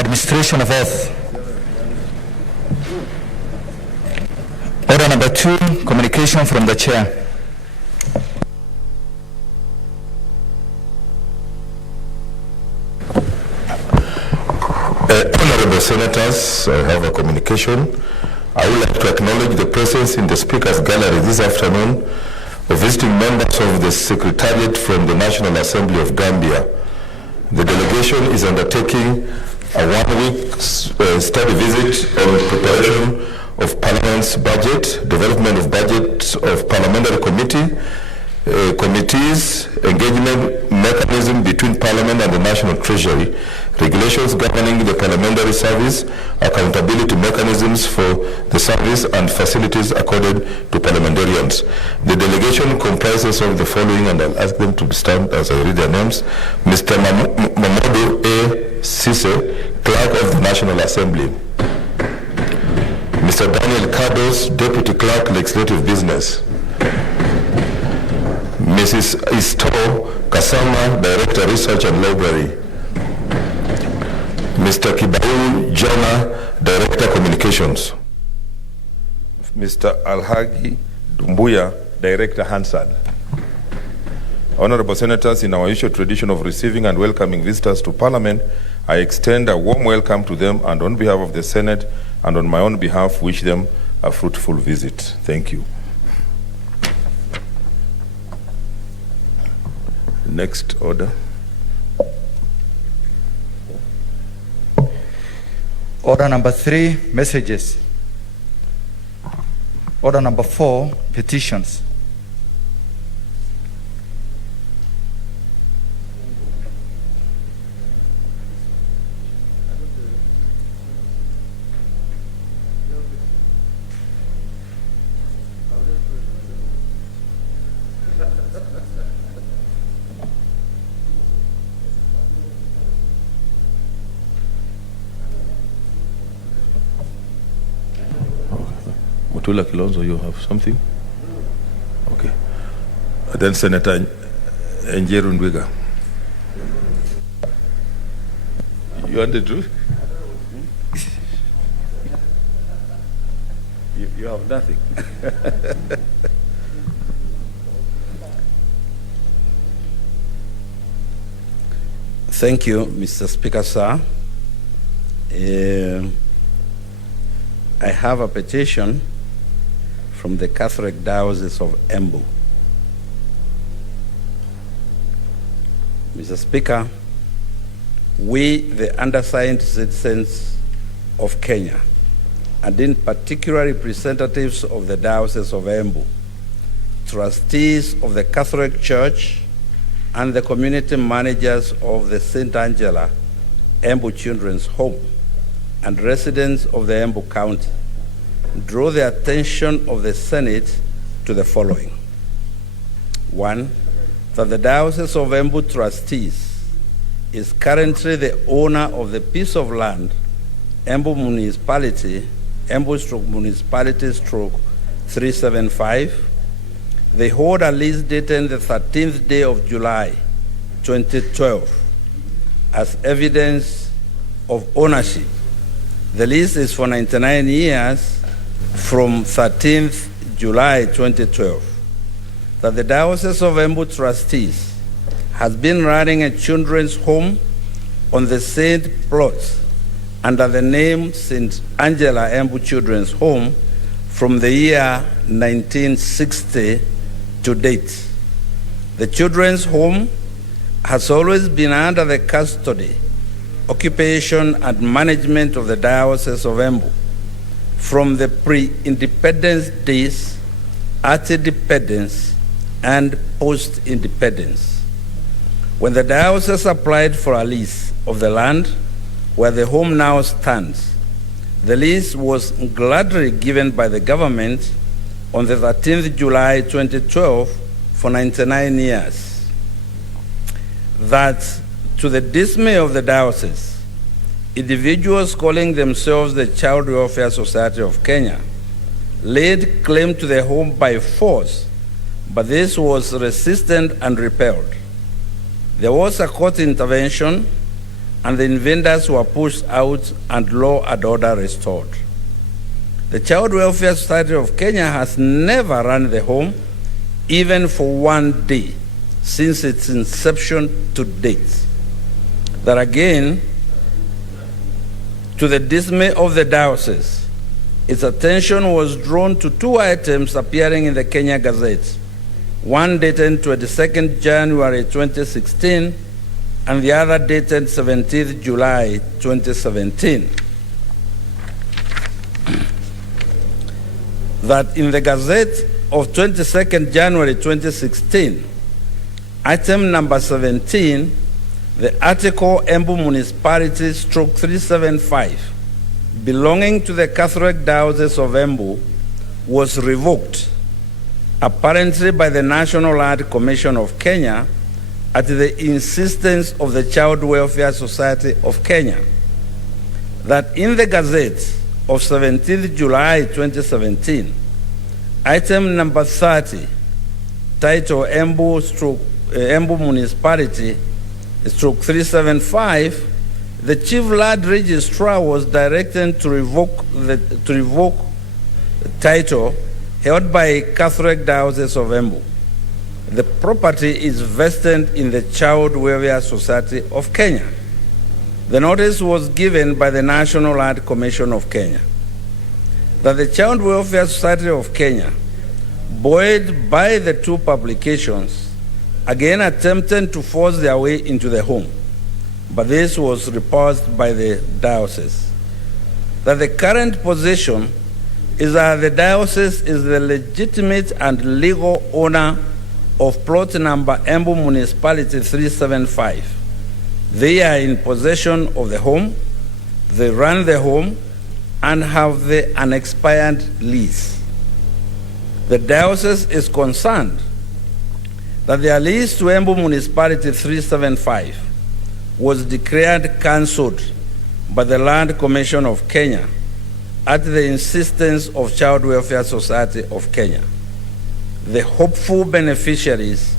Administration of oath. Order number 2, communication from the chair. Honorable Senators, I have a communication. I would like to acknowledge the presence in the Speaker's Gallery this afternoon of visiting members of the Secretariat from the National Assembly of Gambia. The delegation is undertaking a one-week study visit on preparation of Parliament's budget, development of budget of parliamentary committees, engagement mechanism between Parliament and the National Treasury, regulations governing the parliamentary service, accountability mechanisms for the service, and facilities accorded to parliamentarians. The delegation comprises of the following, and I'll ask them to stand as I read their names. Mr. Mamadou A. Sise, Clerk of the National Assembly. Mr. Daniel Cardos, Deputy Clerk, Legislative Business. Mrs. Isto Kasama, Director, Research and Library. Mr. Kibayu Jana, Director, Communications. Mr. Alhagi Dumbuya, Director, Hansard. Honorable Senators, in our usual tradition of receiving and welcoming visitors to Parliament, I extend a warm welcome to them, and on behalf of the Senate and on my own behalf, wish them a fruitful visit. Thank you. Next order. Order number 3, messages. Order number 4, petitions. Mutula Kilonzo, you have something? Okay. Then Senator Njeru Ndwiga. You wanted to? You have nothing. Thank you, Mr. Speaker, sir. I have a petition from the Catholic Diocese of Embu. Mr. Speaker, we, the undersigned citizens of Kenya, and in particular representatives of the Diocese of Embu, trustees of the Catholic Church, and the community managers of the St. Angela Embu Children's Home, and residents of the Embu County, draw the attention of the Senate to the following. 1, that the Diocese of Embu trustees is currently the owner of the piece of land, Embu Municipality, Embu/Municipality/375. They hold a lease dated the 13th day of July, 2012, as evidence of ownership. The lease is for 99 years from 13th July 2012. That the Diocese of Embu trustees has been running a children's home on the said plot under the name St. Angela Embu Children's Home from the year 1960 to date. The children's home has always been under the custody, occupation, and management of the Diocese of Embu from the pre-independence days, at independence, and post-independence. When the diocese applied for a lease of the land where the home now stands, the lease was gladly given by the government on the 13th July 2012 for 99 years. That, to the dismay of the diocese, individuals calling themselves the Child Welfare Society of Kenya laid claim to the home by force, but this was resisted and repelled. There was a court intervention, and the invaders were pushed out and law and order restored. The Child Welfare Society of Kenya has never run the home, even for one day, since its inception to date. That again, to the dismay of the diocese, its attention was drawn to two items appearing in the Kenya Gazette, one dated 22nd January 2016 and the other dated 17th July 2017. That in the Gazette of 22nd January 2016, item number 17, the article Embu Municipality Stroke 375, belonging to the Catholic Diocese of Embu, was revoked, apparently by the National Land Commission of Kenya at the insistence of the Child Welfare Society of Kenya. That in the Gazette of 17th July 2017, item number 30, title Embu Municipality Stroke 375, the Chief Land Registrar was directed to revoke the title held by Catholic Diocese of Embu. The property is vested in the Child Welfare Society of Kenya. The notice was given by the National Land Commission of Kenya. That the Child Welfare Society of Kenya, buoyed by the two publications, again attempted to force their way into the home, but this was repulsed by the diocese. That the current position is that the diocese is the legitimate and legal owner of plot number Embu Municipality 375. They are in possession of the home, they run the home, and have the unexpired lease. The diocese is concerned that their lease to Embu Municipality 375 was declared cancelled by the Land Commission of Kenya at the insistence of Child Welfare Society of Kenya, the hopeful beneficiaries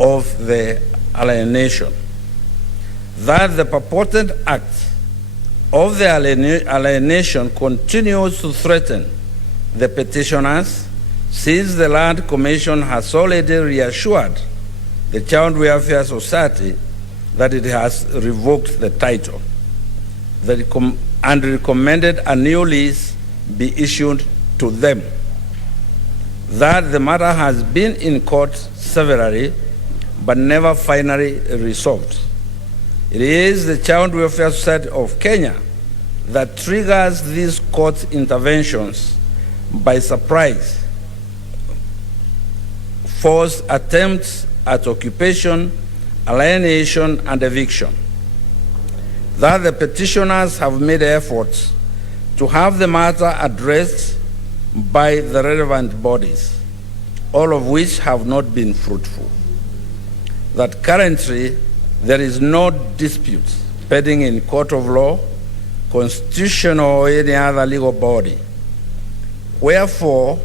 of the alienation. That the purported act of the alienation continues to threaten the petitioners, since the Land Commission has already reassured the Child Welfare Society that it has revoked the title and recommended a new lease be issued to them. That the matter has been in court severally, but never finally resolved. It is the Child Welfare Society of Kenya that triggers these court interventions by surprise, forced attempts at occupation, alienation, and eviction. That the petitioners have made efforts to have the matter addressed by the relevant bodies, all of which have not been fruitful. That currently there is no dispute pending in court of law, constitutional, or any other legal body. Wherefore,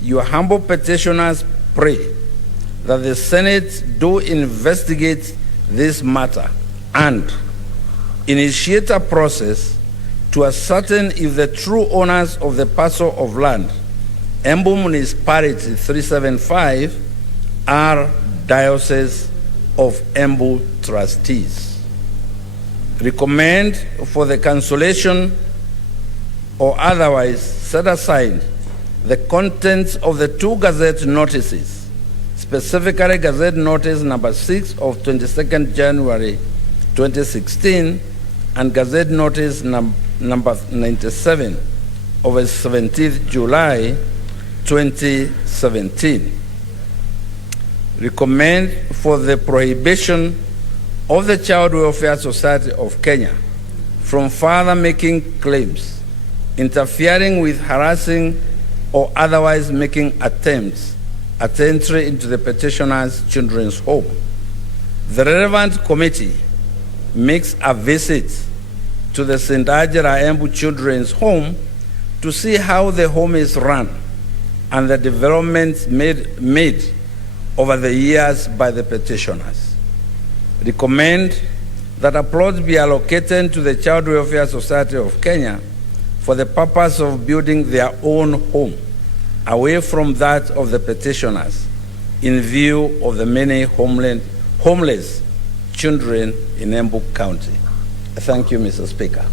your humble petitioners pray that the Senate do investigate this matter and initiate a process to ascertain if the true owners of the parcel of land, Embu Municipality 375, are Diocese of Embu trustees. Recommend for the cancellation or otherwise set aside the contents of the two Gazette notices, specifically Gazette Notice number 6 of 22nd January 2016 and Gazette Notice number 97 of 17th July 2017. Recommend for the prohibition of the Child Welfare Society of Kenya from further making claims, interfering with, harassing, or otherwise making attempts at entry into the petitioner's children's home. The relevant committee makes a visit to the St. Angela Embu Children's Home to see how the home is run and the developments made over the years by the petitioners. Recommend that applause be allocated to the Child Welfare Society of Kenya for the purpose of building their own home, away from that of the petitioners, in view of the many homeless children in Embu County. Thank you, Mr. Speaker.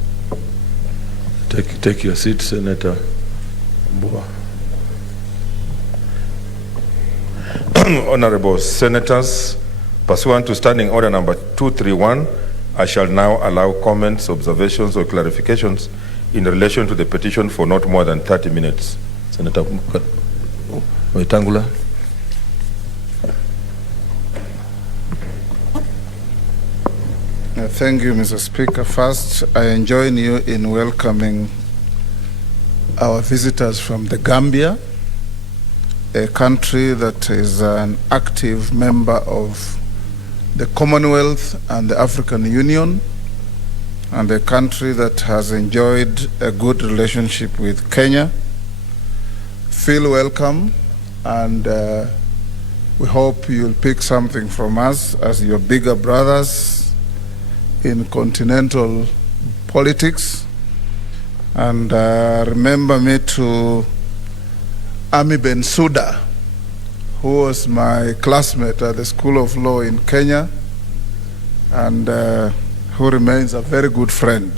Take your seat, Senator Mbua. Honorable Senators, pursuant to Standing Order number 231, I shall now allow comments, observations, or clarifications in relation to the petition for not more than 30 minutes. Senator Waitangula. Thank you, Mr. Speaker. First, I join you in welcoming our visitors from the Gambia, a country that is an active member of the Commonwealth and the African Union, and a country that has enjoyed a good relationship with Kenya. Feel welcome, and we hope you'll pick something from us as your bigger brothers in continental politics. And remember me to Ami Bensouda, who was my classmate at the School of Law in Kenya, and who remains a very good friend.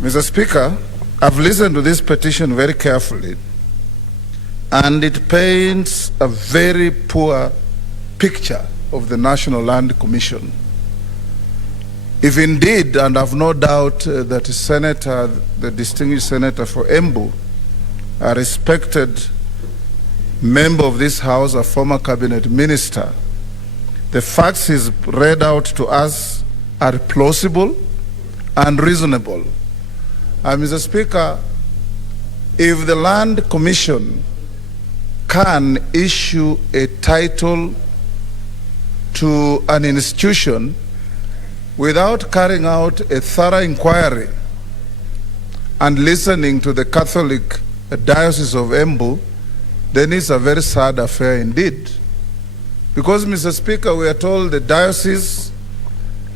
Mr. Speaker, I've listened to this petition very carefully, and it paints a very poor picture of the National Land Commission. If indeed, and I've no doubt that the distinguished senator for Embu, a respected member of this House, a former cabinet minister, the facts he's read out to us are plausible and reasonable. And Mr. Speaker, if the Land Commission can issue a title to an institution without carrying out a thorough inquiry and listening to the Catholic Diocese of Embu, then it's a very sad affair indeed. Because, Mr. Speaker, we are told the diocese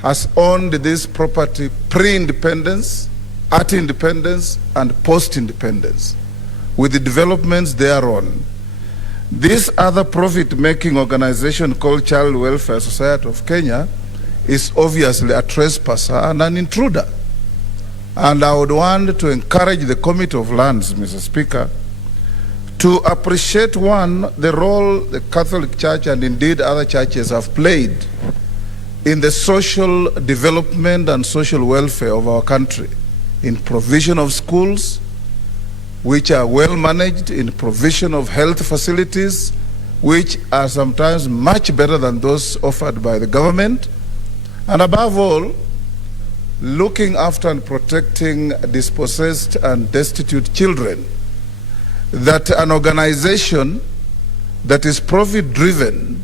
has owned this property pre-independence, at independence, and post-independence, with the developments thereon. This other profit-making organization called Child Welfare Society of Kenya is obviously a trespasser and an intruder. And I would want to encourage the Committee of Lands, Mr. Speaker, to appreciate, one, the role the Catholic Church and indeed other churches have played in the social development and social welfare of our country, in provision of schools, which are well managed, in provision of health facilities, which are sometimes much better than those offered by the government, and above all, looking after and protecting dispossessed and destitute children. That an organization that is profit-driven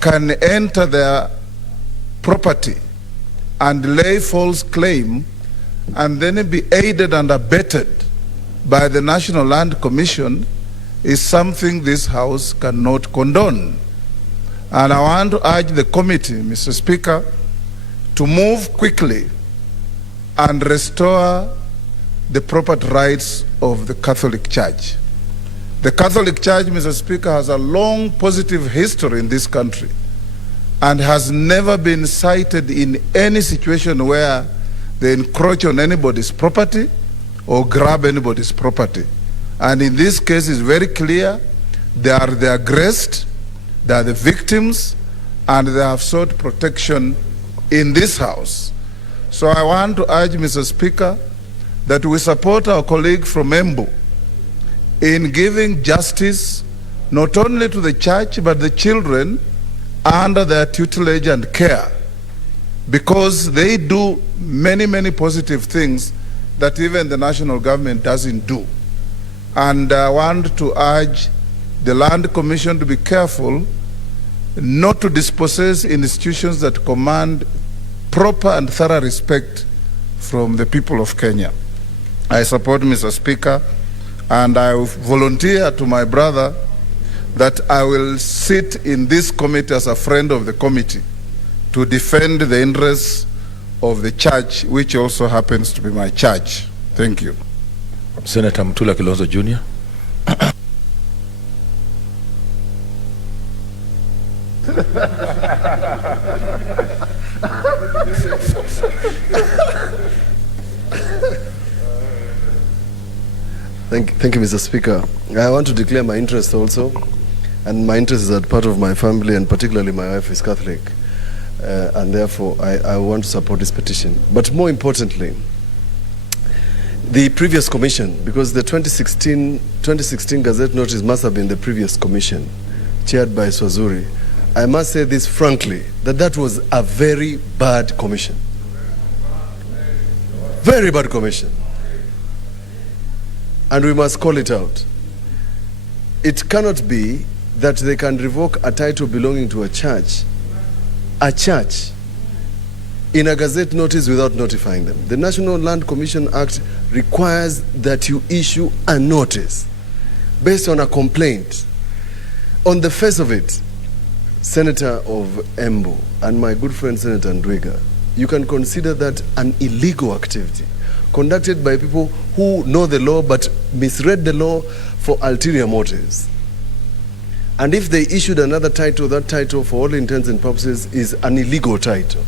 can enter their property and lay false claim and then be aided and abetted by the National Land Commission is something this House cannot condone. And I want to urge the committee, Mr. Speaker, to move quickly and restore the property rights of the Catholic Church. The Catholic Church, Mr. Speaker, has a long positive history in this country and has never been cited in any situation where they encroach on anybody's property or grab anybody's property. And in this case, it's very clear they are the aggressed, they are the victims, and they have sought protection in this House. So I want to urge, Mr. Speaker, that we support our colleague from Embu in giving justice not only to the church but the children under their tutelage and care, because they do many, many positive things that even the national government doesn't do. And I want to urge the Land Commission to be careful not to dispossess institutions that command proper and thorough respect from the people of Kenya. I support, Mr. Speaker, and I volunteer to my brother that I will sit in this committee as a friend of the committee to defend the interests of the church, which also happens to be my church. Thank you. Senator Mutula Kilonzo Jr. Thank you, Mr. Speaker. I want to declare my interest also, and my interest is that part of my family, and particularly my wife is Catholic, and therefore I want to support this petition. But more importantly, the previous commission, because the 2016 Gazette notice must have been the previous commission, chaired by Swazuri. I must say this frankly, that was a very bad commission. Very bad commission. And we must call it out. It cannot be that they can revoke a title belonging to a church in a Gazette notice without notifying them. The National Land Commission Act requires that you issue a notice based on a complaint. On the face of it, Senator of Embu and my good friend Senator Ndwiga, you can consider that an illegal activity conducted by people who know the law but misread the law for ulterior motives. And if they issued another title, that title for all intents and purposes is an illegal title.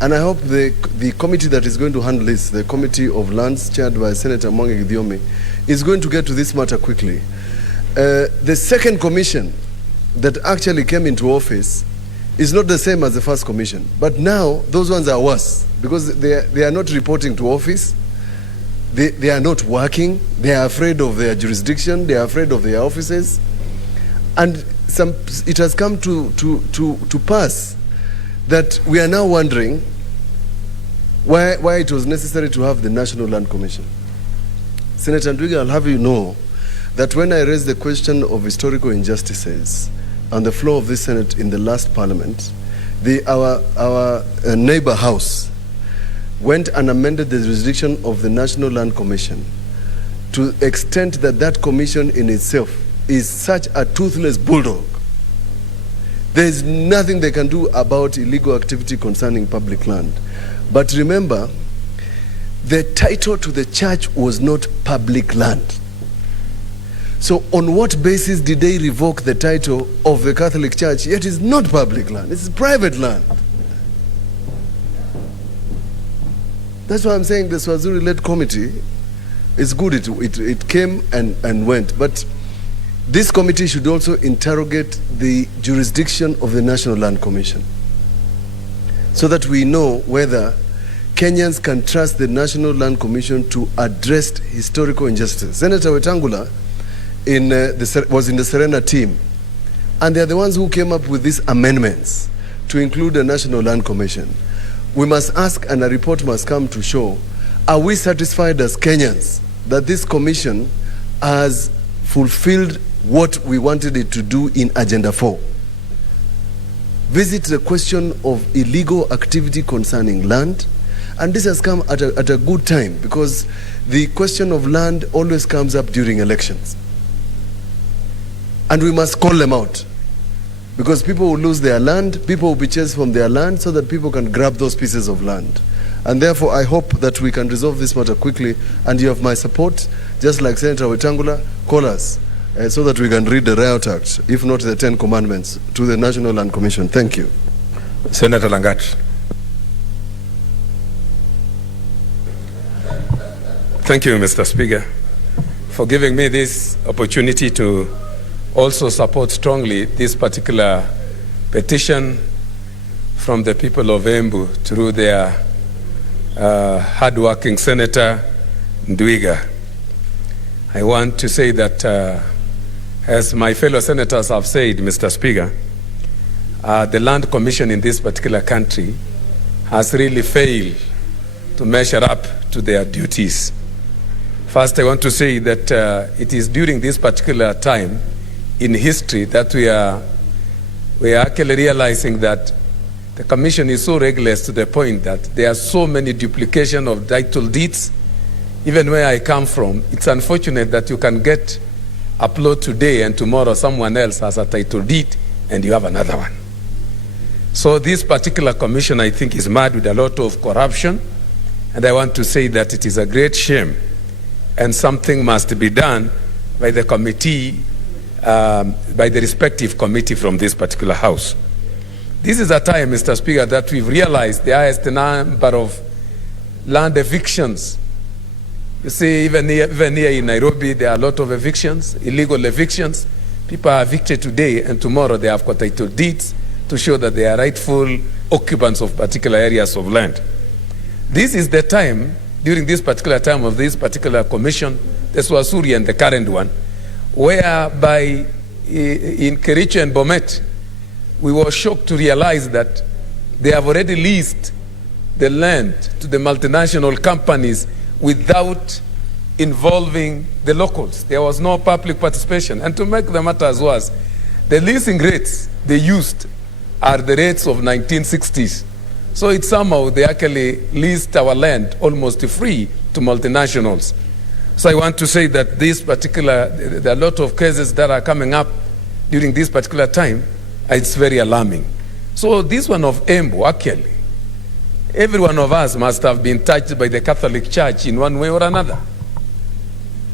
And I hope the committee that is going to handle this, the Committee of Lands chaired by Senator Mwangi Githiomi, is going to get to this matter quickly. The second commission that actually came into office is not the same as the first commission. But now, those ones are worse because they are not reporting to office. They are not working. They are afraid of their jurisdiction. They are afraid of their offices. And it has come to pass that we are now wondering why it was necessary to have the National Land Commission. Senator Ndwiga, I'll have you know that when I raised the question of historical injustices on the floor of the Senate in the last Parliament, our neighbor house went and amended the jurisdiction of the National Land Commission to the extent that that commission in itself is such a toothless bulldog. There is nothing they can do about illegal activity concerning public land. But remember, the title to the church was not public land. So on what basis did they revoke the title of the Catholic Church? Yet it's not public land, it's private land. That's why I'm saying the Swazuri-led committee is good. It came and went. But this committee should also interrogate the jurisdiction of the National Land Commission so that we know whether Kenyans can trust the National Land Commission to address historical injustice. Senator Wetangula was in the Serena team, and they're the ones who came up with these amendments to include a National Land Commission. We must ask, and a report must come to show, are we satisfied as Kenyans that this commission has fulfilled what we wanted it to do in Agenda 4? Visit the question of illegal activity concerning land, and this has come at a good time because the question of land always comes up during elections. And we must call them out because people will lose their land, people will be chased from their land so that people can grab those pieces of land. And therefore, I hope that we can resolve this matter quickly, and you have my support, just like Senator Wetangula. Call us so that we can read the Riot Act, if not the 10 Commandments, to the National Land Commission. Thank you. Senator Langat. Thank you, Mr. Speaker, for giving me this opportunity to also support strongly this particular petition from the people of Embu through their hardworking Senator Ndwiga. I want to say that, as my fellow senators have said, Mr. Speaker, the Land Commission in this particular country has really failed to measure up to their duties. First, I want to say that it is during this particular time in history that we are actually realizing that the commission is so regulous to the point that there are so many duplication of title deeds. Even where I come from, it's unfortunate that you can get a plot today and tomorrow someone else has a title deed and you have another one. So this particular commission, I think, is mad with a lot of corruption. And I want to say that it is a great shame, and something must be done by the committee, by the respective committee from this particular house. This is a time, Mr. Speaker, that we've realized the highest number of land evictions. You see, even here in Nairobi, there are a lot of evictions, illegal evictions. People are evicted today, and tomorrow they have got title deeds to show that they are rightful occupants of particular areas of land. This is the time, during this particular time of this particular commission, the Swasuri and the current one, whereby in Kericho and Bomet, we were shocked to realize that they have already leased the land to the multinational companies without involving the locals. There was no public participation. And to make the matters worse, the leasing rates they used are the rates of 1960s. So it's somehow they actually leased our land almost free to multinationals. So I want to say that this particular, there are a lot of cases that are coming up during this particular time. It's very alarming. So this one of Embu, actually, every one of us must have been touched by the Catholic Church in one way or another.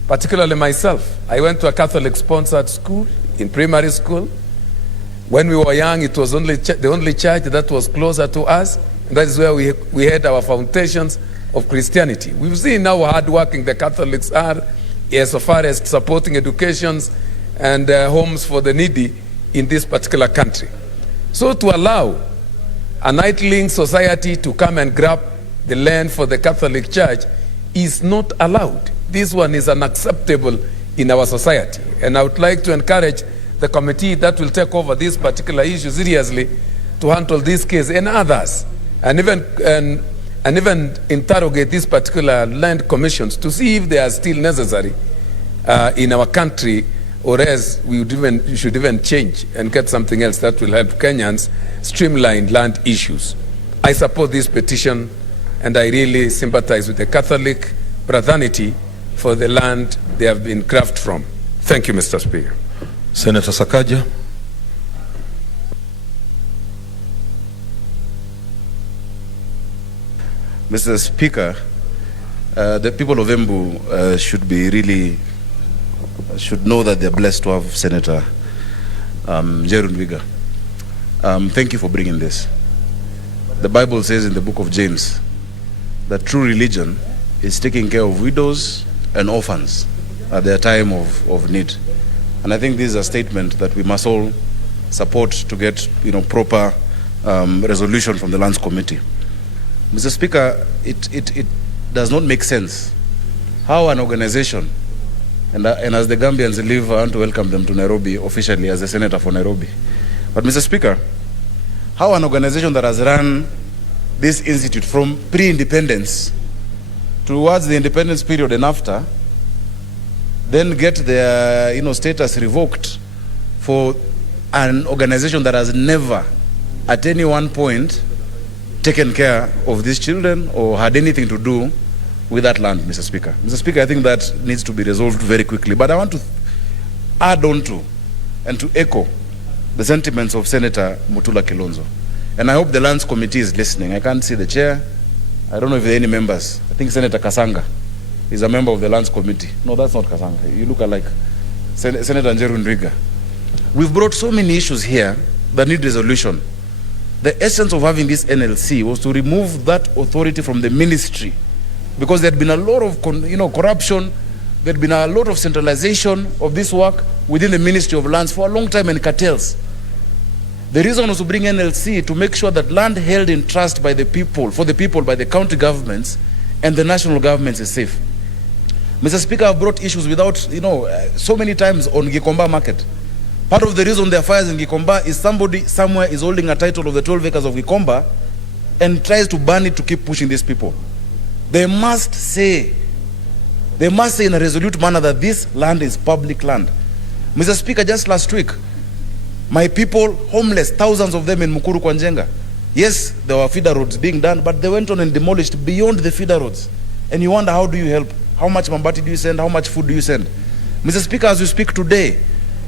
Particularly myself. I went to a Catholic-sponsored school, in primary school. When we were young, it was the only church that was closer to us. And that is where we had our foundations of Christianity. We've seen how hardworking the Catholics are as far as supporting educations and homes for the needy in this particular country. So to allow an idling society to come and grab the land for the Catholic Church is not allowed. This one is unacceptable in our society. And I would like to encourage the committee that will take over this particular issue seriously to handle this case and others, and even interrogate these particular land commissions to see if they are still necessary in our country, or else we should even change and get something else that will help Kenyans streamline land issues. I support this petition, and I really sympathize with the Catholic fraternity for the land they have been crafted from. Thank you, Mr. Speaker. Senator Sakaja. Mr. Speaker, the people of Embu should know that they're blessed to have Senator Njeru Ndwiga. Thank you for bringing this. The Bible says in the book of James that true religion is taking care of widows and orphans at their time of need. And I think this is a statement that we must all support to get proper resolution from the Lands Committee. Mr. Speaker, it does not make sense how an organization, and as the Gambians live, I want to welcome them to Nairobi officially as a senator for Nairobi. But Mr. Speaker, how an organization that has run this institute from pre-independence towards the independence period and after, then get their status revoked for an organization that has never at any one point taken care of these children or had anything to do with that land, Mr. Speaker. Mr. Speaker, I think that needs to be resolved very quickly. But I want to add on to and to echo the sentiments of Senator Mutula Kilonzo. And I hope the Lands Committee is listening. I can't see the chair. I don't know if there are any members. I think Senator Kasanga is a member of the Lands Committee. No, that's not Kasanga. You look alike. Senator Njeru Ndwiga. We've brought so many issues here that need resolution. The essence of having this NLC was to remove that authority from the ministry, because there had been a lot of corruption, there had been a lot of centralization of this work within the Ministry of Lands for a long time, and cartels. The reason was to bring NLC to make sure that land held in trust by the people, for the people, by the county governments and the national governments is safe. Mr. Speaker, I've brought issues without, so many times on Gikomba market. Part of the reason there are fires in Gikomba is somebody somewhere is holding a title of the 12 acres of Gikomba and tries to burn it to keep pushing these people. They must say in a resolute manner that this land is public land. Mr. Speaker, just last week, my people, homeless, thousands of them in Mukuru Kwanjenga. Yes, there were feeder roads being done, but they went on and demolished beyond the feeder roads. And you wonder, how do you help? How much mambati do you send? How much food do you send? Mr. Speaker, as we speak today,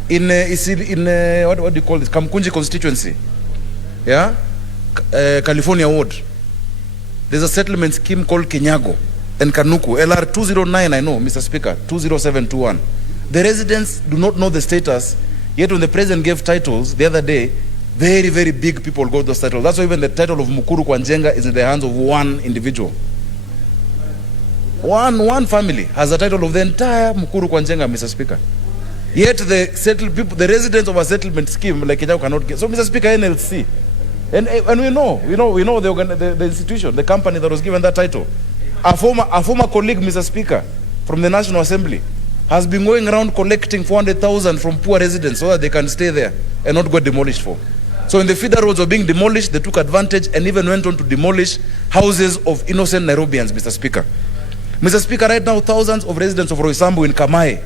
in what do you call this, Kamkunji constituency, yeah, California Ward. There's a settlement scheme called Kinyago and Kanuku, LR 209, I know, Mr. Speaker, 20721. The residents do not know the status, yet when the president gave titles the other day, very, very big people got those titles. That's why even the title of Mukuru Kwanjenga is in the hands of one individual. One family has a title of the entire Mukuru Kwanjenga, Mr. Speaker. Yet the residents of a settlement scheme like Kinyago cannot get. So, Mr. Speaker, NLC, and we know the institution, the company that was given that title. A former colleague, Mr. Speaker, from the National Assembly, has been going around collecting 400,000 from poor residents so that they can stay there and not get demolished for. So when the feeder roads were being demolished, they took advantage and even went on to demolish houses of innocent Nairobians, Mr. Speaker. Mr. Speaker, right now thousands of residents of Roysambu in Kamai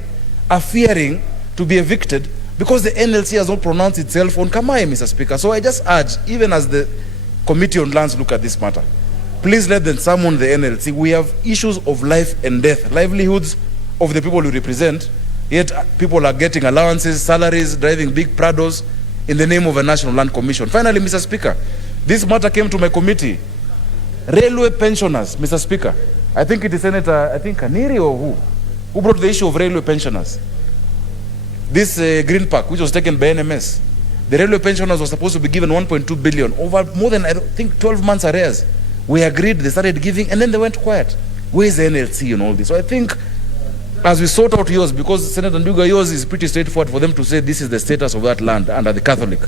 are fearing to be evicted because the NLC has not pronounced itself on Kamai, Mr. Speaker. So I just urge, even as the Committee on Lands look at this matter, please let them summon the NLC. We have issues of life and death, livelihoods of the people we represent, yet people are getting allowances, salaries, driving big Prados in the name of a National Land Commission. Finally, Mr. Speaker, this matter came to my committee. Railway pensioners, Mr. Speaker, I think it is Senator, Kaniri or who brought the issue of railway pensioners. This Green Park, which was taken by NMS, the railway pensioners were supposed to be given 1.2 billion over more than, 12 months arrears. We agreed, they started giving, and then they went quiet. Where is the NLC and all this? So I think, as we sort out yours, because Senator Nduga, yours is pretty straightforward for them to say this is the status of that land under the Catholic.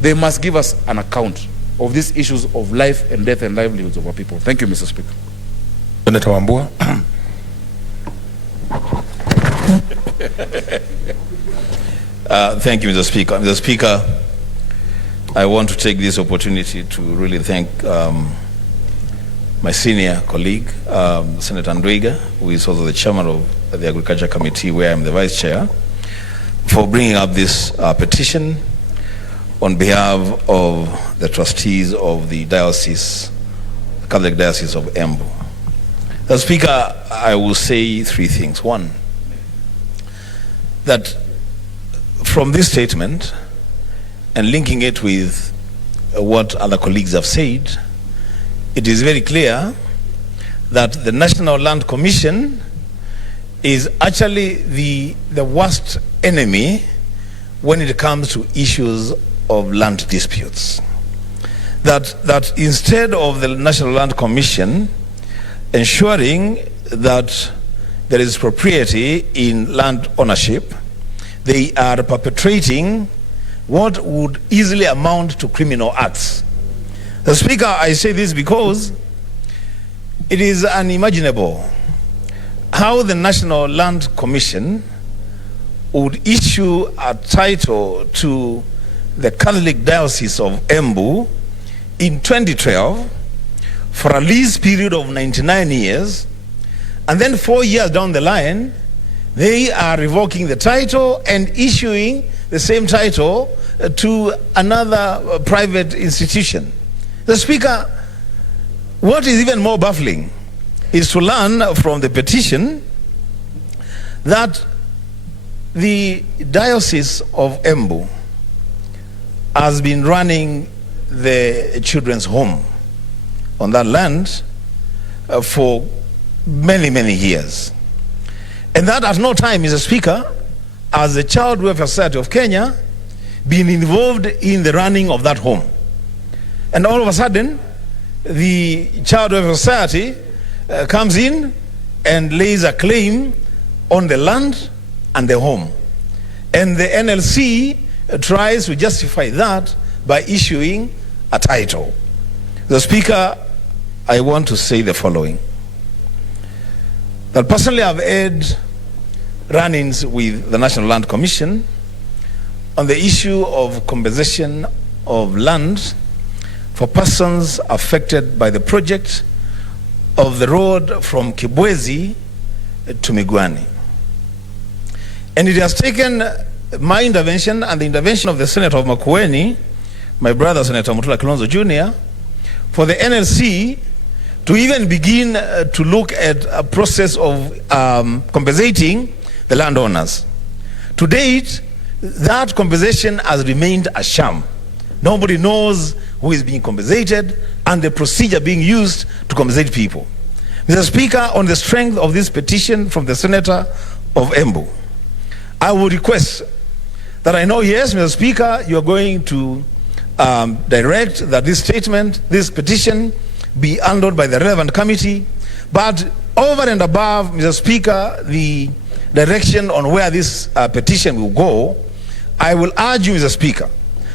They must give us an account of these issues of life and death and livelihoods of our people. Thank you, Mr. Speaker. Senator Wambua. Thank you, Mr. Speaker. Mr. Speaker, I want to take this opportunity to really thank my senior colleague, Senator Ndwiga, who is also the chairman of the Agriculture Committee, where I'm the vice chair, for bringing up this petition on behalf of the trustees of the diocese, the Catholic Diocese of Embu. Mr. Speaker, I will say three things. One, that from this statement, and linking it with what other colleagues have said, it is very clear that the National Land Commission is actually the worst enemy when it comes to issues of land disputes. That instead of the National Land Commission ensuring that there is propriety in land ownership, they are perpetrating what would easily amount to criminal acts. The Speaker, I say this because it is unimaginable how the National Land Commission would issue a title to the Catholic Diocese of Embu in 2012 for a lease period of 99 years, and then 4 years down the line, they are revoking the title and issuing the same title to another private institution. The Speaker, what is even more baffling is to learn from the petition that the Diocese of Embu has been running the children's home on that land for many, many years. And that at no time, Mr. Speaker, has the Child Welfare Society of Kenya been involved in the running of that home. And all of a sudden, the Child Welfare Society comes in and lays a claim on the land and the home. And the NLC tries to justify that by issuing a title. The Speaker, I want to say the following. That personally I've had run-ins with the National Land Commission on the issue of compensation of land for persons affected by the project of the road from Kibwezi to Migwani. And it has taken my intervention and the intervention of the Senator of Makueni, my brother Senator Mutula Kilonzo Jr., for the NLC to even begin to look at a process of compensating the landowners. To date, that compensation has remained a sham. Nobody knows who is being compensated and the procedure being used to compensate people. Mr. Speaker, on the strength of this petition from the Senator of Embu, I would request that I know, yes, Mr. Speaker, you are going to direct that this statement, this petition, be handled by the relevant committee, but over and above, Mr. Speaker, the direction on where this petition will go, I will urge you, Mr. Speaker,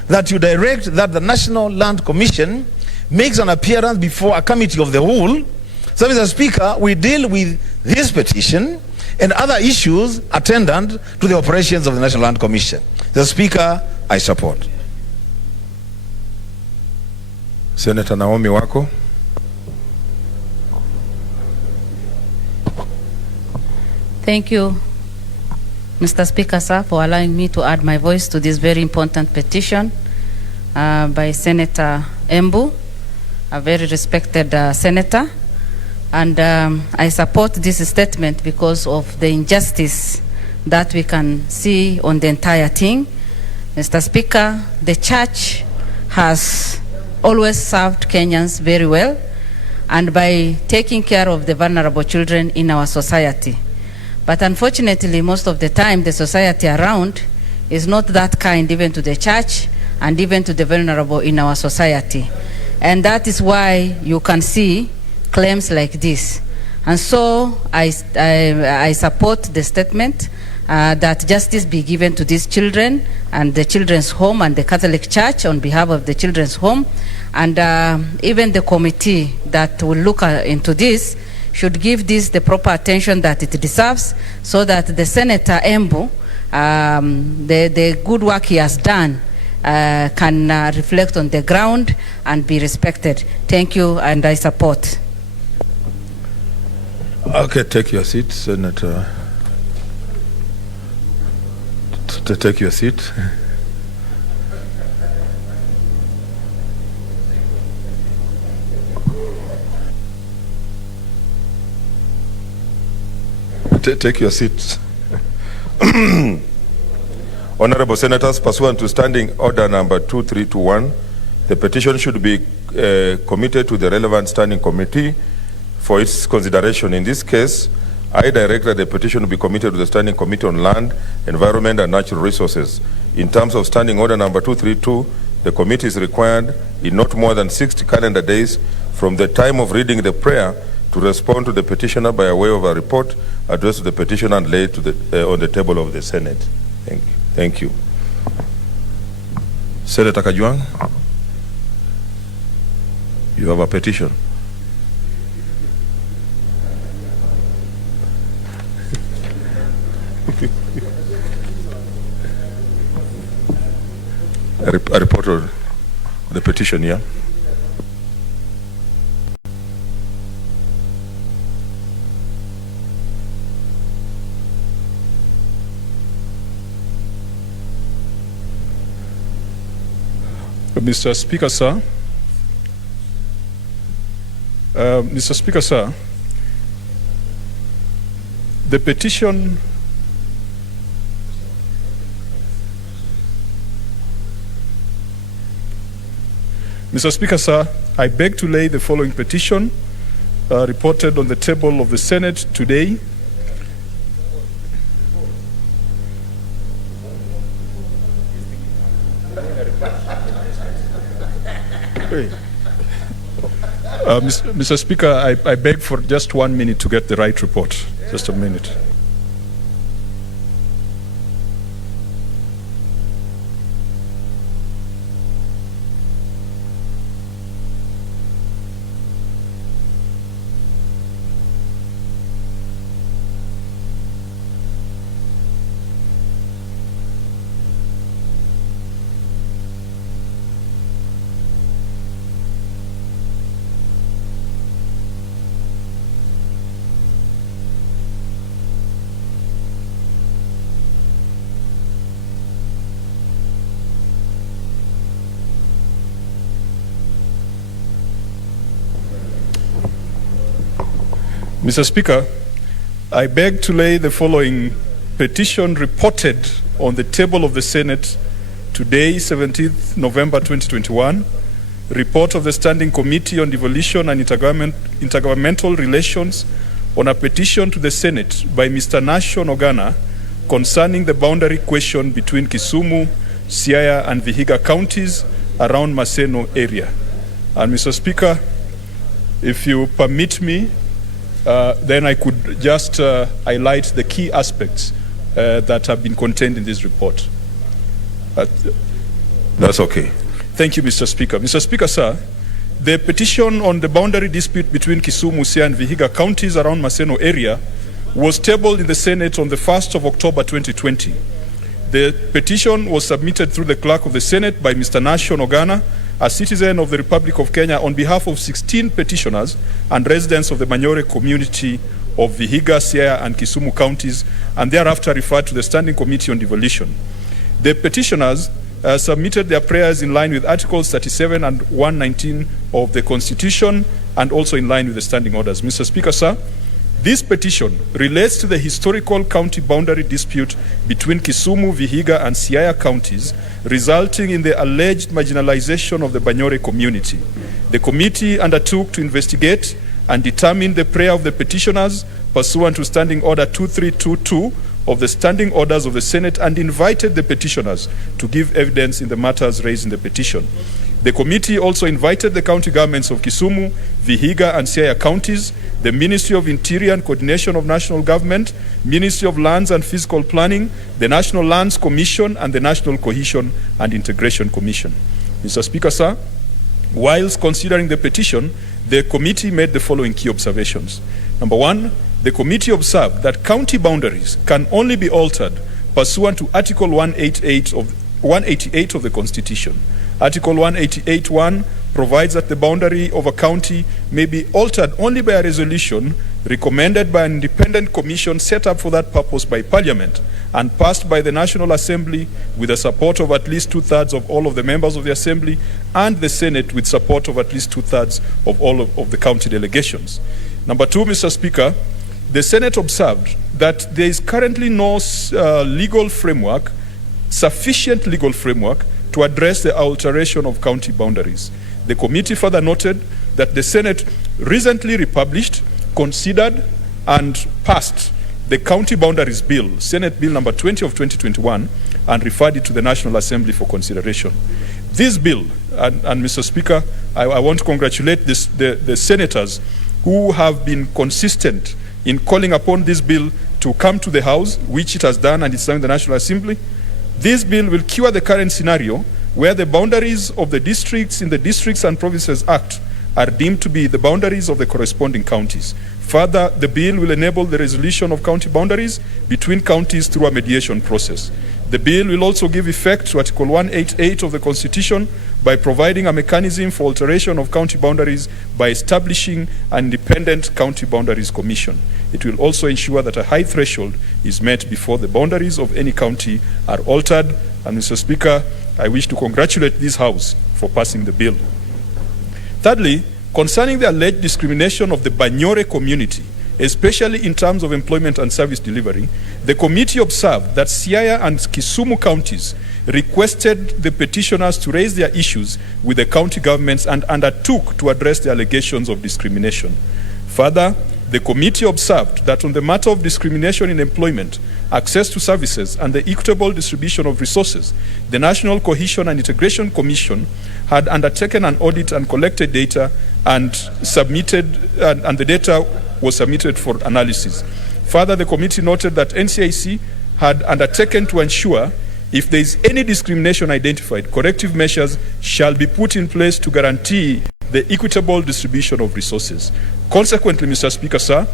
that you direct that the National Land Commission makes an appearance before a committee of the whole. So, Mr. Speaker, we deal with this petition and other issues attendant to the operations of the National Land Commission. Mr. Speaker, I support. Senator Naomi Wako. Thank you, Mr. Speaker, sir, for allowing me to add my voice to this very important petition by Senator Embu, a very respected senator. And I support this statement because of the injustice that we can see on the entire thing. Mr. Speaker, the church has always served Kenyans very well, and by taking care of the vulnerable children in our society. But unfortunately, most of the time, the society around is not that kind, even to the church and even to the vulnerable in our society. And that is why you can see claims like this. And so I support the statement that justice be given to these children and the children's home and the Catholic Church on behalf of the children's home. And even the committee that will look into this should give this the proper attention that it deserves, so that the Senator Embu, the good work he has done can reflect on the ground and be respected. Thank you, and I support. Okay, take your seat, Senator. Take your seat. Take your seats. Honorable Senators, pursuant to Standing Order number 2321, the petition should be committed to the relevant standing committee for its consideration. In this case, I direct that the petition be committed to the Standing Committee on Land, Environment and Natural Resources. In terms of Standing Order number 232, the committee is required in not more than 60 calendar days from the time of reading the prayer to respond to the petitioner by way of a report addressed to the petitioner and laid to the, on the table of the Senate. Thank you. Thank you. Senator Kajwang, you have a petition. A report on the petition, yeah? Mr. Speaker, sir. Mr. Speaker, sir, the petition Mr. Speaker, sir, I beg to lay the following petition reported on the table of the Senate today. Mr. Speaker, I beg for just 1 minute to get the right report. Just a minute. Mr. Speaker, I beg to lay the following petition reported on the table of the Senate Today, 17th November 2021, report of the Standing Committee on Devolution and Intergovernmental Relations on a petition to the Senate by Mr. Nashon Ogana concerning the boundary question between Kisumu, Siaya and Vihiga counties around Maseno area. And Mr. Speaker, if you permit me, then I could just highlight the key aspects that have been contained in this report. That's okay. Thank you, Mr. Speaker. Mr. Speaker, sir, the petition on the boundary dispute between Kisumu, Siaya and Vihiga counties around Maseno area was tabled in the Senate on the 1st of October 2020. The petition was submitted through the clerk of the Senate by Mr. Nashon Ogana, a citizen of the Republic of Kenya, on behalf of 16 petitioners and residents of the Manyore community of Vihiga, Siaya and Kisumu counties, and thereafter referred to the Standing Committee on Devolution. The petitioners submitted their prayers in line with Articles 37 and 119 of the Constitution and also in line with the standing orders. Mr. Speaker, sir, this petition relates to the historical county boundary dispute between Kisumu, Vihiga and Siaya counties, resulting in the alleged marginalization of the Banyore community. The committee undertook to investigate and determine the prayer of the petitioners pursuant to Standing Order 2322 of the Standing Orders of the Senate and invited the petitioners to give evidence in the matters raised in the petition. The committee also invited the county governments of Kisumu, Vihiga and Siaya counties, the Ministry of Interior and Coordination of National Government, Ministry of Lands and Physical Planning, the National Lands Commission and the National Cohesion and Integration Commission. Mr. Speaker, sir, whilst considering the petition, the committee made the following key observations. Number one, the committee observed that county boundaries can only be altered pursuant to Article 188 of the Constitution. Article 188(1) provides that the boundary of a county may be altered only by a resolution recommended by an independent commission set up for that purpose by Parliament and passed by the National Assembly with the support of at least 2/3 of all of the members of the Assembly and the Senate with support of at least 2/3 of all of the county delegations. Number two, Mr. Speaker, the Senate observed that there is currently no sufficient legal framework to address the alteration of county boundaries. The committee further noted that the Senate recently republished, considered, and passed the County Boundaries Bill, Senate Bill number 20 of 2021, and referred it to the National Assembly for consideration. This bill, and Mr. Speaker, I want to congratulate the senators who have been consistent in calling upon this bill to come to the House, which it has done, and it's now in the National Assembly. This bill will cure the current scenario where the boundaries of the districts in the Districts and Provinces Act are deemed to be the boundaries of the corresponding counties. Further, the bill will enable the resolution of county boundaries between counties through a mediation process. The bill will also give effect to Article 188 of the Constitution by providing a mechanism for alteration of county boundaries by establishing an independent County Boundaries Commission. It will also ensure that a high threshold is met before the boundaries of any county are altered. And Mr. Speaker, I wish to congratulate this House for passing the bill. Thirdly, concerning the alleged discrimination of the Banyore community, especially in terms of employment and service delivery, the committee observed that Siaya and Kisumu counties requested the petitioners to raise their issues with the county governments and undertook to address the allegations of discrimination. Further, the committee observed that on the matter of discrimination in employment, access to services, and the equitable distribution of resources, the National Cohesion and Integration Commission had undertaken an audit and collected data and the data was submitted for analysis. Further, the committee noted that NCIC had undertaken to ensure if there is any discrimination identified, corrective measures shall be put in place to guarantee the equitable distribution of resources. Consequently, Mr. Speaker, sir,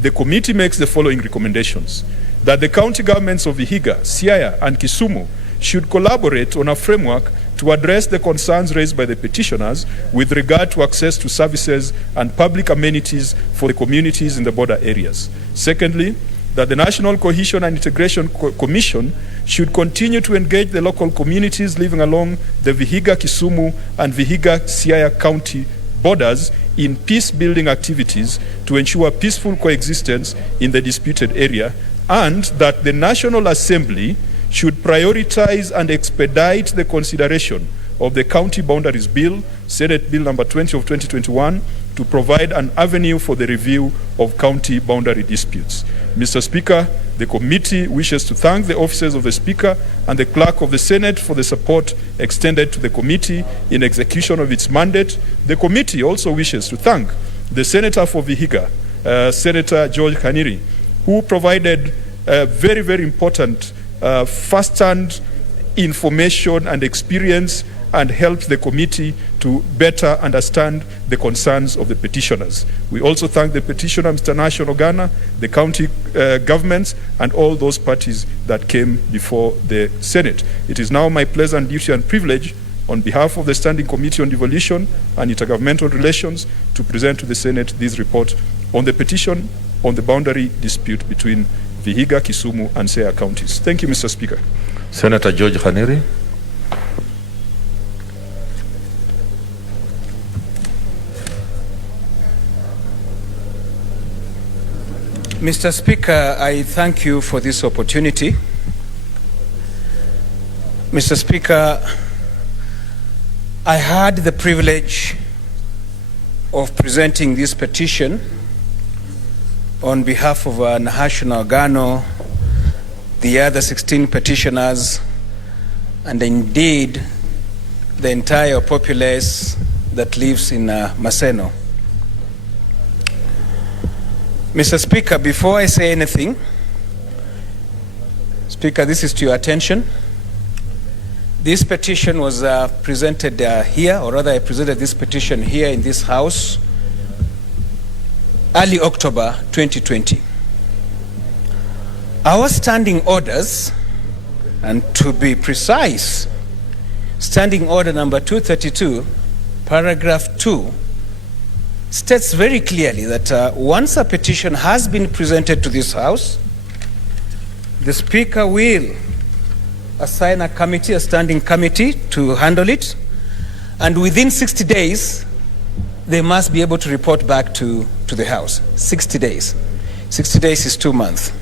the committee makes the following recommendations: that the county governments of Vihiga, Siaya, and Kisumu should collaborate on a framework to address the concerns raised by the petitioners with regard to access to services and public amenities for the communities in the border areas. Secondly, that the National Cohesion and Integration Commission should continue to engage the local communities living along the Vihiga, Kisumu, and Vihiga, Siaya county borders in peace-building activities to ensure peaceful coexistence in the disputed area, and that the National Assembly should prioritize and expedite the consideration of the County Boundaries Bill, Senate Bill number 20 of 2021, to provide an avenue for the review of county boundary disputes. Mr. Speaker, the committee wishes to thank the officers of the Speaker and the Clerk of the Senate for the support extended to the committee in execution of its mandate. The committee also wishes to thank the Senator for Vihiga, Senator George Kaniri, who provided very, very important first-hand information and experience and helped the committee to better understand the concerns of the petitioners. We also thank the petitioner, Mr. Nash Ogana, the county governments, and all those parties that came before the Senate. It is now my pleasure and duty and privilege, on behalf of the Standing Committee on Devolution and Intergovernmental Relations, to present to the Senate this report on the petition on the boundary dispute between Vihiga, Kisumu, and Siaya counties. Thank you, Mr. Speaker. Senator George Kaniri. Mr. Speaker, I thank you for this opportunity. Mr. Speaker, I had the privilege of presenting this petition on behalf of Nahashuna Ogano, the other 16 petitioners, and indeed the entire populace that lives in Maseno. Mr. Speaker, before I say anything, Speaker, this is to your attention. This petition was presented here, or rather I presented this petition here in this House early October 2020. Our standing orders, and to be precise, standing order number 232, paragraph 2, states very clearly that once a petition has been presented to this House, the Speaker will assign a committee, a standing committee, to handle it, and within 60 days, they must be able to report back to the House. 60 days. 60 days is 2 months.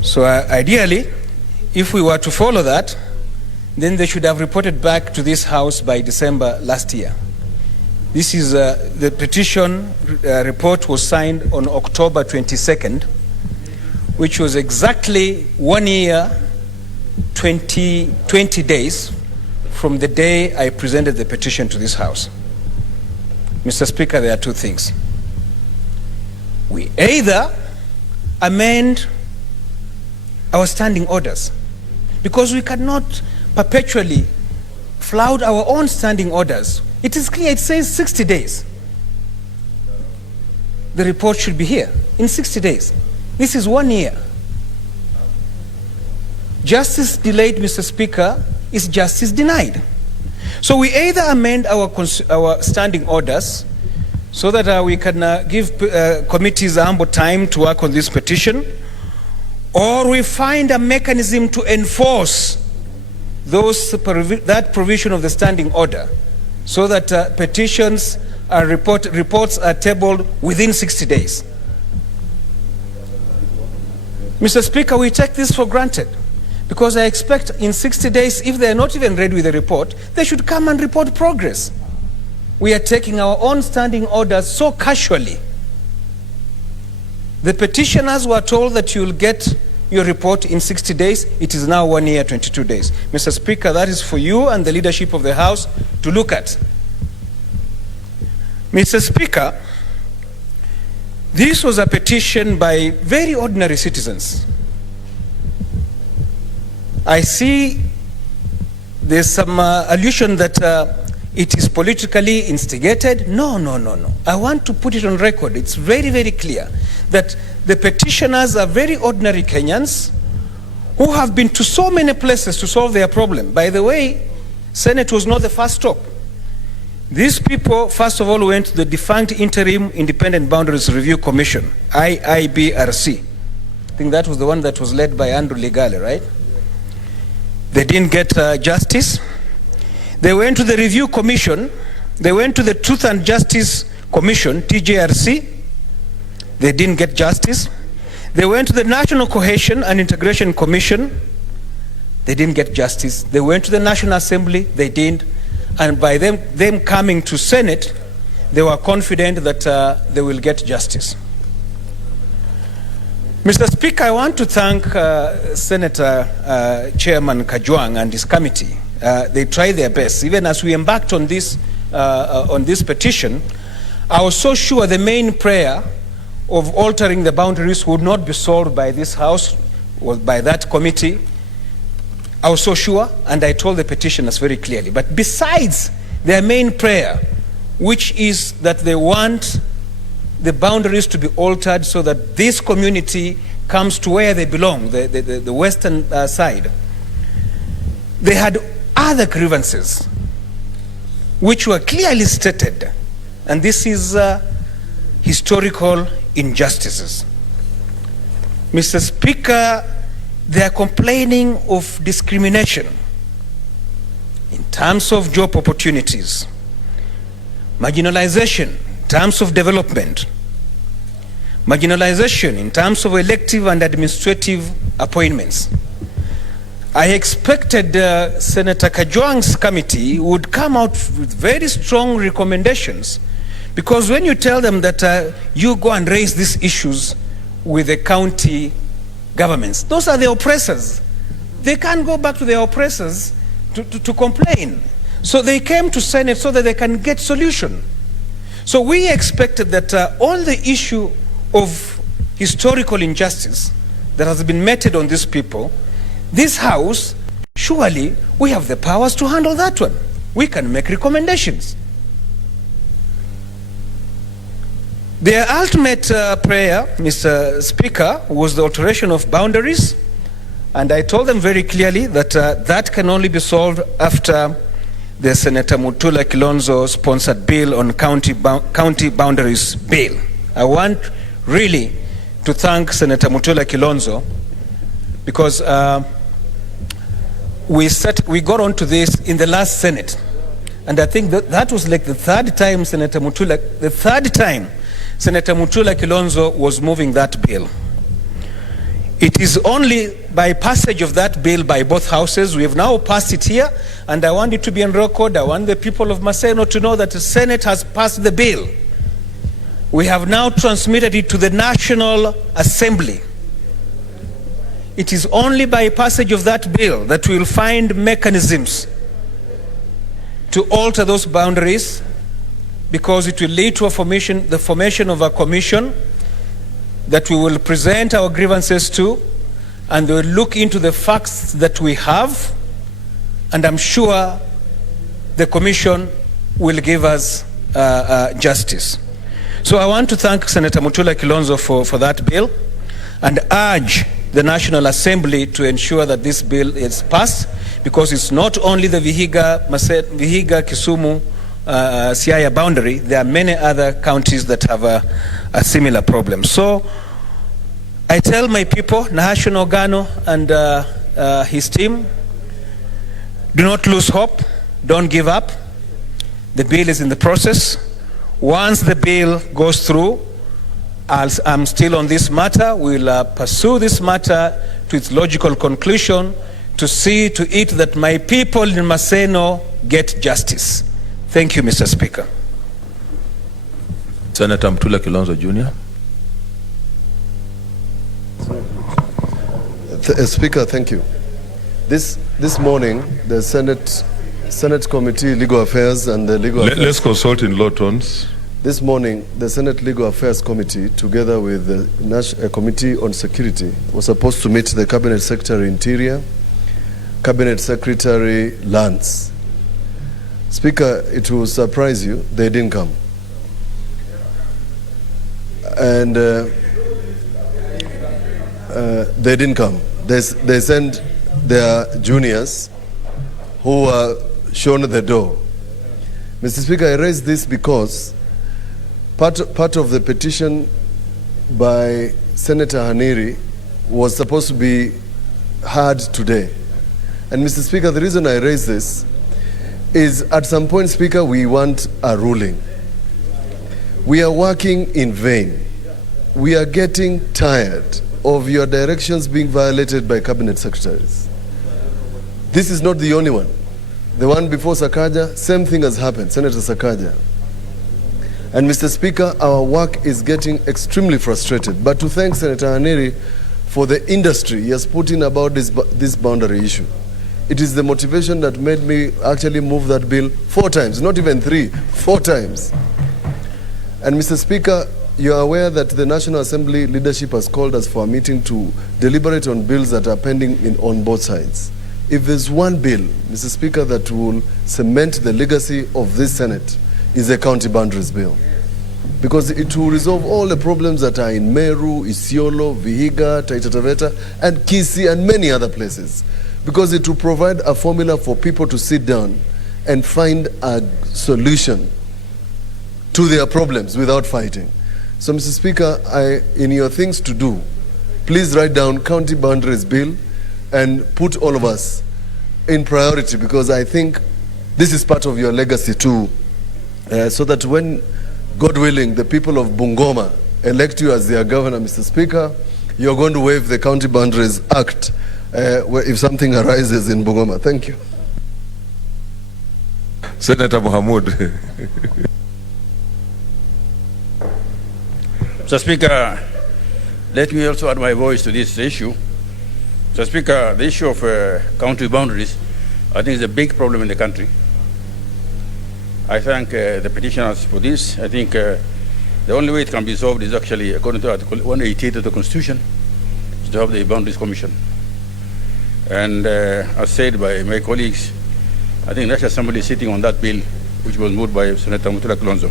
So ideally, if we were to follow that, then they should have reported back to this House by December last year. This is the petition report was signed on October 22nd, which was exactly 1 year, 20 days from the day I presented the petition to this House. Mr. Speaker, there are two things. We either amend our standing orders, because we cannot perpetually flout our own standing orders. It is clear, it says 60 days. The report should be here in 60 days. This is 1 year. Justice delayed, Mr. Speaker, is justice denied. So we either amend our standing orders so that we can give committees ample time to work on this petition, or we find a mechanism to enforce that provision of the standing order, so that petitions are reports are tabled within 60 days. Mr. Speaker, we take this for granted, because I expect in 60 days, if they are not even ready with the report, they should come and report progress. We are taking our own standing orders so casually. The petitioners were told that you will get your report in 60 days. It is now 1 year, 22 days. Mr. Speaker, that is for you and the leadership of the House to look at. Mr. Speaker, this was a petition by very ordinary citizens. I see there's some allusion that it is politically instigated. No. I want to put it on record. It's very, very clear that the petitioners are very ordinary Kenyans who have been to so many places to solve their problem. By the way, Senate was not the first stop. These people, first of all, went to the defunct Interim Independent Boundaries Review Commission, IIBRC. I think that was the one that was led by Andrew Legale, right? They didn't get justice. They went to the Review Commission. They went to the Truth and Justice Commission, TJRC. They didn't get justice. They went to the National Cohesion and Integration Commission. They didn't get justice. They went to the National Assembly. They didn't. And by them coming to Senate, they were confident that they will get justice. Mr. Speaker, I want to thank Senator Chairman Kajwang and his committee. They tried their best. Even as we embarked on this petition, I was so sure the main prayer of altering the boundaries would not be solved by this House or by that committee. I was so sure, and I told the petitioners very clearly. But besides their main prayer, which is that they want the boundaries to be altered so that this community comes to where they belong, the western side, they had other grievances which were clearly stated, and this is historical injustices. Mr. Speaker, they are complaining of discrimination in terms of job opportunities, marginalization in terms of development, marginalization in terms of elective and administrative appointments. I expected Senator Kajwang's committee would come out with very strong recommendations, because when you tell them that you go and raise these issues with the county governments, those are the oppressors. They can't go back to their oppressors to complain. So they came to Senate so that they can get solution. So we expected that all the issue of historical injustice that has been meted on these people, this House, surely we have the powers to handle that one. We can make recommendations. Their ultimate prayer, Mr. Speaker, was the alteration of boundaries, and I told them very clearly that that can only be solved after the Senator Mutula Kilonzo sponsored bill on county boundaries bill. I want really to thank Senator Mutula Kilonzo, because we got onto this in the last Senate, and I think that was like the third time Senator Mutula Kilonzo was moving that bill. It is only by passage of that bill by both houses. We have now passed it here, and I want it to be on record. I want the people of Maseno to know that the Senate has passed the bill. We have now transmitted it to the National Assembly. It is only by passage of that bill that we will find mechanisms to alter those boundaries, because it will lead to the formation of a commission that we will present our grievances to, and they will look into the facts that we have, and I'm sure the commission will give us justice. So I want to thank Senator Mutula Kilonzo for that bill, and urge the National Assembly to ensure that this bill is passed, because it's not only the Vihiga, Kisumu, Siaya boundary. There are many other counties that have a similar problem. So I tell my people, National Gano and his team, do not lose hope, don't give up. The bill is in the process. Once the bill goes through, I'm still on this matter. We'll pursue this matter to its logical conclusion, to see to it that my people in Maseno get justice. Thank you, Mr. Speaker. Senator Mutula Kilonzo Jr. Speaker, thank you. This morning, the Senate Committee Legal Affairs and the Legal Affairs... Let's consult in low tones. This morning, the Senate Legal Affairs Committee, together with the Committee on Security, was supposed to meet the Cabinet Secretary Interior, Cabinet Secretary Lands. Speaker, it will surprise you, they didn't come. And they didn't come. They sent their juniors who were shown the door. Mr. Speaker, I raise this because part of the petition by Senator Haniri was supposed to be heard today. And Mr. Speaker, the reason I raise this is at some point, Speaker, we want a ruling. We are working in vain. We are getting tired of your directions being violated by cabinet secretaries. This is not the only one. The one before Sakaja, same thing has happened, Senator Sakaja. And Mr. Speaker, our work is getting extremely frustrated. But to thank Senator Aneri for the industry he has put in about this boundary issue. It is the motivation that made me actually move that bill 4 times, not even 3, 4 times. And Mr. Speaker, you are aware that the National Assembly leadership has called us for a meeting to deliberate on bills that are pending on both sides. If there's one bill, Mr. Speaker, that will cement the legacy of this Senate, is the county boundaries bill. Because it will resolve all the problems that are in Meru, Isiolo, Vihiga, Taita Taveta, and Kisii, and many other places. Because it will provide a formula for people to sit down and find a solution to their problems without fighting. So, Mr. Speaker, in your things to do, please write down county boundaries bill and put all of us in priority, because I think this is part of your legacy too, so that when, God willing, the people of Bungoma elect you as their governor, Mr. Speaker, you're going to waive the County Boundaries Act if something arises in Bungoma. Thank you. Senator Mohamud. Mr. Speaker, let me also add my voice to this issue. Mr. Speaker, the issue of county boundaries, I think is a big problem in the country. I thank the petitioners for this. I think the only way it can be solved is actually, according to Article 188 of the Constitution, is to have the Boundaries Commission. And as said by my colleagues, I think National Assembly is sitting on that bill, which was moved by Senator Mutula Kilonzo.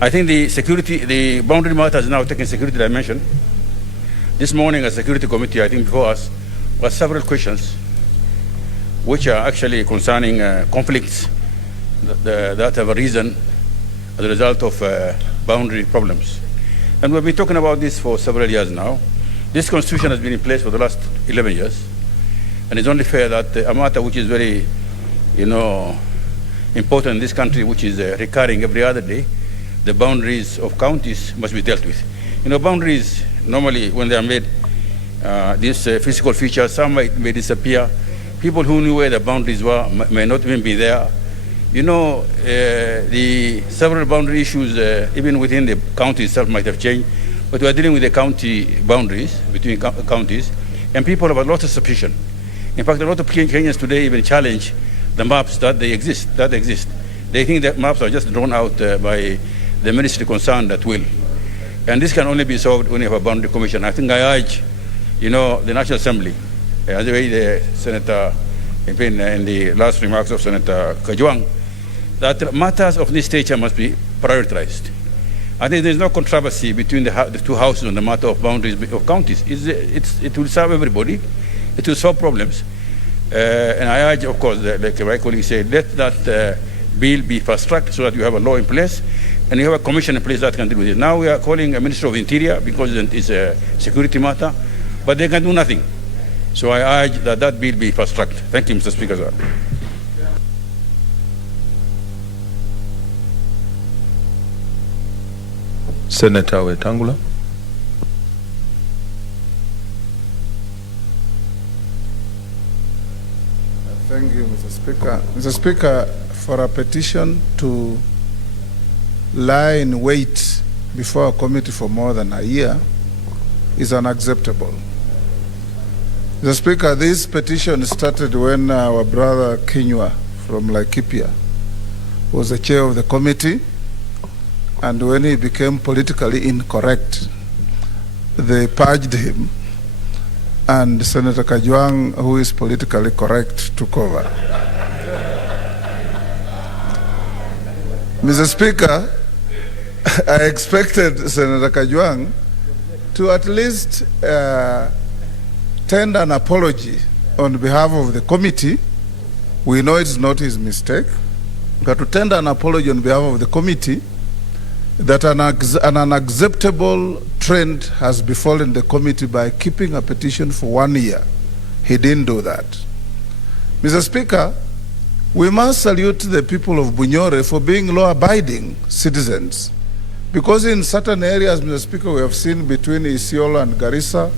I think the boundary matter has now taken security dimension. This morning, a security committee, I think before us, was several questions which are actually concerning conflicts that have arisen as a result of boundary problems. And we've been talking about this for several years now. This constitution has been in place for the last 11 years. And it's only fair that a matter which is very, important in this country, which is recurring every other day, the boundaries of counties must be dealt with. Boundaries, normally when they are made, these physical features, some may disappear. People who knew where the boundaries were may not even be there. The several boundary issues, even within the county itself, might have changed. But we are dealing with the county boundaries between counties, and people have a lot of suspicion. In fact, a lot of Kenyans today even challenge the maps that exist. They think that maps are just drawn out by the ministry concerned at will. And this can only be solved when you have a boundary commission. I think I urge, the National Assembly, as the way the Senator, in the last remarks of Senator Kajwang, that matters of this nature must be prioritized. I think there's no controversy between the two houses on the matter of boundaries of counties. It will serve everybody. It will solve problems. And I urge, of course, like my colleague said, let that bill be fast-tracked so that you have a law in place and you have a commission in place that can deal with it. Now we are calling a Minister of Interior because it's a security matter, but they can do nothing. So I urge that that bill be fast-tracked. Thank you, Mr. Speaker, sir. Senator Wetangula. Thank you, Mr. Speaker. Mr. Speaker, for a petition to lie in wait before a committee for more than a year is unacceptable. Mr. Speaker, this petition started when our brother Kinyua from Laikipia was the chair of the committee, and when he became politically incorrect, they purged him, and Senator Kajwang, who is politically correct, took over. Mr. Speaker, I expected Senator Kajwang to at least tender an apology on behalf of the committee. We know it's not his mistake, but to tender an apology on behalf of the committee that an unacceptable trend has befallen the committee by keeping a petition for 1 year. He didn't do that. Mr. Speaker, we must salute the people of Bunyore for being law-abiding citizens. Because in certain areas, Mr. Speaker, we have seen between Isiolo and Garissa,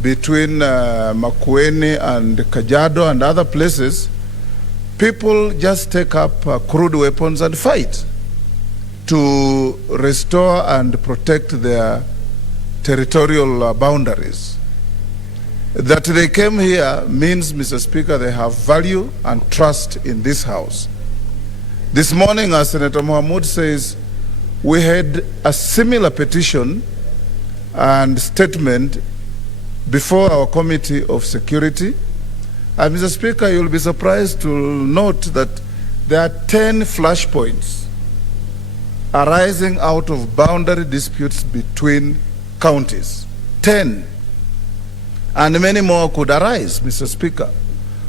between Makueni and Kajiado and other places, people just take up crude weapons and fight to restore and protect their territorial boundaries. That they came here means, Mr. Speaker, they have value and trust in this House. This morning, as Senator Mohamud says, we had a similar petition and statement before our Committee of Security. And Mr. Speaker, you'll be surprised to note that there are 10 flashpoints arising out of boundary disputes between counties. 10. And many more could arise, Mr. Speaker.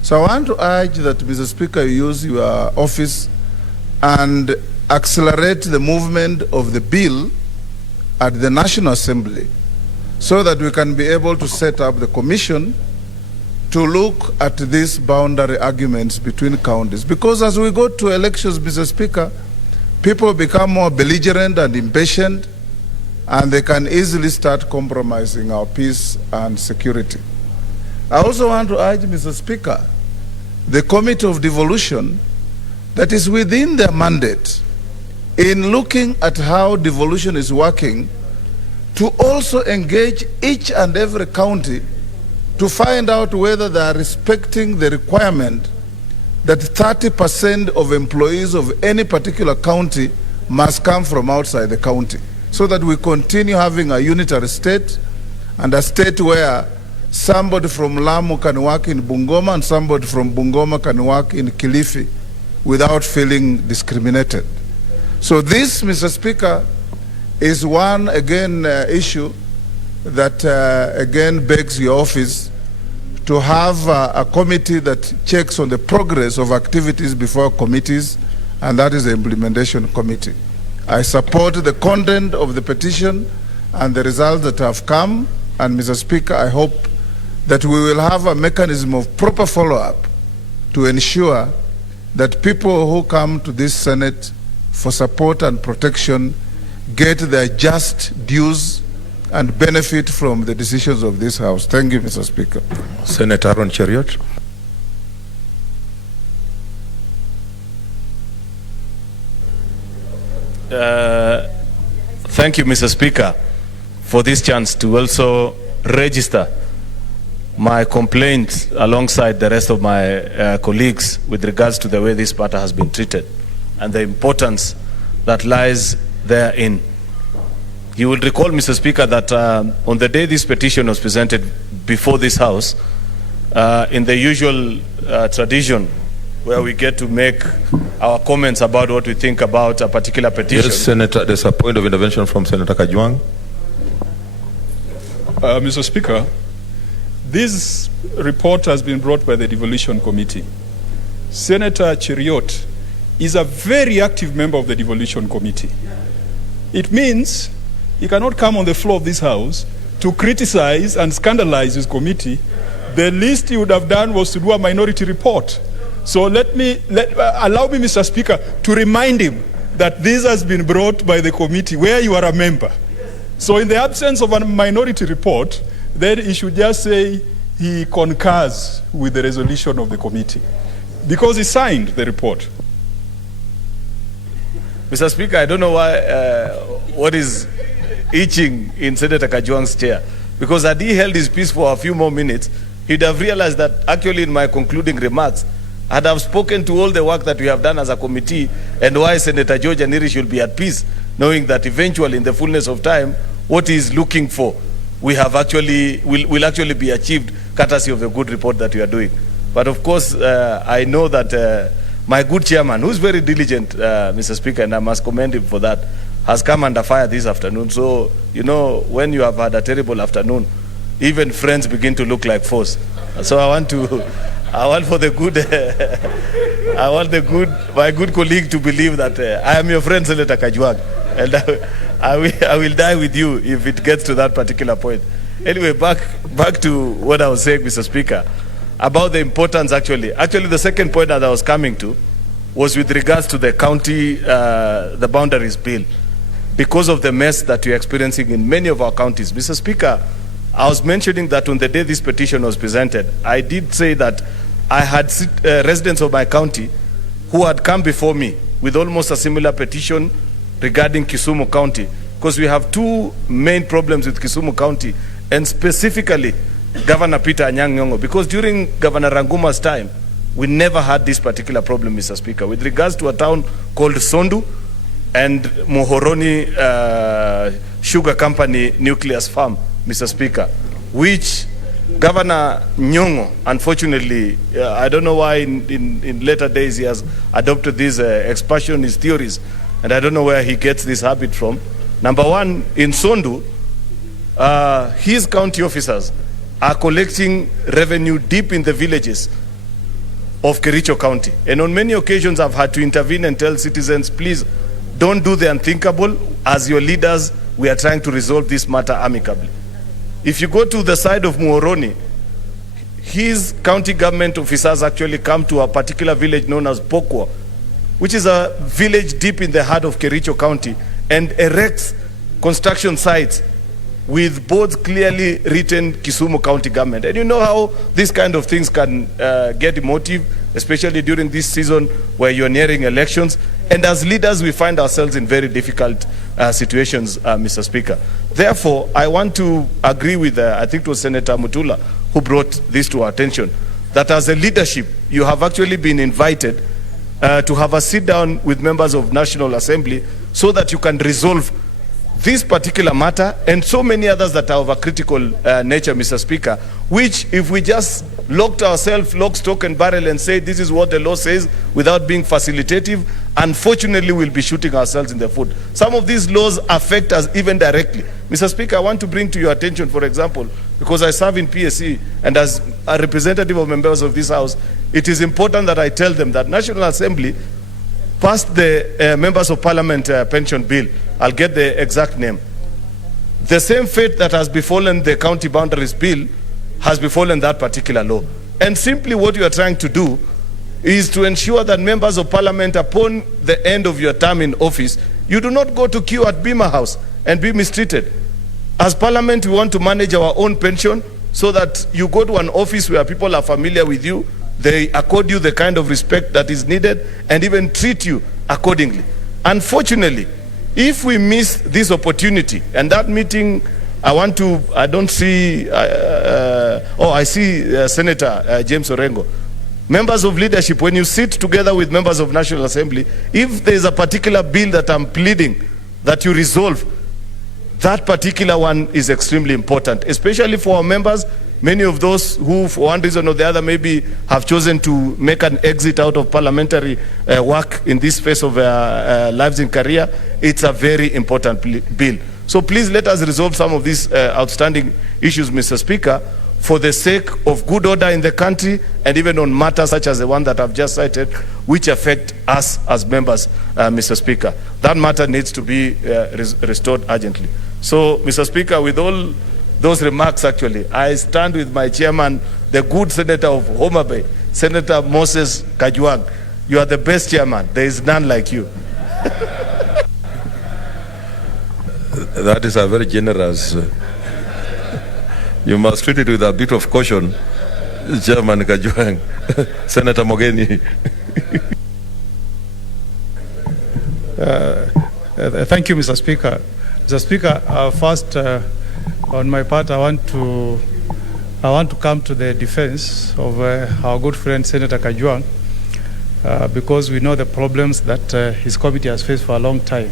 So I want to urge that, Mr. Speaker, you use your office and accelerate the movement of the bill at the National Assembly so that we can be able to set up the commission to look at these boundary arguments between counties. Because as we go to elections, Mr. Speaker, people become more belligerent and impatient, and they can easily start compromising our peace and security. I also want to urge, Mr. Speaker, the Committee of Devolution, that is within their mandate, in looking at how devolution is working, to also engage each and every county to find out whether they are respecting the requirement that 30% of employees of any particular county must come from outside the county, so that we continue having a unitary state and a state where somebody from Lamu can work in Bungoma and somebody from Bungoma can work in Kilifi without feeling discriminated. So this, Mr. Speaker, is one, again, issue that, again, begs your office to have a committee that checks on the progress of activities before committees, and that is the implementation committee. I support the content of the petition and the results that have come, and Mr. Speaker, I hope that we will have a mechanism of proper follow-up to ensure that people who come to this Senate for support and protection get their just dues and benefit from the decisions of this House. Thank you, Mr. Speaker. Senator Aaron Cheriot. Thank you, Mr. Speaker, for this chance to also register my complaint alongside the rest of my colleagues with regards to the way this matter has been treated and the importance that lies therein. You will recall, Mr. Speaker, that on the day this petition was presented before this House, in the usual tradition where we get to make our comments about what we think about a particular petition. Yes, Senator, there's a point of intervention from Senator Kajwang. Mr. Speaker, this report has been brought by the Devolution Committee. Senator Cheriot is a very active member of the Devolution Committee. It means he cannot come on the floor of this House to criticize and scandalize his committee. The least he would have done was to do a minority report. So allow me, Mr. Speaker, to remind him that this has been brought by the committee where you are a member. So in the absence of a minority report, then he should just say he concurs with the resolution of the committee, because he signed the report. Mr. Speaker, I don't know why, what is itching in Senator Kajwang's chair, because had he held his peace for a few more minutes, he'd have realized that actually in my concluding remarks, I'd have spoken to all the work that we have done as a committee and why Senator George Aniri should be at peace, knowing that eventually in the fullness of time, what he is looking for will actually be achieved courtesy of the good report that we are doing. But of course, I know that my good chairman, who's very diligent, Mr. Speaker, and I must commend him for that, has come under fire this afternoon. So, you know, when you have had a terrible afternoon, even friends begin to look like foes. So I want my good colleague to believe that I am your friend, Senator Kajwang, and I will die with you if it gets to that particular point. Anyway, back to what I was saying, Mr. Speaker, about the importance actually the second point that I was coming to was with regards to the county, the boundaries bill. because of the mess that we're experiencing in many of our counties. Mr. Speaker, I was mentioning that on the day this petition was presented, I did say that I had residents of my county who had come before me with almost a similar petition regarding Kisumu County, because we have two main problems with Kisumu County, and specifically Governor Peter Anyang' Nyong'o, because during Governor Ranguma's time, we never had this particular problem, Mr. Speaker, with regards to a town called Sondu and Muhoroni Sugar Company Nucleus Farm, Mr. Speaker, which Governor Nyong'o, unfortunately, I don't know why in later days he has adopted these expansionist theories, and I don't know where he gets this habit from. Number one, in Sondu, his county officers are collecting revenue deep in the villages of Kericho County. And on many occasions, I've had to intervene and tell citizens, please, don't do the unthinkable. As your leaders, we are trying to resolve this matter amicably. If you go to the side of Muhoroni, his county government officers actually come to a particular village known as Pokwa, which is a village deep in the heart of Kericho County, and erects construction sites with boards clearly written Kisumu County government. And you know how these kind of things can get emotive, especially during this season where you're nearing elections. And as leaders, we find ourselves in very difficult situations, Mr. Speaker. Therefore, I want to agree with, I think it was Senator Mutula who brought this to our attention, that as a leadership, you have actually been invited to have a sit down with members of National Assembly so that you can resolve this particular matter and so many others that are of a critical nature, Mr. Speaker, which if we just locked ourselves lock, stock and barrel and say this is what the law says without being facilitative, unfortunately we'll be shooting ourselves in the foot. Some of these laws affect us even directly. Mr. Speaker, I want to bring to your attention, for example, because I serve in PSC and as a representative of members of this House, it is important that I tell them that National Assembly passed the Members of Parliament pension bill. I'll get the exact name. The same fate that has befallen the county boundaries bill has befallen that particular law. And simply what you are trying to do is to ensure that members of parliament, upon the end of your term in office, you do not go to queue at Bima House and be mistreated. As parliament, we want to manage our own pension so that you go to an office where people are familiar with you, they accord you the kind of respect that is needed and even treat you accordingly. Unfortunately, if we miss this opportunity, and that meeting, I don't see, I see Senator James Orengo. Members of leadership, when you sit together with members of National Assembly, if there is a particular bill that I'm pleading that you resolve, that particular one is extremely important, especially for our members. Many of those who, for one reason or the other, maybe have chosen to make an exit out of parliamentary work in this phase of lives and career, it's a very important bill. So please let us resolve some of these outstanding issues, Mr. Speaker, for the sake of good order in the country and even on matters such as the one that I've just cited, which affect us as members, Mr. Speaker. That matter needs to be restored urgently. So, Mr. Speaker, with all those remarks, actually, I stand with my chairman, the good senator of Homa Bay, Senator Moses Kajwang. You are the best chairman. There is none like you. That is a very generous. You must treat it with a bit of caution, Chairman Kajwang. Senator Mogeni. Thank you, Mr. Speaker. Mr. Speaker, first, on my part, I want to come to the defense of our good friend Senator Kajwang, because we know the problems that his committee has faced for a long time.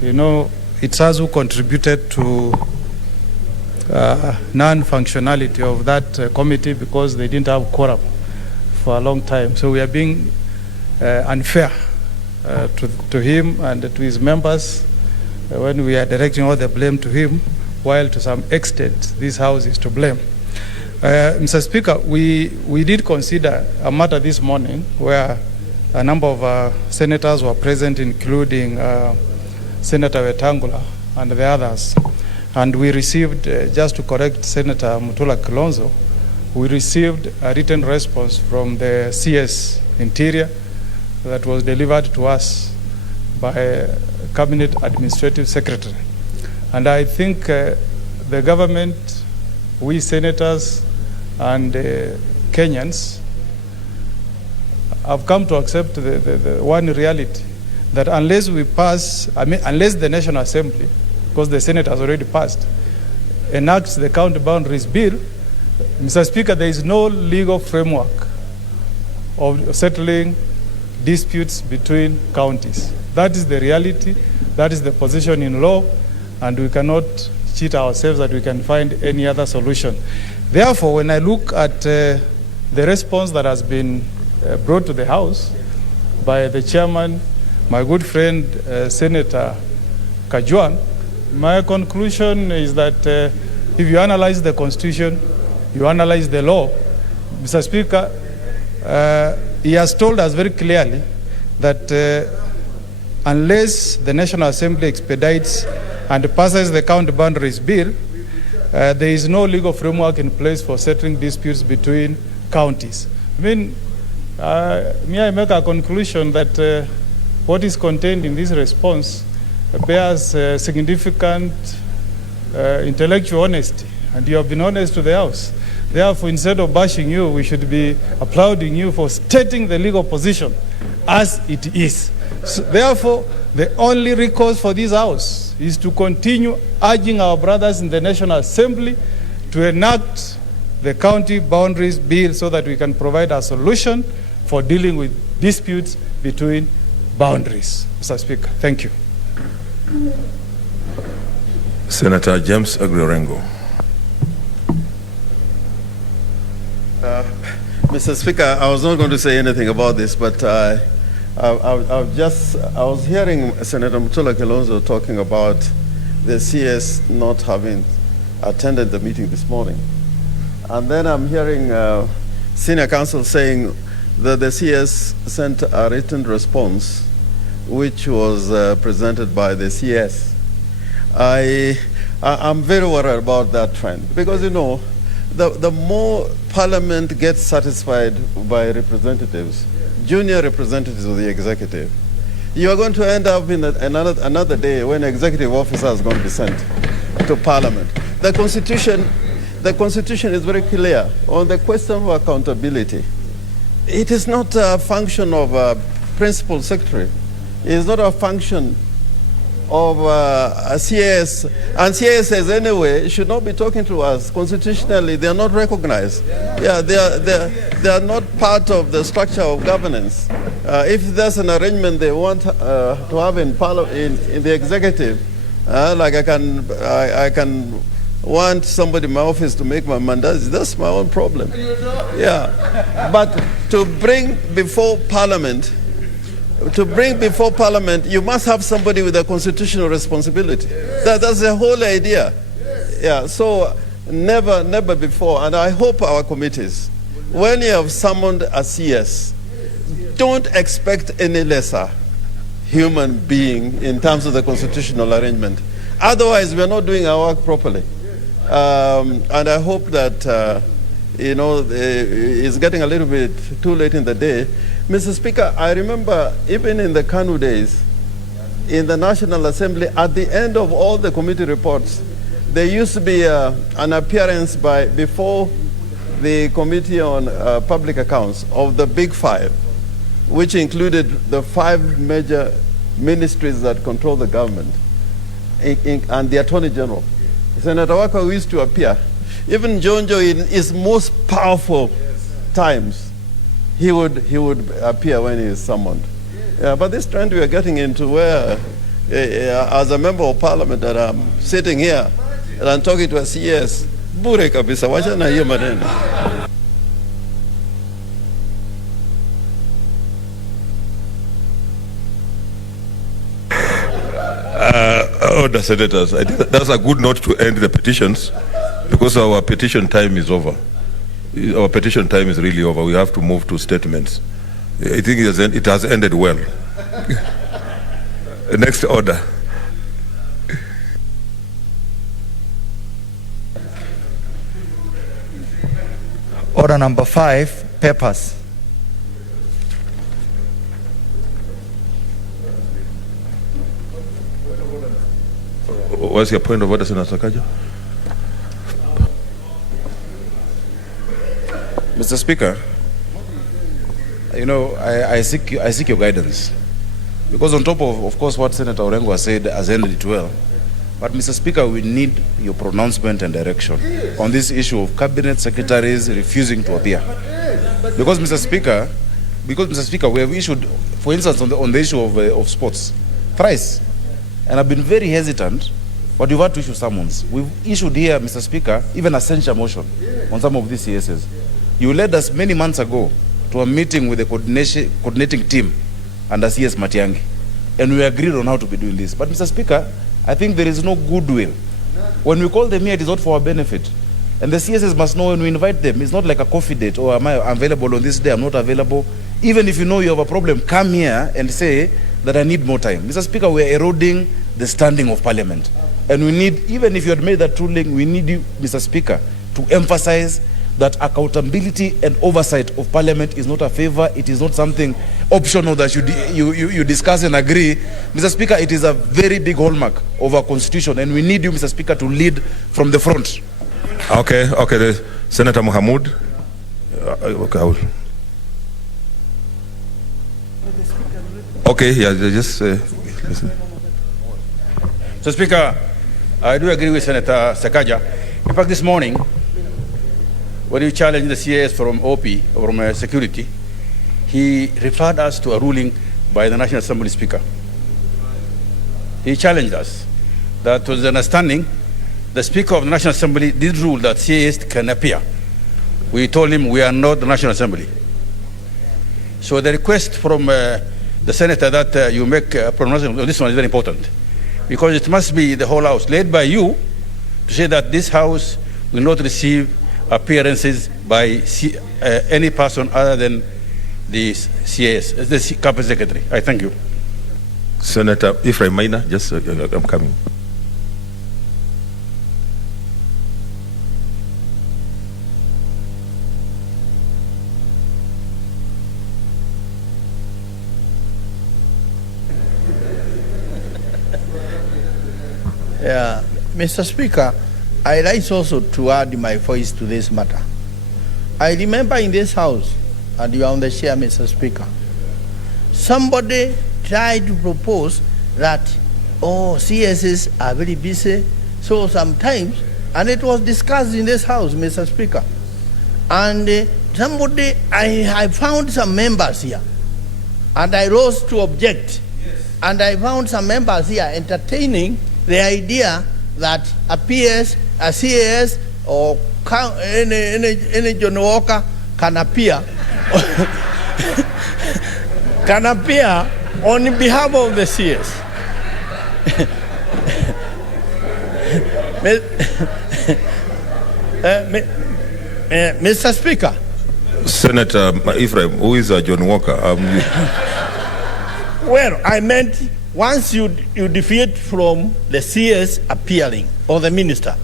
You know, it's us who contributed to non-functionality of that committee because they didn't have quorum for a long time. So we are being unfair to him and to his members when we are directing all the blame to him, while to some extent this House is to blame. Mr. Speaker, we did consider a matter this morning where a number of senators were present, including Senator Wetangula and the others. And we received, just to correct Senator Mutula Kilonzo, we received a written response from the CS Interior that was delivered to us by Cabinet Administrative Secretary. And I think the government, we senators and Kenyans have come to accept the one reality that unless we pass, unless the National Assembly, because the Senate has already passed, enacts the county boundaries bill, Mr. Speaker, there is no legal framework of settling disputes between counties. That is the reality, that is the position in law, and we cannot cheat ourselves that we can find any other solution. Therefore, when I look at the response that has been brought to the House by the chairman, my good friend, Senator Kajwang, my conclusion is that if you analyze the Constitution, you analyze the law, Mr. Speaker, he has told us very clearly that unless the National Assembly expedites and passes the county boundaries bill, there is no legal framework in place for settling disputes between counties. I mean, may I make a conclusion that what is contained in this response bears significant intellectual honesty, and you have been honest to the House. Therefore, instead of bashing you, we should be applauding you for stating the legal position as it is. So, therefore, the only recourse for this House is to continue urging our brothers in the National Assembly to enact the county boundaries bill so that we can provide a solution for dealing with disputes between boundaries. Mr. Speaker, thank you. Senator James Agri-Orengo. Mr. Speaker, I was not going to say anything about this, but I was hearing Senator Mutula Kilonzo talking about the CS not having attended the meeting this morning. And then I'm hearing senior counsel saying that the CS sent a written response which was presented by the CS. I'm very worried about that trend because, you know, the more Parliament gets satisfied by representatives, junior representatives of the executive, you are going to end up in another day when executive officers are going to be sent to Parliament. The Constitution is very clear on the question of accountability. It is not a function of a principal secretary. It is not a function of a CS. And CSs anyway should not be talking to us. Constitutionally, they are not recognized. Yeah, they are not part of the structure of governance. If there's an arrangement they want to have in the executive, like I can want somebody in my office to make my mandates, that's my own problem. Yeah, but to bring before Parliament, you must have somebody with a constitutional responsibility. That's the whole idea. Yeah, so never before, and I hope our committees, when you have summoned a CS, don't expect any lesser human being in terms of the constitutional arrangement. Otherwise, we're not doing our work properly. And I hope that, it's getting a little bit too late in the day. Mr. Speaker, I remember even in the KANU days, in the National Assembly, at the end of all the committee reports, there used to be an appearance before the Committee on Public Accounts of the Big Five, which included the 5 major ministries that control the government, and the Attorney General. Senator Waka used to appear. Even Jonjo, in his most powerful times, he would appear when he is summoned. Yeah, but this trend we are getting into where, as a member of Parliament, that I'm sitting here and I'm talking to a CS, bure kabisa, wacha na hiyo maneno. Order, senators. I think that's a good note to end the petitions because our petition time is over. Our petition time is really over. We have to move to statements. I think it has ended well. Next order. Order number 5, papers. What's your point of order, Senator Sakaja? Mr. Speaker, you know, I seek your guidance. Because on top of course, what Senator Orengo has said has ended it well. But Mr. Speaker, we need your pronouncement and direction on this issue of cabinet secretaries refusing to appear. Because Mr. Speaker, we have issued, for instance, on the issue of sports, thrice. And I've been very hesitant, but we've had to issue summons. We've issued here, Mr. Speaker, even a censure motion on some of these CSs. You led us many months ago to a meeting with the coordinating team under CS Matiangi, and we agreed on how to be doing this. But Mr. Speaker, I think there is no goodwill. When we call them here, it is not for our benefit. And the CSs must know when we invite them, it's not like a coffee date, or am I available on this day, I'm not available. Even if you know you have a problem, come here and say that I need more time. Mr. Speaker, we are eroding the standing of Parliament. And we need, even if you had made that ruling, we need you, Mr. Speaker, to emphasize that accountability and oversight of Parliament is not a favor, it is not something optional that you discuss and agree. Mr. Speaker, it is a very big hallmark of our constitution, and we need you, Mr. Speaker, to lead from the front. Okay, Senator Mohamud. Okay, yeah, just listen. So, Speaker, I do agree with Senator Sakaja. In fact, this morning, when you challenged the CS from OP, from security, he referred us to a ruling by the National Assembly Speaker. He challenged us that to his understanding, the Speaker of the National Assembly did rule that CAS can appear. We told him we are not the National Assembly. So the request from the Senator that you make a pronouncement on this one is very important, because it must be the whole House, led by you, to say that this House will not receive appearances by any person other than the CAS, the Cabinet Secretary. I thank you. Senator Ephraim Maina, just I'm coming. Yeah, Mr. Speaker, I rise also to add my voice to this matter. I remember in this House, and you are on the chair, Mr. Speaker, somebody tried to propose that, CSs are very busy, so sometimes, and it was discussed in this House, Mr. Speaker, and I found some members here, and I rose to object, and I found some members here entertaining the idea that a PS, a CAS, or any John Walker can appear can appear on behalf of the CS. Mr. Speaker. Senator Ephraim, who is John Walker? Well, I meant once you defeat from the CS appearing, or the minister,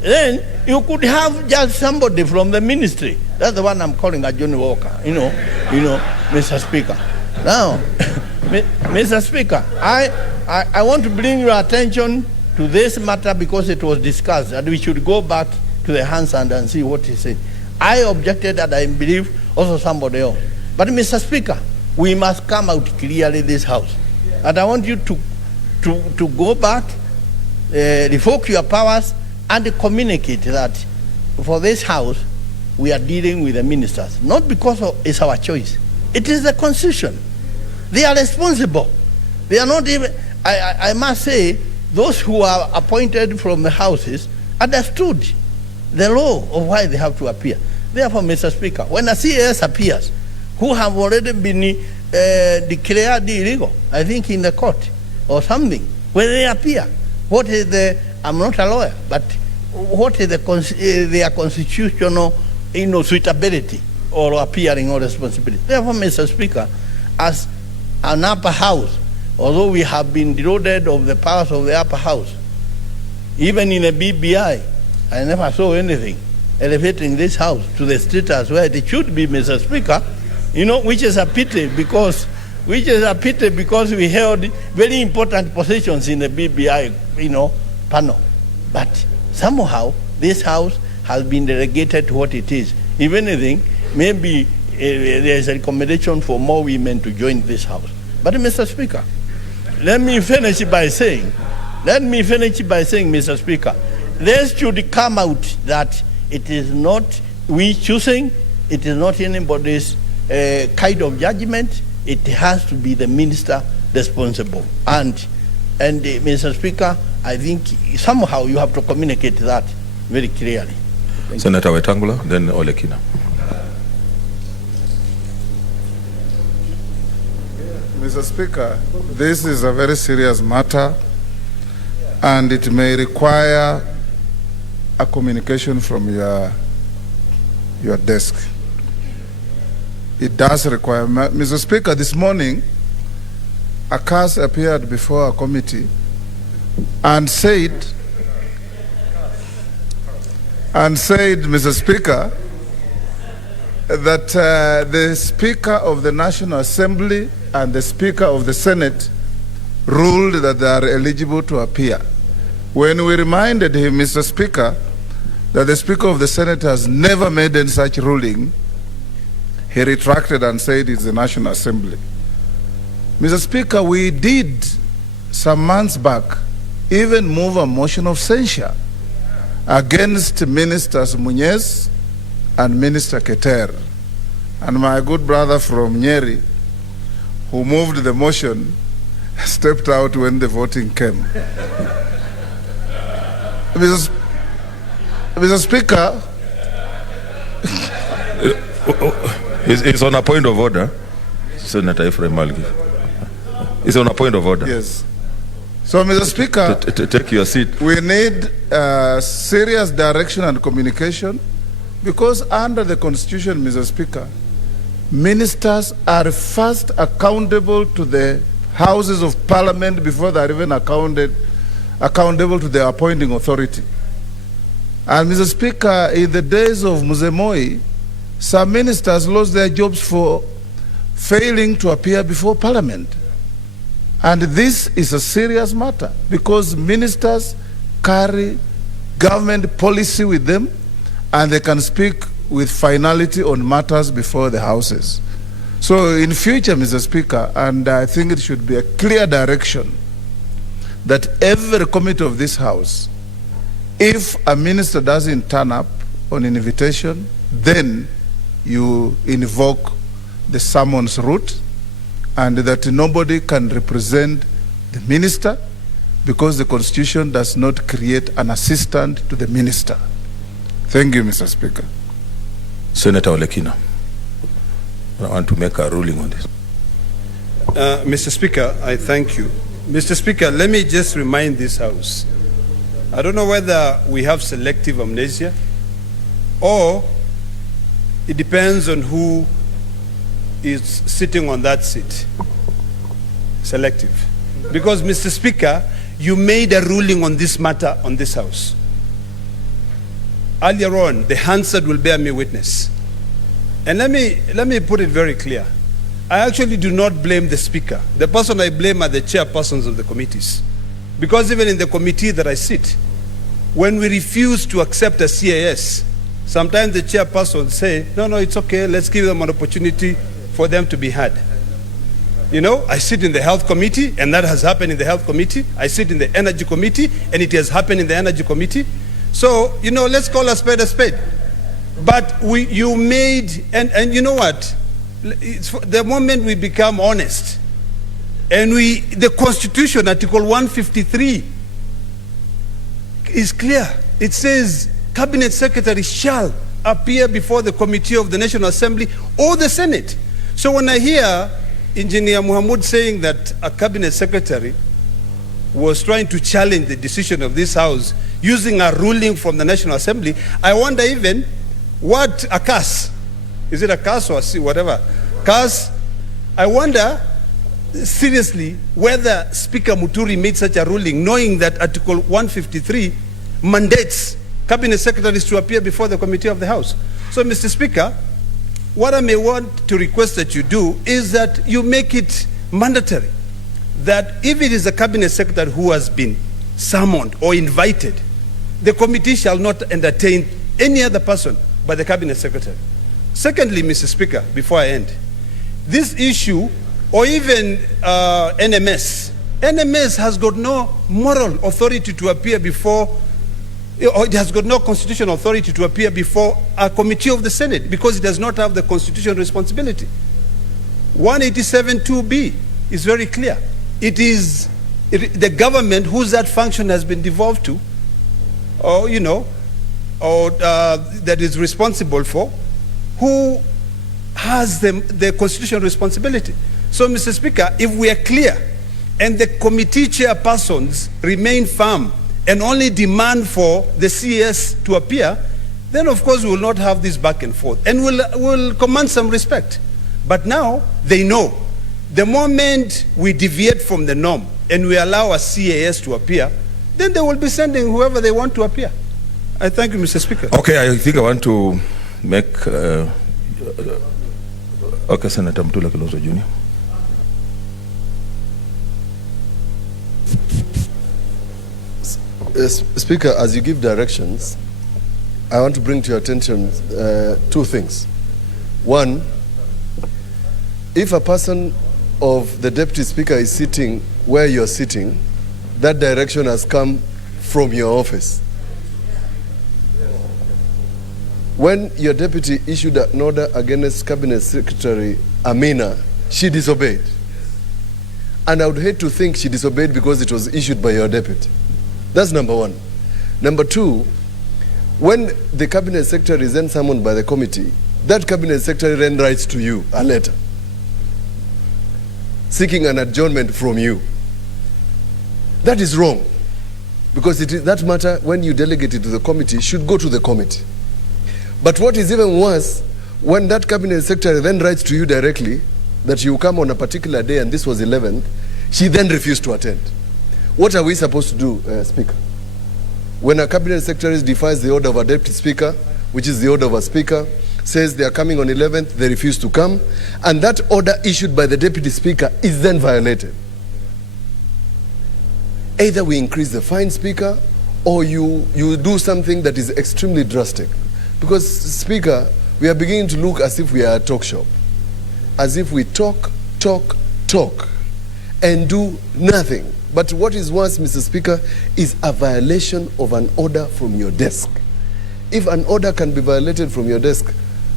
then you could have just somebody from the ministry. That's the one I'm calling a John Walker, you know, Mr. Speaker. Now, Mr. Speaker, I want to bring your attention to this matter because it was discussed, and we should go back to the Hansard and see what he said. I objected, and I believe also somebody else. But Mr. Speaker, we must come out clearly this House. And I want you to go back, revoke your powers, and communicate that for this House, we are dealing with the ministers. Not because it's our choice. It is the Constitution. They are responsible. They are not even, I must say, those who are appointed from the houses understood the law of why they have to appear. Therefore, Mr. Speaker, when a CAS appears, who have already been declared illegal, I think in the court or something, when they appear, what is I'm not a lawyer, but what is their constitutional suitability or appearing or responsibility? Therefore, Mr. Speaker, as an upper house, although we have been derogated of the powers of the upper house, even in the BBI, I never saw anything elevating this house to the status where it should be, Mr. Speaker, which is a pity because we held very important positions in the BBI, panel. But somehow, this House has been delegated to what it is. If anything, maybe there is a recommendation for more women to join this House. But Mr. Speaker, let me finish by saying, Mr. Speaker, there should come out that it is not we choosing, it is not anybody's kind of judgment. It has to be the minister responsible. And Mr. Speaker, I think somehow you have to communicate that very clearly. Senator Wetangula, then Olekina. Mr. Speaker, this is a very serious matter, and it may require a communication from your desk. It does require. Mr. Speaker, this morning, a case appeared before a committee and said, Mr. Speaker, that the Speaker of the National Assembly and the Speaker of the Senate ruled that they are eligible to appear. When we reminded him, Mr. Speaker, that the Speaker of the Senate has never made any such ruling, he retracted and said it's the National Assembly. Mr. Speaker, we did some months back even move a motion of censure against Ministers Munez and Minister Keter. And my good brother from Nyeri, who moved the motion, stepped out when the voting came. Mr. Speaker, it's on a point of order, Senator Ephraim Malgi. It's on a point of order. Yes. So, Mr. Speaker, take your seat. We need serious direction and communication, because under the Constitution, Mr. Speaker, ministers are first accountable to the Houses of Parliament before they are even accountable to the appointing authority. And Mr. Speaker, in the days of Muzemoi, some ministers lost their jobs for failing to appear before Parliament. And this is a serious matter, because ministers carry government policy with them, and they can speak with finality on matters before the houses. So in future, Mr. Speaker, and I think it should be a clear direction that every committee of this House, if a minister doesn't turn up on an invitation, then you invoke the summons route, and that nobody can represent the minister, because the Constitution does not create an assistant to the minister. Thank you, Mr. Speaker. Senator Olekina, I want to make a ruling on this. Mr. Speaker, I thank you. Mr. Speaker, let me just remind this House. I don't know whether we have selective amnesia, or it depends on who is sitting on that seat. Selective. Because, Mr. Speaker, you made a ruling on this matter on this House. Earlier on, the Hansard will bear me witness. And let me put it very clear. I actually do not blame the Speaker. The person I blame are the chairpersons of the committees. Because even in the committee that I sit, when we refuse to accept a CAS, sometimes the chairperson say, no, it's okay, let's give them an opportunity for them to be heard. You know, I sit in the health committee, and that has happened in the health committee. I sit in the energy committee, and it has happened in the energy committee. So, you know, let's call a spade a spade. But you made, and you know what? The moment we become honest, and the Constitution, Article 153, is clear. It says, Cabinet Secretary shall appear before the Committee of the National Assembly or the Senate. So when I hear Engineer Muhammad saying that a Cabinet Secretary was trying to challenge the decision of this House using a ruling from the National Assembly, I wonder even what a CAS, is it a CAS or whatever, CAS, I wonder seriously whether Speaker Muturi made such a ruling knowing that Article 153 mandates Cabinet Secretaries to appear before the Committee of the House. So, Mr. Speaker, what I may want to request that you do is that you make it mandatory that if it is a Cabinet Secretary who has been summoned or invited, the committee shall not entertain any other person but the cabinet secretary. Secondly, Mr. Speaker, before I end, this issue, or even NMS has got no moral authority to appear before, or it has got no constitutional authority to appear before a committee of the Senate because it does not have the constitutional responsibility. 187(2)(b is very clear. It is the government whose that function has been devolved to, or that is responsible for, who has the constitutional responsibility. So, Mr. Speaker, if we are clear and the committee chairpersons remain firm and only demand for the CS to appear, then of course we will not have this back and forth and we'll command some respect. But now they know the moment we deviate from the norm and we allow a CAS to appear, then they will be sending whoever they want to appear. I thank you, Mr. Speaker. Okay, I think I want to make okay, Senator Mutula Kilonzo Jr. Speaker, as you give directions, I want to bring to your attention two things. One, if a person of the Deputy Speaker is sitting where you're sitting, that direction has come from your office. When your deputy issued an order against Cabinet Secretary Amina, she disobeyed. And I would hate to think she disobeyed because it was issued by your deputy. That's number one. Number two, when the Cabinet Secretary is then summoned by the committee, that Cabinet Secretary then writes to you a letter seeking an adjournment from you. That is wrong, because that matter, when you delegate it to the committee, should go to the committee. But what is even worse, when that Cabinet Secretary then writes to you directly that you come on a particular day, and this was 11th, she then refused to attend. What are we supposed to do, Speaker? When a Cabinet Secretary defies the order of a Deputy Speaker, which is the order of a Speaker, says they are coming on 11th, they refuse to come, and that order issued by the Deputy Speaker is then violated. Either we increase the fine, Speaker, or you do something that is extremely drastic. Because, Speaker, we are beginning to look as if we are a talk shop. As if we talk, and do nothing. But what is worse, Mr. Speaker, is a violation of an order from your desk. If an order can be violated from your desk,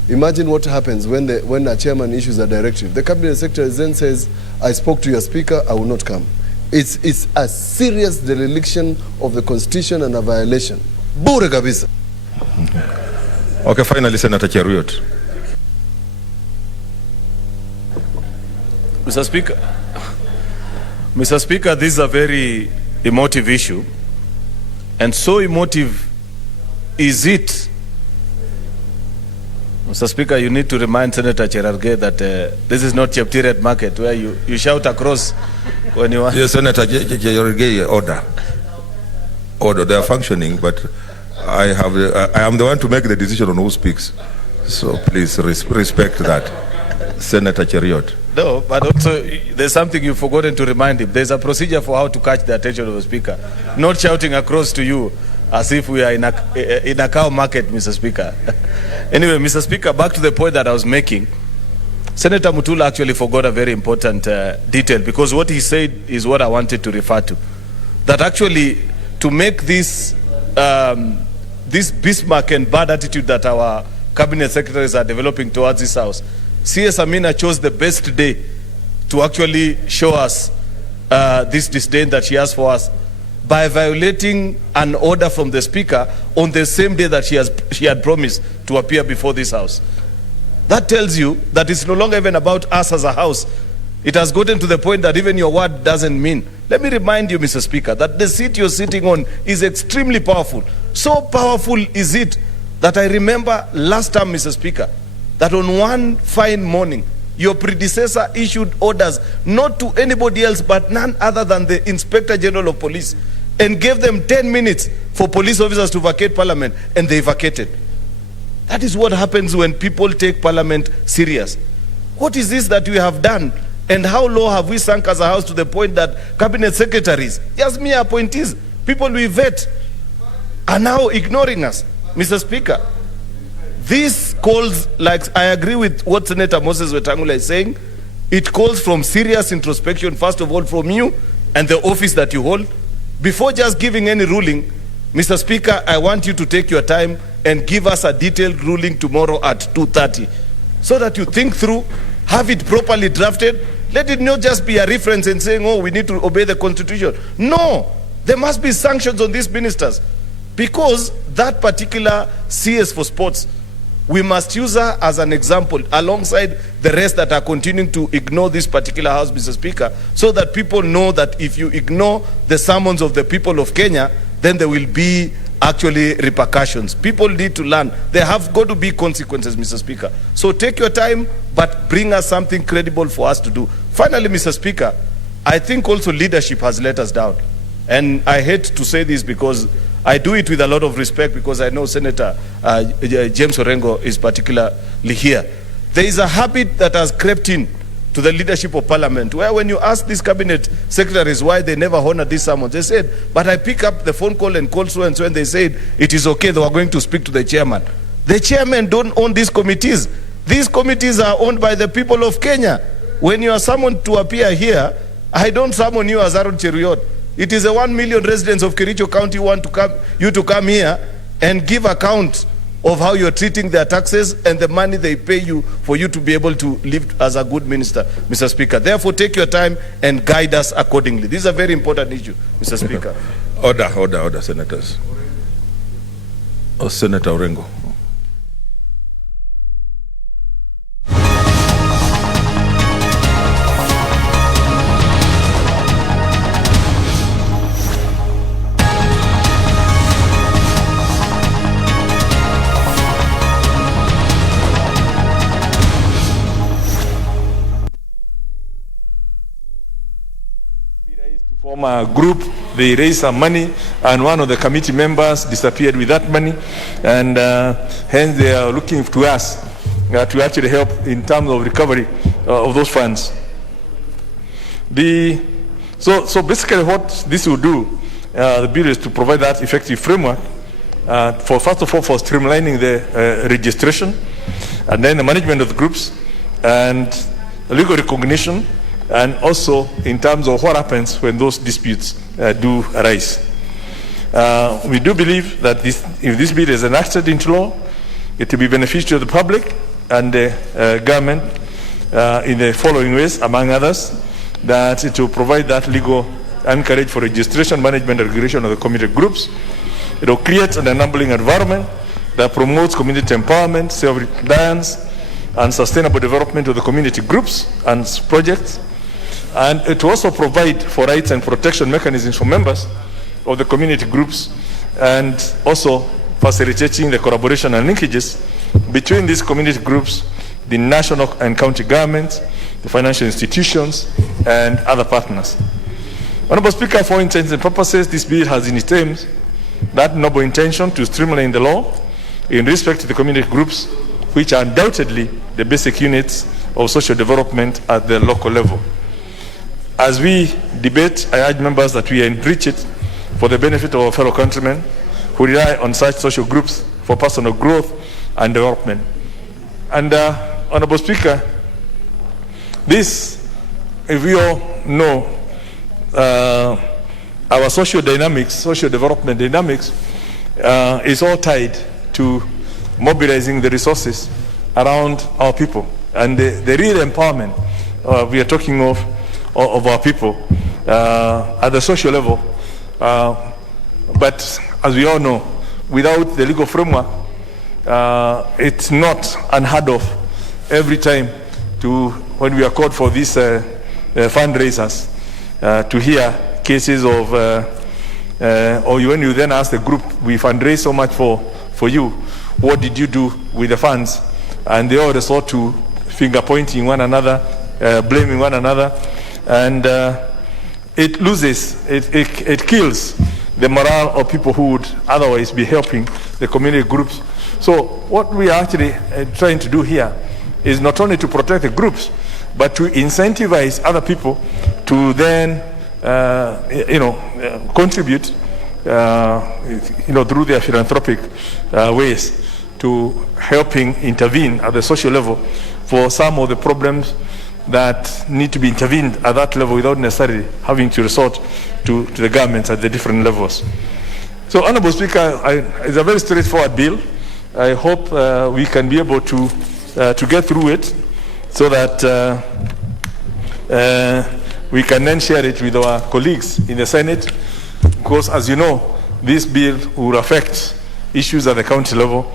imagine what happens when a chairman issues a directive. The Cabinet Secretary then says, I spoke to your Speaker, I will not come. It's a serious dereliction of the Constitution and a violation. Bure kabisa. Okay, finally, Senator Cheruyot. Mr. Speaker, this is a very emotive issue, and so emotive is it. Mr. Speaker, you need to remind Senator Cherargei that this is not Cheptiret Market where you shout across when you want. Yes, Senator Cherargei, order. They are functioning, but I am the one to make the decision on who speaks. So please respect that. Senator Cheruyot. No, but also there's something you've forgotten to remind him. There's a procedure for how to catch the attention of the Speaker. Not shouting across to you as if we are in a cow market, Mr. Speaker. Anyway, Mr. Speaker, back to the point that I was making. Senator Mutula actually forgot a very important detail, because what he said is what I wanted to refer to. That actually, to make this Bismarck and bad attitude that our cabinet secretaries are developing towards this house, CS Amina chose the best day to actually show us this disdain that she has for us by violating an order from the Speaker on the same day that she had promised to appear before this house. That tells you that it's no longer even about us as a house. It has gotten to the point that even your word doesn't mean. Let me remind you, Mr. Speaker, that the seat you're sitting on is extremely powerful. So powerful is it that I remember last time, Mr. Speaker, that on one fine morning, your predecessor issued orders not to anybody else but none other than the Inspector General of Police, and gave them 10 minutes for police officers to vacate Parliament, and they vacated. That is what happens when people take Parliament serious. What is this that we have done? And how low have we sunk as a house to the point that cabinet secretaries, just mere appointees, people we vet are now ignoring us. Mr. Speaker, this calls, like I agree with what Senator Moses Wetangula is saying, it calls from serious introspection, first of all from you and the office that you hold. Before just giving any ruling, Mr. Speaker, I want you to take your time and give us a detailed ruling tomorrow at 2:30 so that you think through, have it properly drafted. Let it not just be a reference and saying, oh, we need to obey the Constitution. No, there must be sanctions on these ministers because that particular CS for sports, we must use her as an example alongside the rest that are continuing to ignore this particular house, Mr. Speaker, so that people know that if you ignore the summons of the people of Kenya, then there will be actually repercussions. People need to learn. There have got to be consequences, Mr. Speaker. So take your time, but bring us something credible for us to do. Finally, Mr. Speaker, I think also leadership has let us down. And I hate to say this because I do it with a lot of respect because I know Senator James Orengo is particularly here. There is a habit that has crept in to the leadership of Parliament where when you ask these cabinet secretaries why they never honor these summons, they said, but I pick up the phone call and call so and so, and they said it is okay, they were going to speak to the chairman. The chairman don't own these committees. These committees are owned by the people of Kenya. When you are summoned to appear here, I don't summon you as Aaron Cheruiyot. It is the 1 million residents of Kericho County who want to come here and give account of how you're treating their taxes and the money they pay you for you to be able to live as a good minister, Mr. Speaker. Therefore, take your time and guide us accordingly. This is a very important issue, Mr. Speaker. Order, senators. Senator Orengo. Form a group, they raised some money, and one of the committee members disappeared with that money, and hence they are looking to us to actually help in terms of recovery of those funds. So basically what this will do, the bill is to provide that effective framework for, first of all, for streamlining the registration, and then the management of the groups, and legal recognition, and also in terms of what happens when those disputes do arise. We do believe that if this bill is enacted into law, it will be beneficial to the public and the government in the following ways, among others, that it will provide that legal encourage for registration, management, and regulation of the community groups. It will create an enabling environment that promotes community empowerment, self-reliance, and sustainable development of the community groups and projects. And it will also provide for rights and protection mechanisms for members of the community groups, and also facilitating the collaboration and linkages between these community groups, the national and county governments, the financial institutions, and other partners. Honorable Speaker, for intents and purposes, this bill has in its aims that noble intention to streamline the law in respect to the community groups, which are undoubtedly the basic units of social development at the local level. As we debate, I urge members that we enrich it for the benefit of our fellow countrymen who rely on such social groups for personal growth and development. And Honorable Speaker, this, if we all know, our social dynamics, social development dynamics, is all tied to mobilizing the resources around our people. And the real empowerment we are talking of our people at the social level. But as we all know, without the legal framework, it's not unheard of every time when we are called for these fundraisers to hear cases of, or when you then ask the group, we fundraise so much for you, what did you do with the funds? And they all resort to finger pointing one another, blaming one another, and it loses, it kills the morale of people who would otherwise be helping the community groups. So what we are actually trying to do here is not only to protect the groups, but to incentivize other people to then, contribute through their philanthropic ways to helping intervene at the social level for some of the problems that need to be intervened at that level without necessarily having to resort to the governments at the different levels. So, Honorable Speaker, it's a very straightforward bill. I hope we can be able to get through it so that we can then share it with our colleagues in the Senate, because as you know, this bill will affect issues at the county level,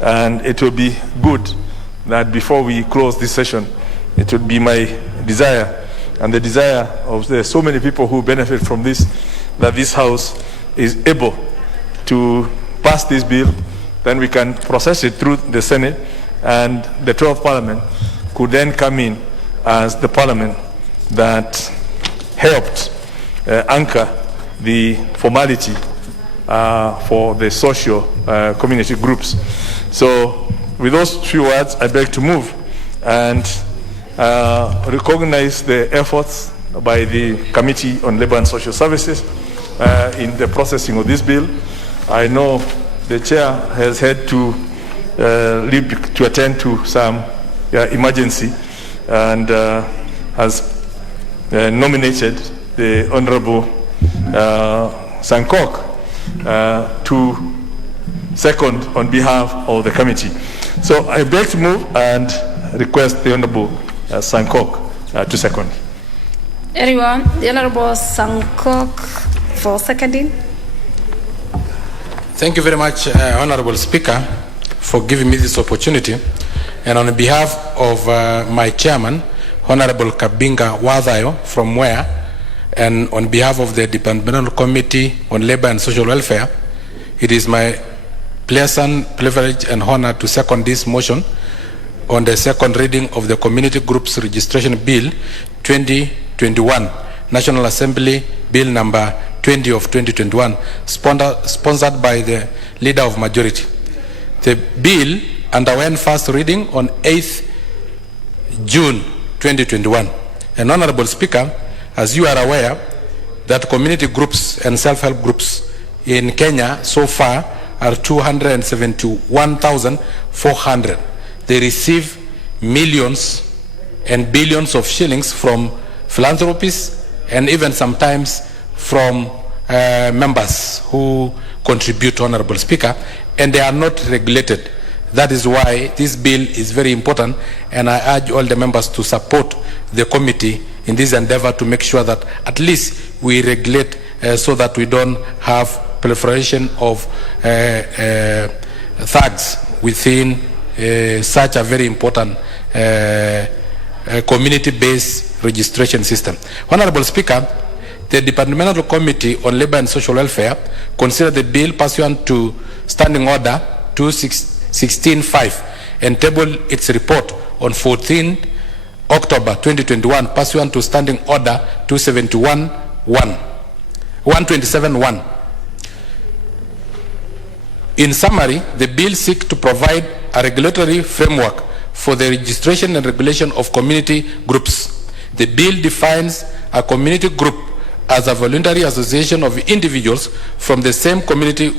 and it will be good that before we close this session, it would be my desire and the desire of so many people who benefit from this, that this House is able to pass this bill. Then we can process it through the Senate, and the 12th Parliament could then come in as the Parliament that helped anchor the formality for the social community groups. So with those few words, I beg to move and recognize the efforts by the Committee on Labour and Social Services in the processing of this bill. I know the chair has had to leave to attend to some emergency and has nominated the Honorable Sankok to second on behalf of the committee. So I beg to move and request the Honorable Sankok to second. Anyone? The Honorable Sankok for seconding. Thank you very much, Honorable Speaker, for giving me this opportunity. And on behalf of my chairman, Honorable Kabinga Wadhayo from Mwea, and on behalf of the Departmental Committee on Labor and Social Welfare, it is my pleasant privilege and honor to second this motion on the second reading of the Community Groups Registration Bill 2021, National Assembly Bill number 20 of 2021, sponsored by the Leader of Majority. The bill underwent first reading on 8th June 2021. And Honorable Speaker, as you are aware, that community groups and self-help groups in Kenya so far are 271,400. They receive millions and billions of shillings from philanthropists and even sometimes from members who contribute, Honorable Speaker, and they are not regulated. That is why this bill is very important, and I urge all the members to support the committee in this endeavor to make sure that at least we regulate so that we don't have proliferation of thugs within such a very important community-based registration system. Honorable Speaker, the Departmental Committee on Labour and Social Welfare considered the bill pursuant to Standing Order 216.5 and tabled its report on 14 October 2021 pursuant to Standing Order 127.1. In summary, the bill seeks to provide a regulatory framework for the registration and regulation of community groups. The bill defines a community group as a voluntary association of individuals from the same community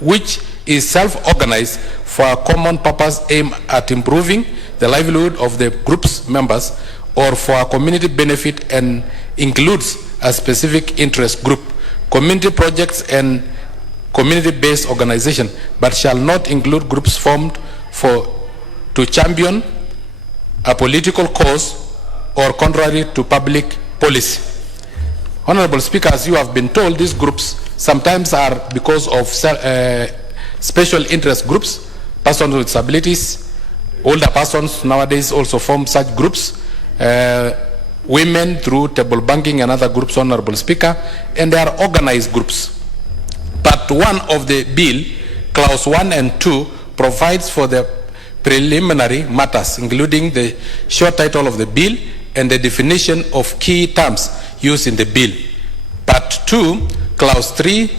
which is self-organized for a common purpose aimed at improving the livelihood of the group's members or for a community benefit, and includes a specific interest group, community projects and community-based organization, but shall not include groups formed to champion a political cause or contrary to public policy. Honorable Speaker, as you have been told, these groups sometimes are because of special interest groups, persons with disabilities, older persons nowadays also form such groups, women through table banking and other groups, Honorable Speaker, and they are organized groups. Part 1 of the bill, Clause 1 and 2, provides for the preliminary matters, including the short title of the bill and the definition of key terms used in the bill. Part 2, Clause 3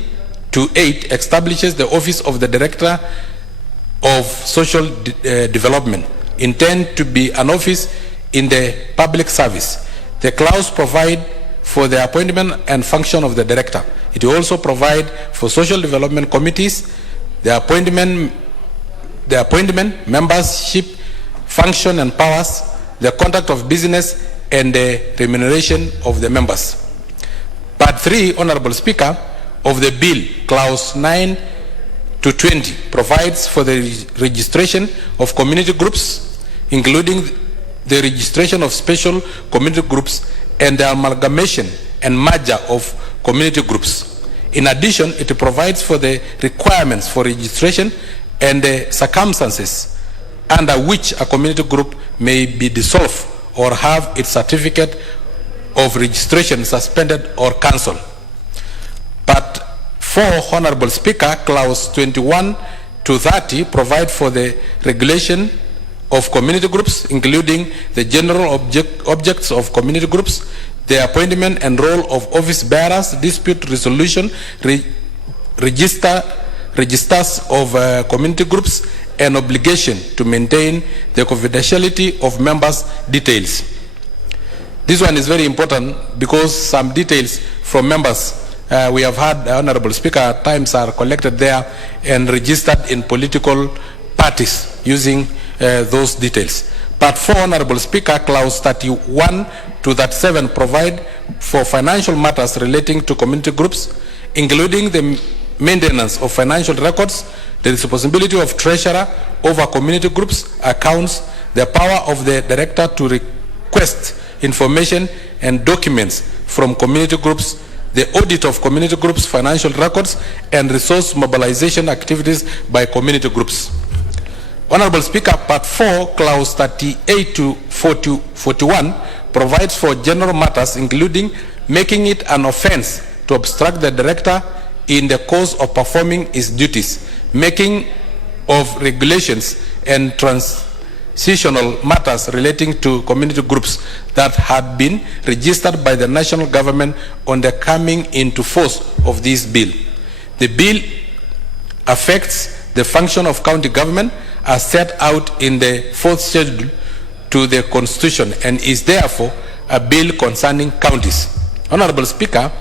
to 8, establishes the Office of the Director of Social Development, intended to be an office in the public service. The clause provides for the appointment and function of the director, It will also provide for social development committees, the appointment, membership, function and powers, the conduct of business, and the remuneration of the members. Part 3, Honorable Speaker, of the bill, clause 9 to 20, provides for the registration of community groups, including the registration of special community groups and the amalgamation and merger of community groups. In addition, it provides for the requirements for registration and the circumstances under which a community group may be dissolved or have its certificate of registration suspended or cancelled. Part 4, Honorable Speaker, clause 21 to 30 provide for the regulation of community groups, including the general objects of community groups, the appointment and role of office bearers, dispute resolution, registers of community groups, and obligation to maintain the confidentiality of members' details. This one is very important because some details from members we have had, Honorable Speaker, at times are collected there and registered in political parties using those details. Part 4, Honorable Speaker, clause 31 to 37 provide for financial matters relating to community groups, including the maintenance of financial records, the responsibility of treasurer over community groups accounts, the power of the director to request information and documents from community groups, the audit of community groups' financial records, and resource mobilization activities by community groups. Honorable Speaker, Part 4, clause 38 to 41 provides for general matters, including making it an offense to obstruct the director in the course of performing his duties, making of regulations and transitional matters relating to community groups that had been registered by the national government on the coming into force of this bill. The bill affects the function of county government as set out in the 4th schedule to the Constitution and is therefore a bill concerning counties. Honorable Speaker,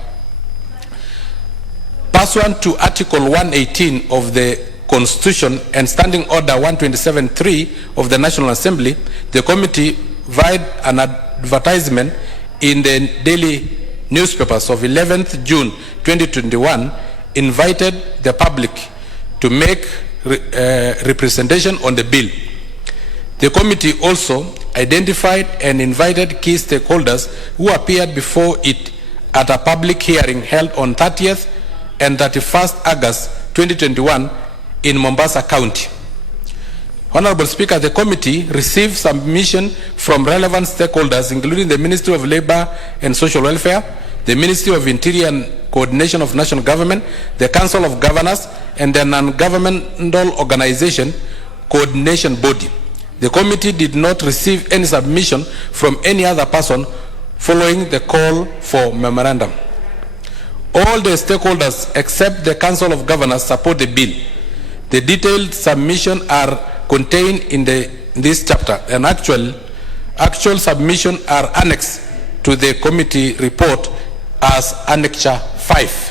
pursuant to Article 118 of the Constitution and Standing Order 127.3 of the National Assembly, the committee via an advertisement in the daily newspapers of 11th June 2021 invited the public to make representation on the bill. The committee also identified and invited key stakeholders who appeared before it at a public hearing held on 30th and 31st August 2021 in Mombasa County. Honorable Speaker, the committee received submission from relevant stakeholders, including the Ministry of Labor and Social Welfare, the Ministry of Interior and Coordination of National Government, the Council of Governors, and the non-governmental organization coordination body. The committee did not receive any submission from any other person following the call for memorandum. All the stakeholders except the Council of Governors support the bill. The detailed submissions are contained in this chapter, and actual submissions are annexed to the committee report as Annexure 5.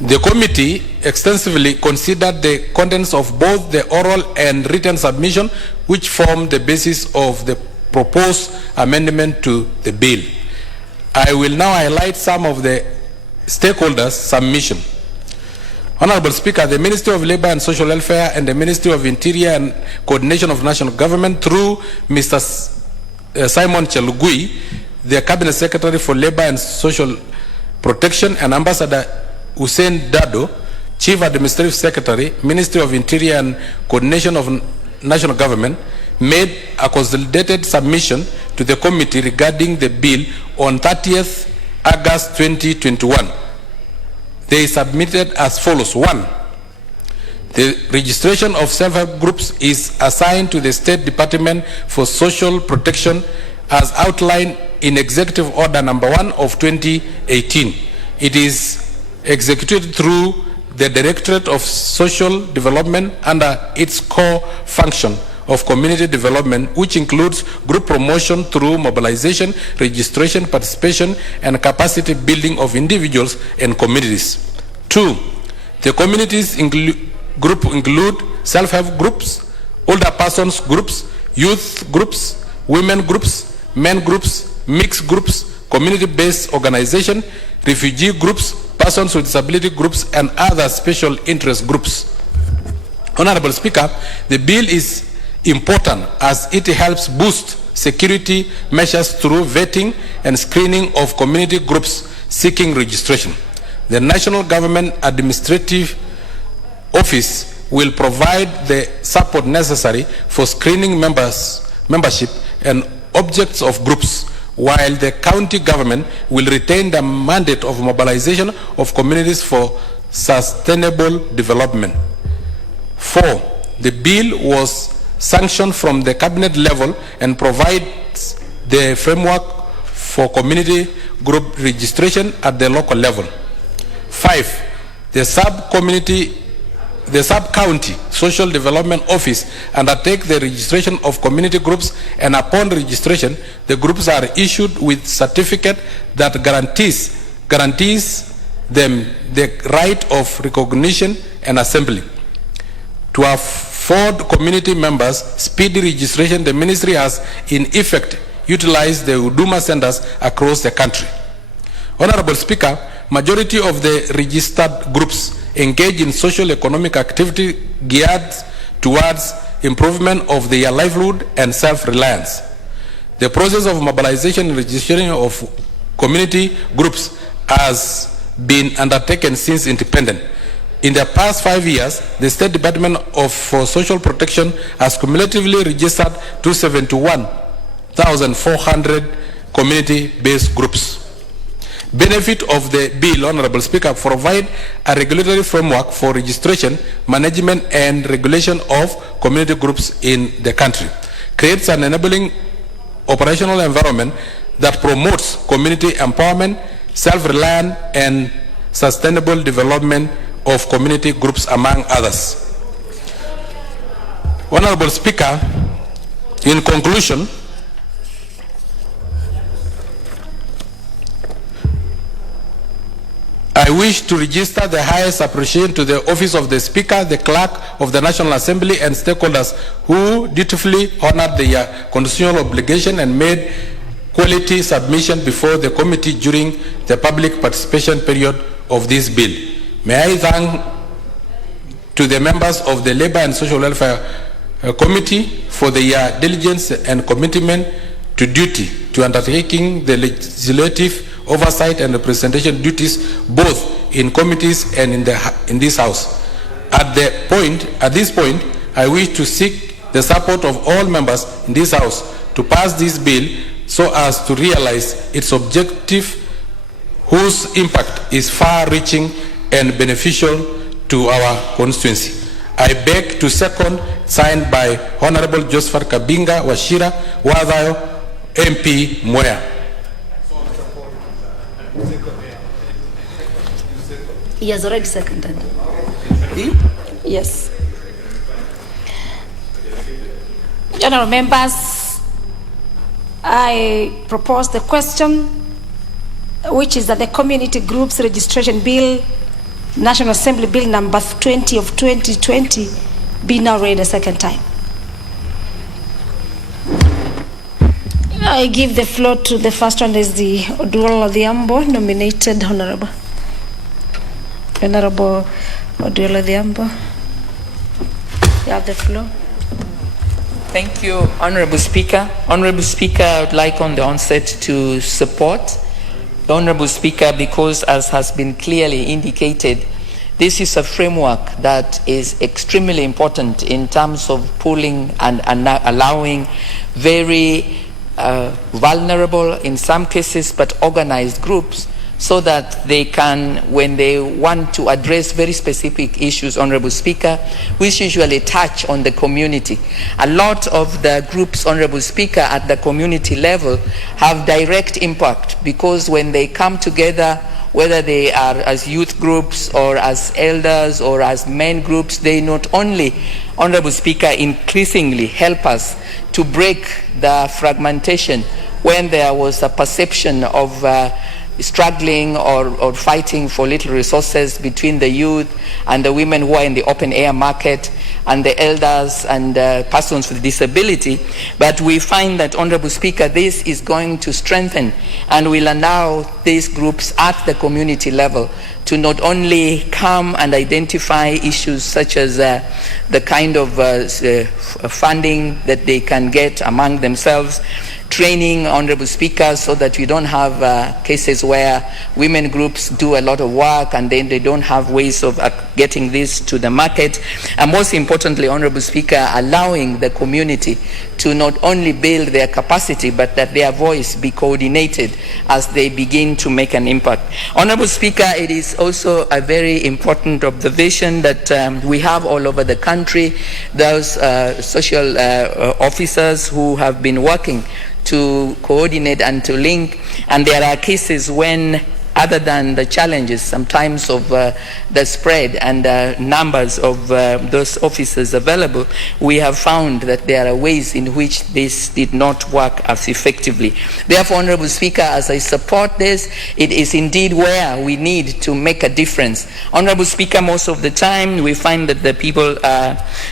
The committee extensively considered the contents of both the oral and written submission, which form the basis of the proposed amendment to the bill. I will now highlight some of the stakeholders' submission. Honorable Speaker, the Ministry of Labor and Social Welfare and the Ministry of Interior and Coordination of National Government, through Mr. Simon Chelugui, the Cabinet Secretary for Labor and Social Protection, and Ambassador Hussein Dado, Chief Administrative Secretary, Ministry of Interior and Coordination of National Government, made a consolidated submission to the committee regarding the bill on 30th August 2021. They submitted as follows. 1. The registration of self-help groups is assigned to the State Department for Social Protection as outlined in Executive Order Number 1 of 2018. It is executed through the Directorate of Social Development under its core function of community development, which includes group promotion through mobilization, registration, participation, and capacity building of individuals and communities. 2, the communities group include self-help groups, older persons groups, youth groups, women groups, men groups, mixed groups, community-based organization, refugee groups, persons with disability groups, and other special interest groups. Honorable Speaker, the bill is important as it helps boost security measures through vetting and screening of community groups seeking registration. The National Government Administrative Office will provide the support necessary for screening membership and objects of groups, while the county government will retain the mandate of mobilization of communities for sustainable development. 4, the bill was sanctioned from the cabinet level and provides the framework for community group registration at the local level. 5, the sub-county social development office undertake the registration of community groups, and upon registration, the groups are issued with certificate that guarantees them the right of recognition and assembly. To afford community members speedy registration, the ministry has in effect utilized the Huduma centers across the country. Honorable Speaker, majority of the registered groups engage in social economic activity geared towards improvement of their livelihood and self-reliance. The process of mobilization and registration of community groups has been undertaken since independence. In the past 5 years, the State Department for Social Protection has cumulatively registered 271,400 community-based groups. Benefit of the bill, Honorable Speaker, provide a regulatory framework for registration, management, and regulation of community groups in the country. Creates an enabling operational environment that promotes community empowerment, self-reliance, and sustainable development of community groups, among others. Honorable Speaker, in conclusion, I wish to register the highest appreciation to the Office of the Speaker, the Clerk of the National Assembly, and stakeholders who dutifully honored their constitutional obligation and made quality submission before the committee during the public participation period of this bill. May I thank to the members of the Labour and Social Welfare Committee for their diligence and commitment to duty, to undertaking the legislative oversight and representation duties both in committees and in this House. At this point, I wish to seek the support of all members in this House to pass this bill so as to realize its objective, whose impact is far-reaching and beneficial to our constituency. I beg to second, signed by Honorable Josephat Kabinga Wachira Wadhayo, MP Mwea. He has already seconded. Yes. General members, I propose the question, which is that the Community Groups Registration Bill, National Assembly Bill number 20 of 2020, be now read a second time. I give the floor to the first one, is the Oduola Odhiambo, nominated Honorable Oduola Odhiambo. You have the floor. Thank you, Honorable Speaker. Honorable Speaker, I would like on the onset to support the Honorable Speaker because, as has been clearly indicated, this is a framework that is extremely important in terms of pooling and allowing very vulnerable, in some cases, but organized groups, so that they can, when they want to address very specific issues, Honorable Speaker, which usually touch on the community. A lot of the groups, Honorable Speaker, at the community level have direct impact, because when they come together whether they are as youth groups or as elders or as men groups, they not only, Honorable Speaker, increasingly help us to break the fragmentation when there was a perception of struggling or fighting for little resources between the youth and the women who are in the open air market and the elders and persons with disability. But we find that, Honorable Speaker, this is going to strengthen and will allow these groups at the community level to not only come and identify issues such as the kind of funding that they can get among themselves, training, Honorable Speaker, so that we don't have cases where women groups do a lot of work and then they don't have ways of getting this to the market. And most importantly, Honorable Speaker, allowing the community to not only build their capacity, but that their voice be coordinated as they begin to make an impact. Honorable Speaker, it is also a very important observation that we have all over the country, those social officers who have been working to coordinate and to link, and there are cases when, other than the challenges sometimes of the spread and numbers of those officers available, we have found that there are ways in which this did not work as effectively. Therefore, Honorable Speaker, as I support this, it is indeed where we need to make a difference. Honorable Speaker, most of the time we find that the people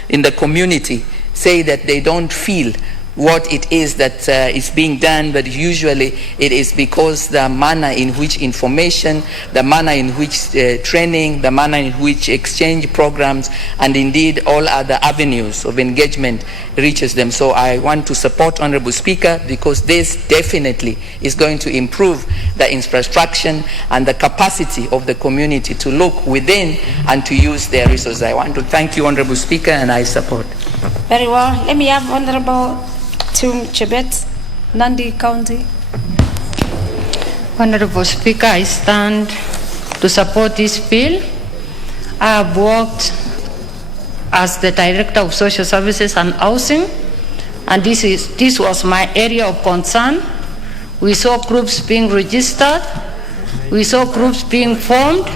in the community say that they don't feel what it is that is being done, but usually it is because the manner in which information, the manner in which training, the manner in which exchange programs, and indeed all other avenues of engagement reaches them. So I want to support, Honorable Speaker, because this definitely is going to improve the infrastructure and the capacity of the community to look within and to use their resources. I want to thank you, Honorable Speaker, and I support. Very well. Let me have Honorable Tum Chebet, Nandi County. Honorable Speaker, I stand to support this bill. I have worked as the Director of Social Services and Housing, and this was my area of concern. We saw groups being registered, we saw groups being formed,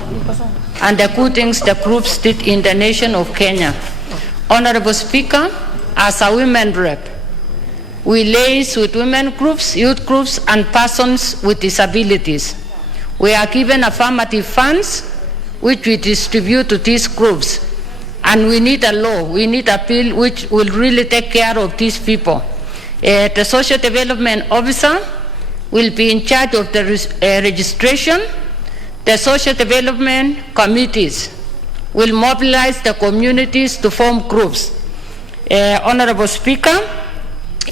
and the good things the groups did in the nation of Kenya. Honorable Speaker, as a women rep, we liaise with women groups, youth groups, and persons with disabilities. We are given affirmative funds, which we distribute to these groups. And we need a law, we need a bill which will really take care of these people. The social development officer will be in charge of the registration. The social development committees will mobilize the communities to form groups. Honorable Speaker,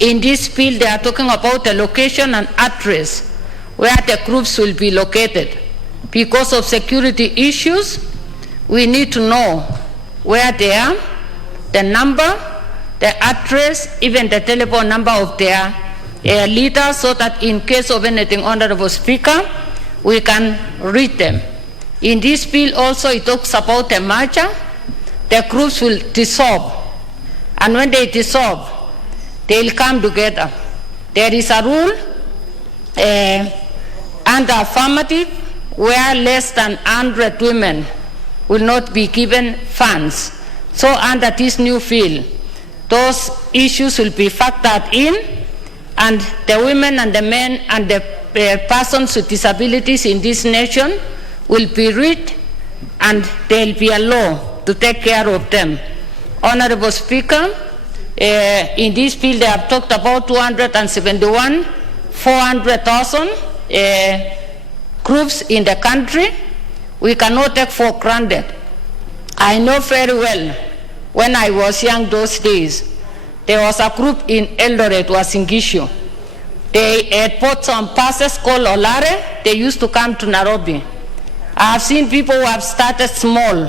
in this bill, they are talking about the location and address where the groups will be located. Because of security issues, we need to know where they are, the number, the address, even the telephone number of their leaders, so that in case of anything, Honorable Speaker, we can read them. In this bill also, it talks about the merger. The groups will dissolve. And when they dissolve, they'll come together. There is a rule under affirmative where less than 100 women will not be given funds. So under this new bill, those issues will be factored in, and the women and the men and the persons with disabilities in this nation will be read, and there will be a law to take care of them. Honorable Speaker, in this bill, they have talked about 271, 400,000 groups in the country. We cannot take for granted. I know very well, when I was young those days, there was a group in Eldoret, was in Gishu. They had bought some passes called Olare. They used to come to Nairobi. I have seen people who have started small,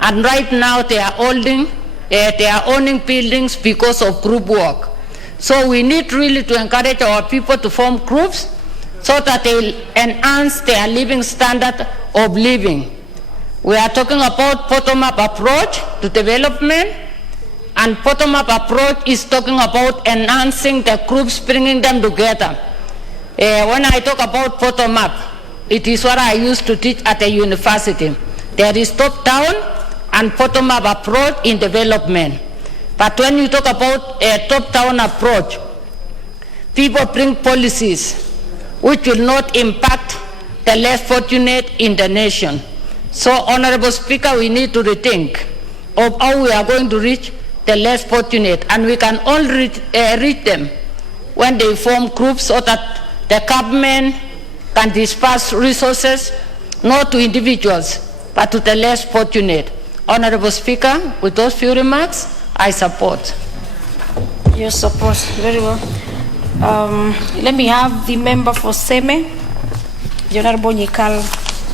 and right now they are owning buildings because of group work. So we need really to encourage our people to form groups so that they will enhance their living standard of living. We are talking about bottom-up approach to development, and bottom-up approach is talking about enhancing the groups, bringing them together. When I talk about bottom-up, It is what I used to teach at a university. There is top-down and bottom-up approach in development. But when you talk about a top-down approach, people bring policies which will not impact the less fortunate in the nation. So, Honorable Speaker, we need to rethink of how we are going to reach the less fortunate, and we can only reach them when they form groups so that the government can disperse resources not to individuals but to the less fortunate. Honorable Speaker, with those few remarks, I support. You support, very well. Let me have the member for Seme, Honorable Nikal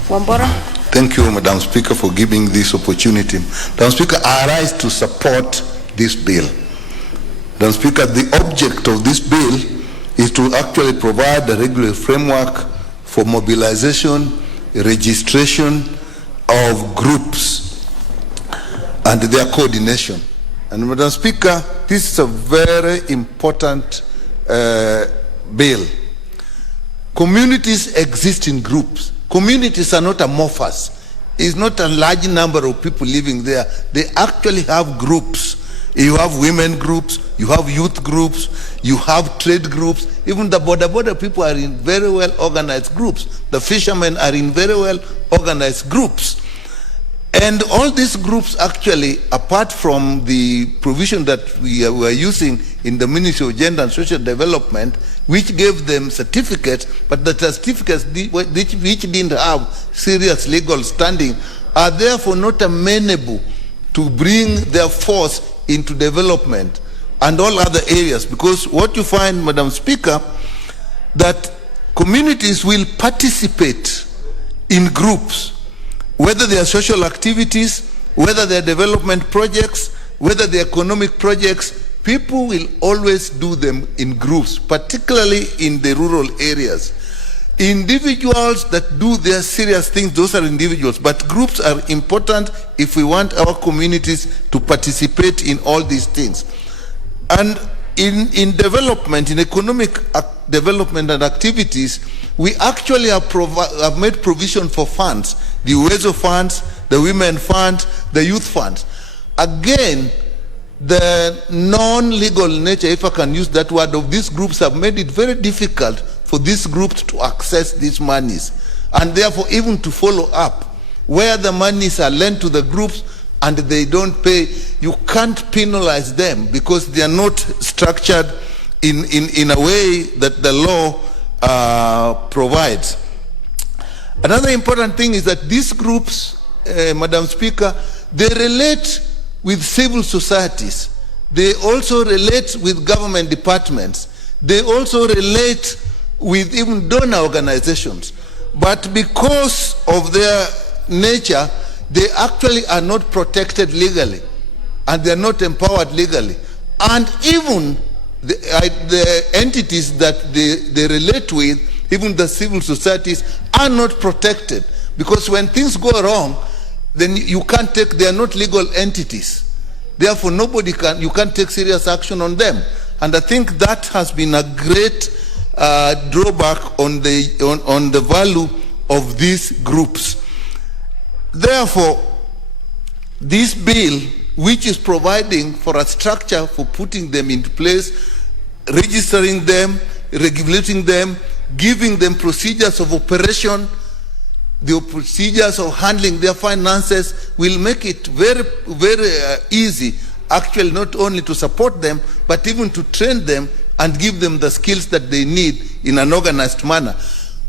Wambora. Thank you, Madam Speaker, for giving this opportunity. Madam Speaker, I rise to support this bill. Madam Speaker, the object of this bill is to actually provide a regular framework for mobilization, registration of groups and their coordination. And Madam Speaker, this is a very important bill. Communities exist in groups. Communities are not amorphous. It's not a large number of people living there. They actually have groups. You have women groups, you have youth groups, you have trade groups. Even the border people are in very well organized groups. The fishermen are in very well organized groups. And all these groups actually, apart from the provision that we are using in the Ministry of Gender and Social Development, which gave them certificates, but the certificates which didn't have serious legal standing are therefore not amenable to bring their force into development and all other areas. Because what you find, Madam Speaker, that communities will participate in groups, whether they are social activities, whether they are development projects, whether they are economic projects. People will always do them in groups, particularly in the rural areas. Individuals that do their serious things, those are individuals, but groups are important if we want our communities to participate in all these things. And in development, in economic development and activities, we actually have made provision for funds, the Uwezo funds, the women fund, the youth funds. Again, the non-legal nature, if I can use that word, of these groups have made it very difficult for these groups to access these monies, and therefore even to follow up where the monies are lent to the groups and they don't pay. You can't penalize them because they are not structured in a way that the law provides. Another important thing is that these groups, Madam Speaker, they relate with civil societies. They also relate with government departments. They also relate with even donor organizations. But because of their nature, they actually are not protected legally, and they are not empowered legally. And even the entities that they relate with, even the civil societies, are not protected. Because when things go wrong, then you can't take, they are not legal entities. Therefore, you can't take serious action on them. And I think that has been a great drawback on the value of these groups. Therefore, this bill, which is providing for a structure for putting them into place, registering them, regulating them, giving them procedures of operation, the procedures of handling their finances, will make it very, very easy, actually, not only to support them, but even to train them and give them the skills that they need in an organized manner.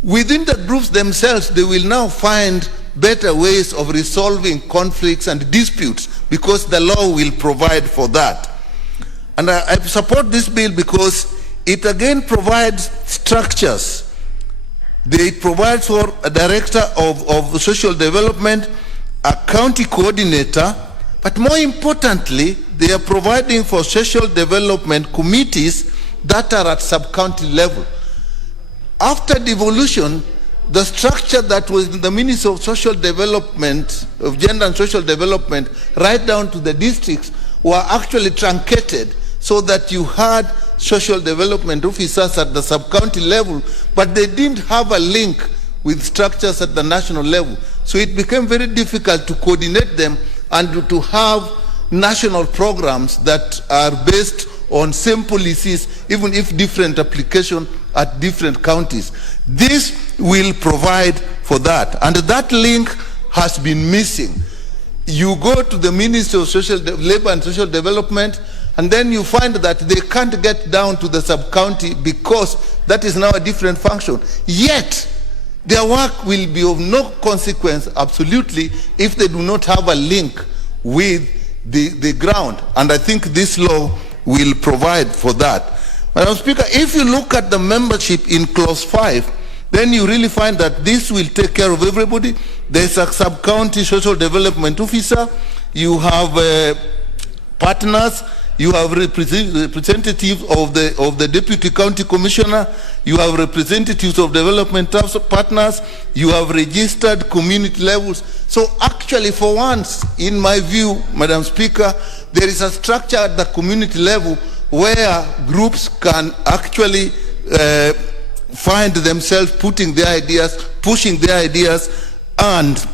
Within the groups themselves, they will now find better ways of resolving conflicts and disputes because the law will provide for that. And I support this bill because it again provides structures. They provide for a director of social development, a county coordinator, but more importantly, they are providing for social development committees that are at sub-county level. After devolution, the structure that was in the Ministry of Social Development, of Gender and Social Development, right down to the districts, were actually truncated so that you had social development officers at the sub-county level, but they didn't have a link with structures at the national level. So it became very difficult to coordinate them and to have national programs that are based on same policies, even if different application at different counties. This will provide for that. And that link has been missing. You go to the Ministry of Labor and Social Development, and then you find that they can't get down to the sub-county because that is now a different function. Yet, their work will be of no consequence, absolutely, if they do not have a link with the ground. And I think this law will provide for that. Madam Speaker, if you look at the membership in Clause 5, then you really find that this will take care of everybody. There's a sub-county social development officer, you have partners, you have representatives of the deputy county commissioner, you have representatives of development partners, you have registered community levels. So actually, for once, in my view, Madam Speaker, there is a structure at the community level where groups can actually find themselves putting their ideas, pushing their ideas, and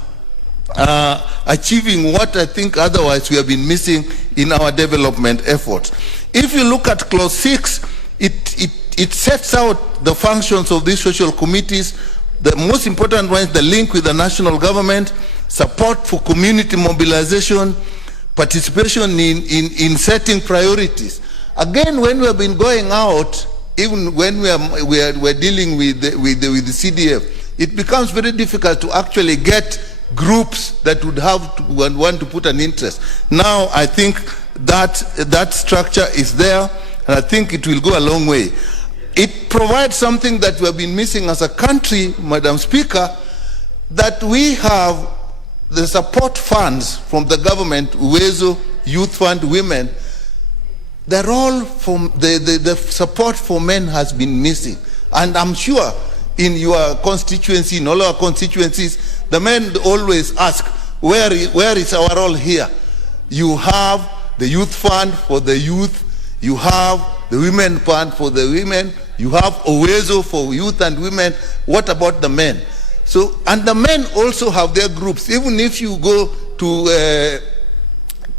achieving what I think otherwise we have been missing in our development efforts. If you look at Clause 6, it sets out the functions of these social committees. The most important one is the link with the national government, support for community mobilization, participation in setting priorities. Again, when we have been going out, even when we're dealing with the CDF, it becomes very difficult to actually get groups that would have to want to put an interest. Now, I think that structure is there, and I think it will go a long way. It provides something that we have been missing as a country, Madam Speaker, that we have the support funds from the government, Uwezo, Youth Fund, Women. The role from the support for men has been missing. And I'm sure in your constituency, in all our constituencies, the men always ask, where is our role here? You have the youth fund for the youth, you have the women fund for the women, you have Owezo for youth and women. What about the men? So, and the men also have their groups. Even if you go to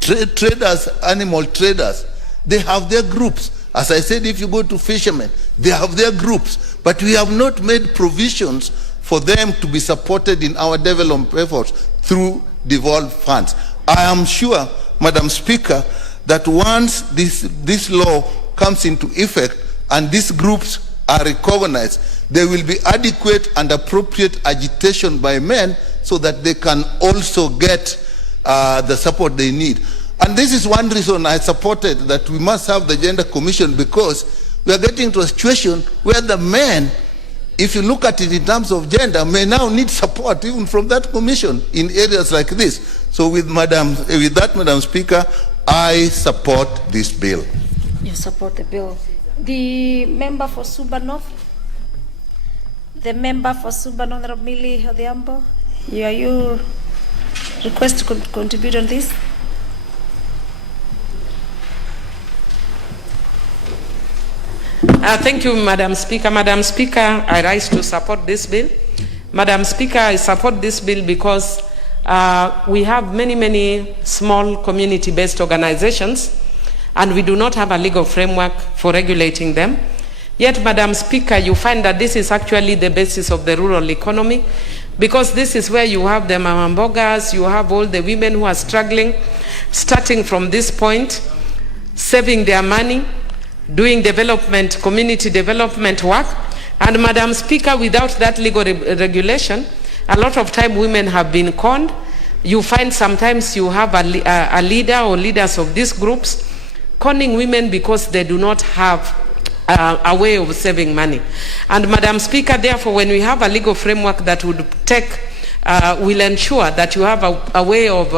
traders, animal traders, they have their groups. As I said, if you go to fishermen, they have their groups. But we have not made provisions for them to be supported in our development efforts through devolved funds. I am sure, Madam Speaker, that once this law comes into effect and these groups are recognized, there will be adequate and appropriate agitation by men so that they can also get the support they need. And this is one reason I supported that we must have the Gender Commission, because we are getting to a situation where the men, if you look at it in terms of gender, may now need support even from that commission in areas like this. So with that, Madam Speaker, I support this bill. You support the bill. The member for Suba North. The member for Suba North, Honorable Millie Odhiambo. You request to contribute on this? Thank you, Madam Speaker. Madam Speaker, I rise to support this bill. Madam Speaker, I support this bill because we have many small community-based organizations, and we do not have a legal framework for regulating them. Yet, Madam Speaker, you find that this is actually the basis of the rural economy, because this is where you have the mamambogas, you have all the women who are struggling, starting from this point, saving their money, doing development, community development work. And Madam Speaker, without that legal regulation, a lot of time women have been conned. You find sometimes you have a leader or leaders of these groups conning women because they do not have a way of saving money. And Madam Speaker, therefore, when we have a legal framework that would will ensure that you have a way of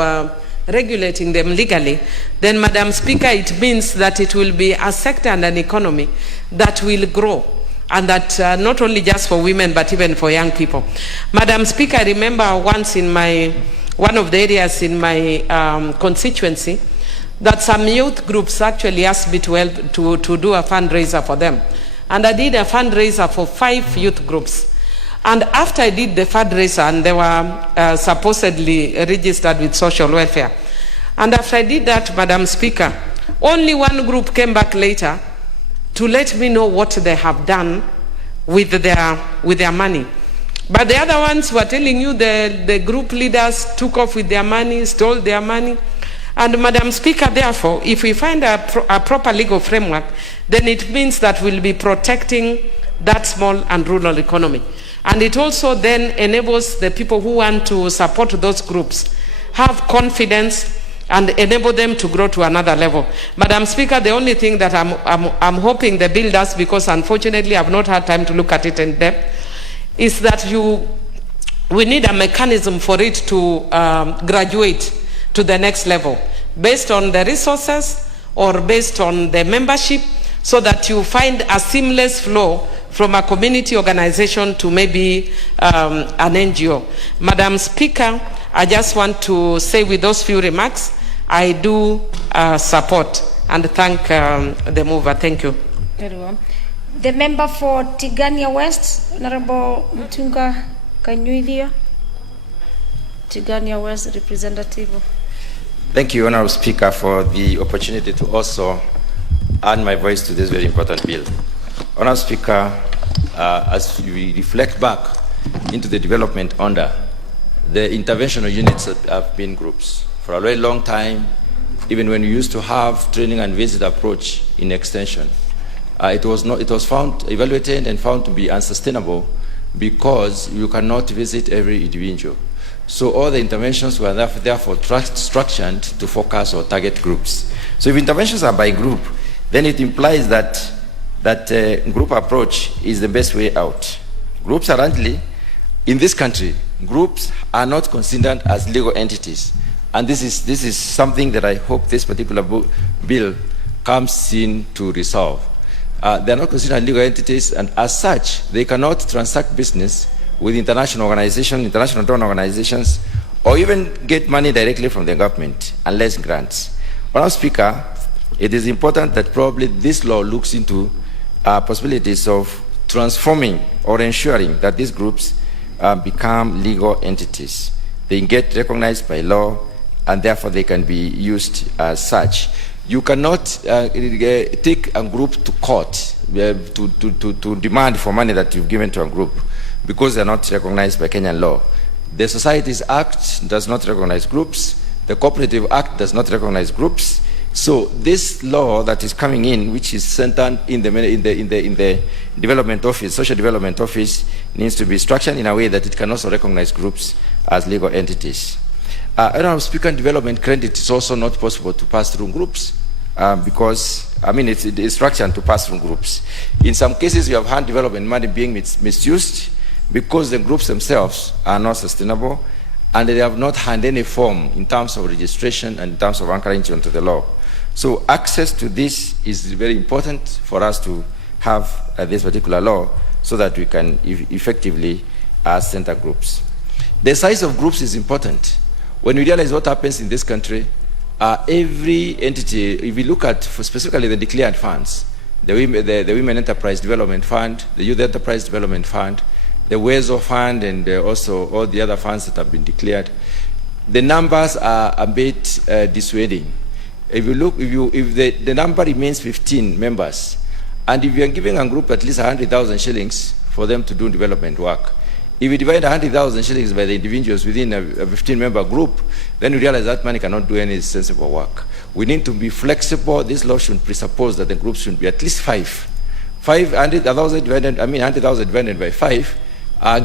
regulating them legally, then Madam Speaker, it means that it will be a sector and an economy that will grow, and that not only just for women but even for young people. Madam Speaker, I remember once in one of the areas in my constituency that some youth groups actually asked me to help to do a fundraiser for them, and I did a fundraiser for 5 youth groups. And after I did the fundraiser, and they were supposedly registered with social welfare, and after I did that, Madam Speaker, only one group came back later to let me know what they have done with their money. But the other ones were telling you the group leaders took off with their money, stole their money. And Madam Speaker, therefore, if we find a proper legal framework, then it means that we'll be protecting that small and rural economy. And it also then enables the people who want to support those groups have confidence and enable them to grow to another level. Madam Speaker, the only thing that I'm hoping the bill does, because unfortunately I've not had time to look at it in depth, is that we need a mechanism for it to graduate to the next level, based on the resources or based on the membership, so that you find a seamless flow from a community organization to maybe an NGO. Madam Speaker, I just want to say with those few remarks, I do support and thank the mover. Thank you. Very well. The member for Tigania West, Honorable Mutunga Kanyuithia. Tigania West representative. Thank you, Honorable Speaker, for the opportunity to also add my voice to this very important bill. Honorable Speaker, as we reflect back into the development under, the interventional units have been groups for a very long time. Even when we used to have training and visit approach in extension, it was found, evaluated and found to be unsustainable because you cannot visit every individual. So all the interventions were therefore structured to focus or target groups. So if interventions are by group, then it implies that group approach is the best way out. Groups currently, in this country, groups are not considered as legal entities. And this is something that I hope this particular bill comes in to resolve. They are not considered legal entities, and as such, they cannot transact business with international organizations, international donor organizations, or even get money directly from the government, unless grants. Madam Speaker, it is important that probably this law looks into possibilities of transforming or ensuring that these groups become legal entities. They get recognized by law, and therefore they can be used as such. You cannot take a group to court to demand for money that you've given to a group because they're not recognized by Kenyan law. The Societies Act does not recognize groups. The Cooperative Act does not recognize groups. So this law that is coming in, which is centered in the development office, social development office, needs to be structured in a way that it can also recognize groups as legal entities. Honorable Speaker, development credit is also not possible to pass through groups because, it's structured to pass through groups. In some cases, you have had development money being misused because the groups themselves are not sustainable and they have not had any form in terms of registration and in terms of anchoring onto the law. So access to this is very important for us to have this particular law so that we can effectively center groups. The size of groups is important. When we realize what happens in this country, every entity, if we look at specifically the declared funds, the Women Enterprise Development Fund, the Youth Enterprise Development Fund, the WESO Fund, and also all the other funds that have been declared, the numbers are a bit dissuading. If you look, if the number remains 15 members, and if you are giving a group at least 100,000 shillings for them to do development work, if you divide 100,000 shillings by the individuals within a 15-member group, then you realize that money cannot do any sensible work. We need to be flexible. This law should presuppose that the groups should be at least 5. 100,000 divided by 5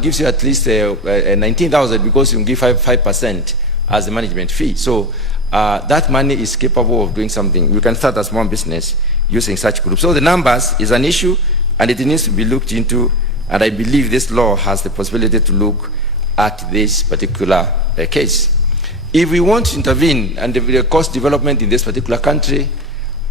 gives you at least 19,000 because you can give 5% as the management fee. So that money is capable of doing something. You can start a small business using such groups. So the numbers is an issue, and it needs to be looked into. And I believe this law has the possibility to look at this particular case. If we want to intervene and the cost development in this particular country,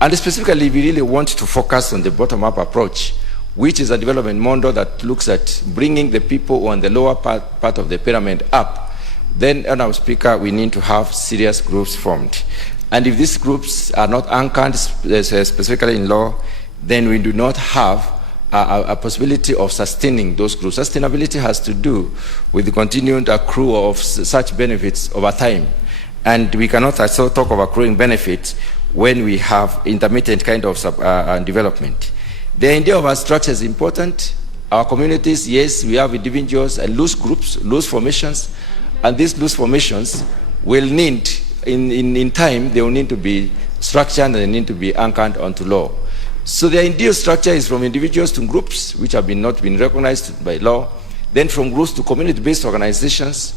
and specifically if we really want to focus on the bottom-up approach, which is a development model that looks at bringing the people on the lower part of the pyramid up, then, Honorable Speaker, we need to have serious groups formed. And if these groups are not anchored specifically in law, then we do not have a possibility of sustaining those groups. Sustainability has to do with the continued accrual of such benefits over time. And we cannot also talk of accruing benefits when we have intermittent kind of development. The idea of our structure is important. Our communities, yes, we have individuals and loose groups, loose formations, and these loose formations will need, in time, they will need to be structured and they need to be anchored onto law. So the ideal structure is from individuals to groups, which have not been recognized by law, then from groups to community-based organizations.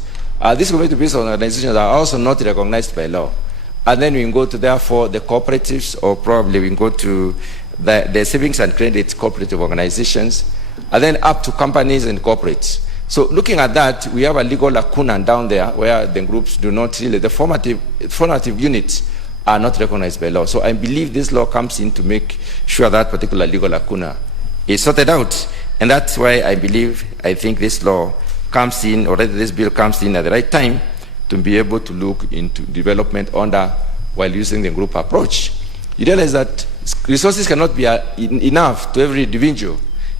These community-based organizations are also not recognized by law. And then we can go to, therefore, the cooperatives, or probably we can go to the savings and credit cooperative organizations, and then up to companies and corporates. So looking at that, we have a legal lacuna down there where the groups do not really, the formative units are not recognized by law. So I believe this law comes in to make sure that particular legal lacuna is sorted out. And that's why I think this law comes in, or rather this bill comes in at the right time to be able to look into development under while using the group approach. You realize that resources cannot be enough to every individual,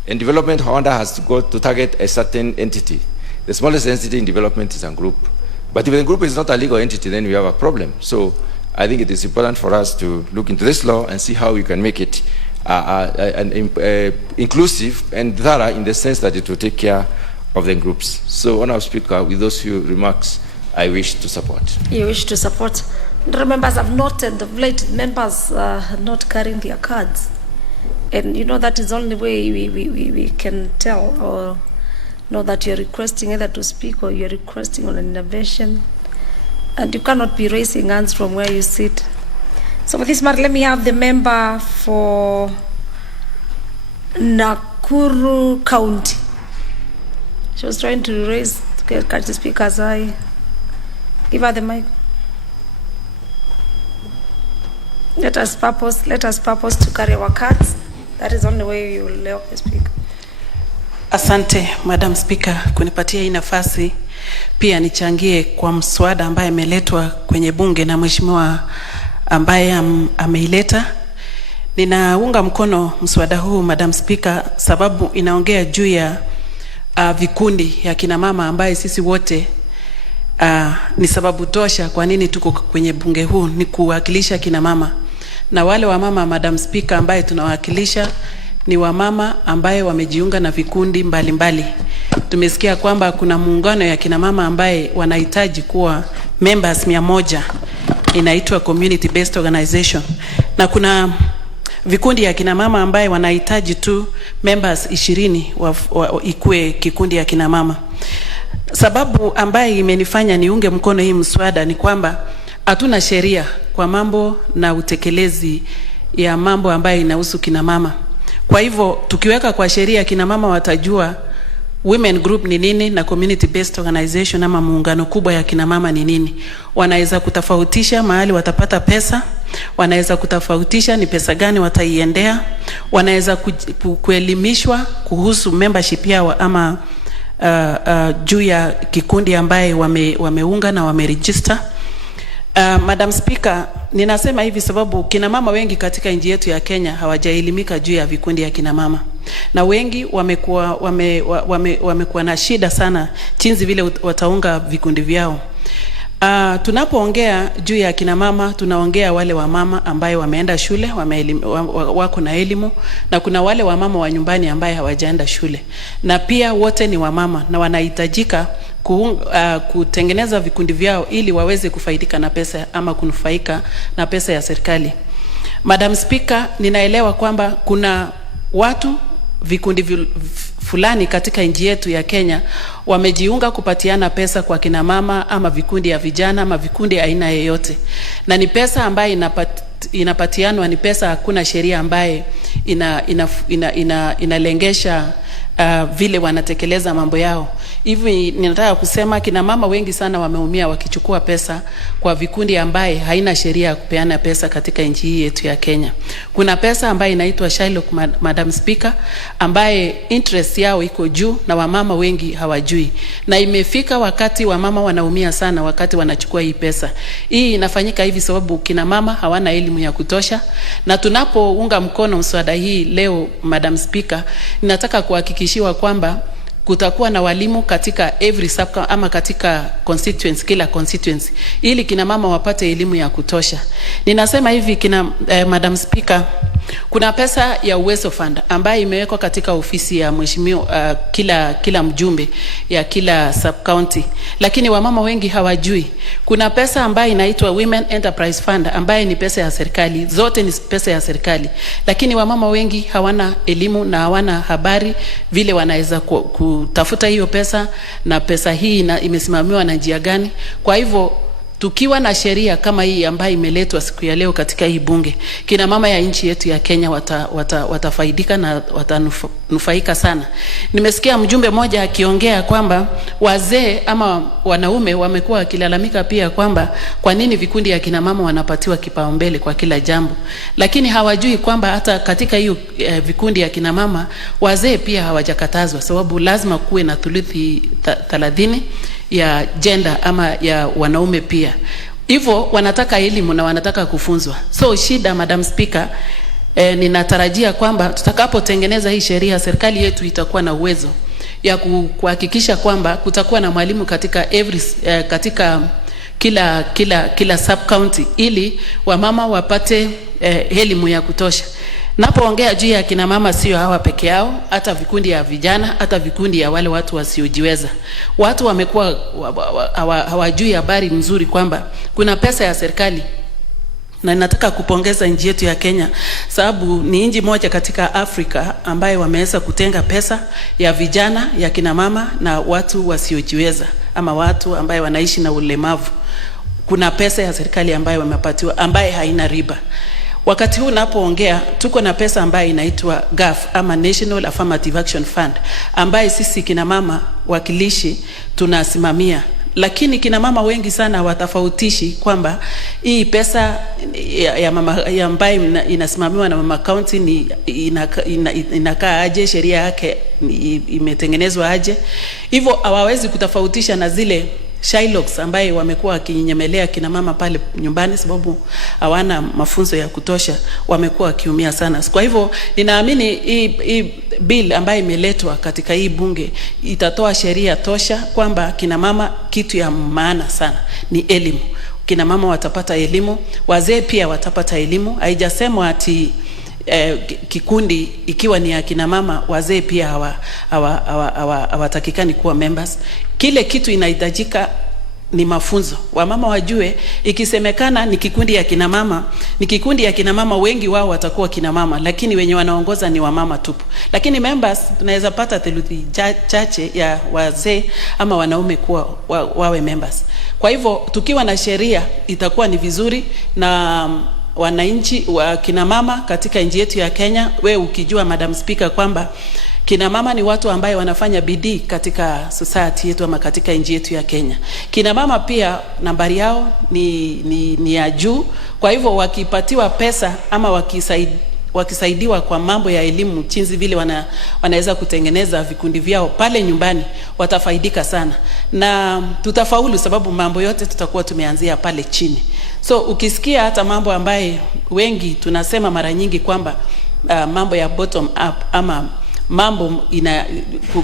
and development under has to go to target a certain entity. The smallest entity in development is a group. But if the group is not a legal entity, then we have a problem. So I think it is important for us to look into this law and see how we can make it inclusive and thorough in the sense that it will take care of the groups. So, Honourable Speaker, with those few remarks, I wish to support. You wish to support. The members have noted the late members not carrying their cards. And you know that is the only way we can tell or know that you're requesting either to speak or you're requesting on an intervention. And you cannot be raising hands from where you sit. So for this matter, let me have the member for Nakuru County. She was trying to catch the speaker's eye. Give her the mic. Let us purpose to carry our cards. That is the only way you will help the speaker. Asante, Madam Speaker, kunipatia hii nafasi pia nichangie kwa mswada ambaye ameletwa kwenye bunge na mheshimiwa ambaye ameileta. Ninaunga mkono mswada huu, Madam Speaker, sababu inaongea juu ya vikundi ya kina mama ambaye sisi wote ni sababu tosha kwa nini tuko kwenye bunge huu, ni kuwakilisha kina mama. Na wale wa mama, Madam Speaker, ambaye tunawakilisha ni wamama ambaye wamejiunga na vikundi mbalimbali. Tumesikia kwamba kuna muungano ya kina mama ambaye wanahitaji kuwa members 100, inaitwa community based organization, na kuna vikundi ya kina mama ambaye wanahitaji tu members 20 ikue kikundi ya kina mama. Sababu ambaye imenifanya niunge mkono hii mswada ni kwamba hatuna sheria kwa mambo na utekelezi ya mambo ambaye inahusu kina mama. Kwa hivyo tukiweka kwa sheria, kina mama watajua women group ni nini na community based organization ama muungano kubwa ya kina mama ni nini. Wanaweza kutofautisha mahali watapata pesa, wanaweza kutofautisha ni pesa gani wataiendea, wanaweza kuelimishwa kuhusu membership yao ama juu ya kikundi ambaye wameunga na wameregister. Madam Speaker, ninasema hivi sababu kina mama wengi katika nchi yetu ya Kenya hawajaelimika juu ya vikundi ya kina mama, na wengi wamekuwa na shida sana jinsi vile wataunga vikundi vyao. Tunapoongea juu ya kina mama, tunaongea wale wa mama ambaye wameenda shule, wako na elimu, na kuna wale wa mama wa nyumbani ambaye hawajaenda shule. Na pia wote ni wa mama na wanahitajika kutengeneza vikundi vyao ili waweze kufaidika na pesa ama kunufaika na pesa ya serikali. Madam Speaker, ninaelewa kwamba kuna watu vikundi fulani katika nchi yetu ya Kenya wamejiunga kupatiana pesa kwa kina mama ama vikundi ya vijana ama vikundi aina yoyote, na ni pesa ambaye inapatianwa, ni pesa hakuna sheria ambaye inalengesha vile wanatekeleza mambo yao. Hivi ninataka kusema kina mama wengi sana wameumia wakichukua pesa kwa vikundi ambaye haina sheria ya kupeana pesa katika nchi hii yetu ya Kenya. Kuna pesa ambaye inaitwa Shylock, Madam Speaker, ambaye interest yao iko juu na wamama wengi hawajui. Na imefika wakati wamama wanaumia sana wakati wanachukua hii pesa. Hii inafanyika hivi sababu kina mama hawana elimu ya kutosha, na tunapounga mkono mswada hii leo, Madam Speaker, ninataka kuhakikishiwa kwamba kutakuwa na walimu katika every ama katika constituency, kila constituency, ili kina mama wapate elimu ya kutosha. Ninasema hivi Madam Speaker, kuna pesa ya Uwezo Fund ambayo imewekwa katika ofisi ya mheshimiwa kila mjumbe ya kila sub county, lakini wamama wengi hawajui. Kuna pesa ambayo inaitwa Women Enterprise Fund ambayo ni pesa ya serikali, zote ni pesa ya serikali, lakini wamama wengi hawana elimu na hawana habari vile wanaweza kutafuta hiyo pesa, na pesa hii imesimamiwa na njia gani. Kwa hivyo tukiwa na sheria kama hii ambayo imeletwa siku ya leo katika hii bunge, kina mama ya nchi yetu ya Kenya watafaidika na watanufaika sana. Nimesikia mjumbe mmoja akiongea kwamba wazee ama wanaume wamekuwa wakilalamika pia kwamba kwa nini vikundi ya kina mama wanapatiwa kipaumbele kwa kila jambo, lakini hawajui kwamba hata katika hiyo vikundi ya kina mama wazee pia hawajakatazwa, sababu lazima kuwe na thuluthi 30 ya gender ama ya wanaume pia. Hivyo wanataka elimu na wanataka kufunzwa. So shida, Madam Speaker, ninatarajia kwamba tutakapotengeneza hii sheria, serikali yetu itakuwa na uwezo ya kuhakikisha kwamba kutakuwa na mwalimu katika katika kila sub county, ili wamama wapate elimu ya kutosha. Napoongea juu ya kina mama, sio hawa peke yao, hata vikundi ya vijana, hata vikundi ya wale watu wasiojiweza. Watu wamekuwa hawajui habari nzuri kwamba kuna pesa ya serikali. Na nataka kupongeza nchi yetu ya Kenya, sababu ni nchi moja katika Afrika ambaye wameweza kutenga pesa ya vijana, ya kina mama na watu wasiojiweza ama watu ambaye wanaishi na ulemavu. Kuna pesa ya serikali ambayo wamepatiwa ambaye haina riba. Wakati huu napoongea tuko na pesa ambayo inaitwa GAF ama National Affirmative Action Fund, ambaye sisi kina mama wakilishi tunasimamia. Lakini kina mama wengi sana watafautishi kwamba hii pesa ya ambayo inasimamiwa na mama county ni inakaa aje, sheria yake imetengenezwa aje. Hivyo hawawezi kutofautisha na zile Shylocks ambaye wamekuwa wakinyemelea kina mama pale nyumbani, sababu hawana mafunzo ya kutosha, wamekuwa wakiumia sana. Kwa hivyo ninaamini hii bill ambayo imeletwa katika hii bunge itatoa sheria tosha kwamba kina mama, kitu ya maana sana ni elimu. Kina mama watapata elimu, wazee pia watapata elimu. Haijasemwa ati kikundi ikiwa ni akina mama, wazee pia hawatakikani kuwa members. Kile kitu inahitajika ni mafunzo. Wamama wajue, ikisemekana ni kikundi ya kina mama, ni kikundi ya kina mama, wengi wao watakuwa kina mama, lakini wenye wanaongoza ni wamama tupu. Lakini members tunaweza pata theluthi chache ya wazee ama wanaume kuwa wawe members. Kwa hivyo tukiwa na sheria itakuwa ni vizuri, na wananchi wa kina mama katika nchi yetu ya Kenya, we ukijua Madam Speaker kwamba kina mama ni watu ambaye wanafanya bidii katika society yetu ama katika nchi yetu ya Kenya. Kina mama pia nambari yao ni ya juu. Kwa hivyo wakipatiwa pesa ama wakisaidiwa kwa mambo ya elimu, chinzi vile wanaweza kutengeneza vikundi vyao pale nyumbani, watafaidika sana. Na tutafaulu sababu mambo yote tutakuwa tumeanzia pale chini. So ukisikia hata mambo ambaye wengi tunasema mara nyingi kwamba mambo ya bottom up ama mambo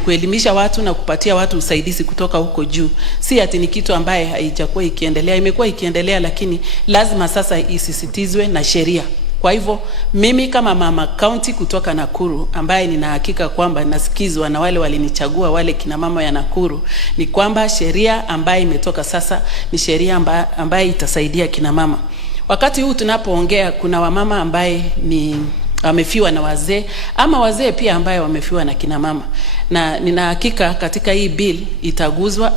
kuelimisha watu na kupatia watu usaidizi kutoka huko juu, si ati ni kitu ambaye haijakuwa ikiendelea. Imekuwa ikiendelea, lakini lazima sasa isisitizwe na sheria. Kwa hivyo mimi kama mama county kutoka Nakuru, ambaye nina hakika kwamba nasikizwa na wale walinichagua, wale kina mama ya Nakuru, ni kwamba sheria ambaye imetoka sasa ni sheria ambaye itasaidia kina mama. Wakati huu tunapoongea kuna wamama ambaye ni wamefiwa na wazee, ama wazee pia ambaye wamefiwa na kina mama, na nina hakika katika hii bill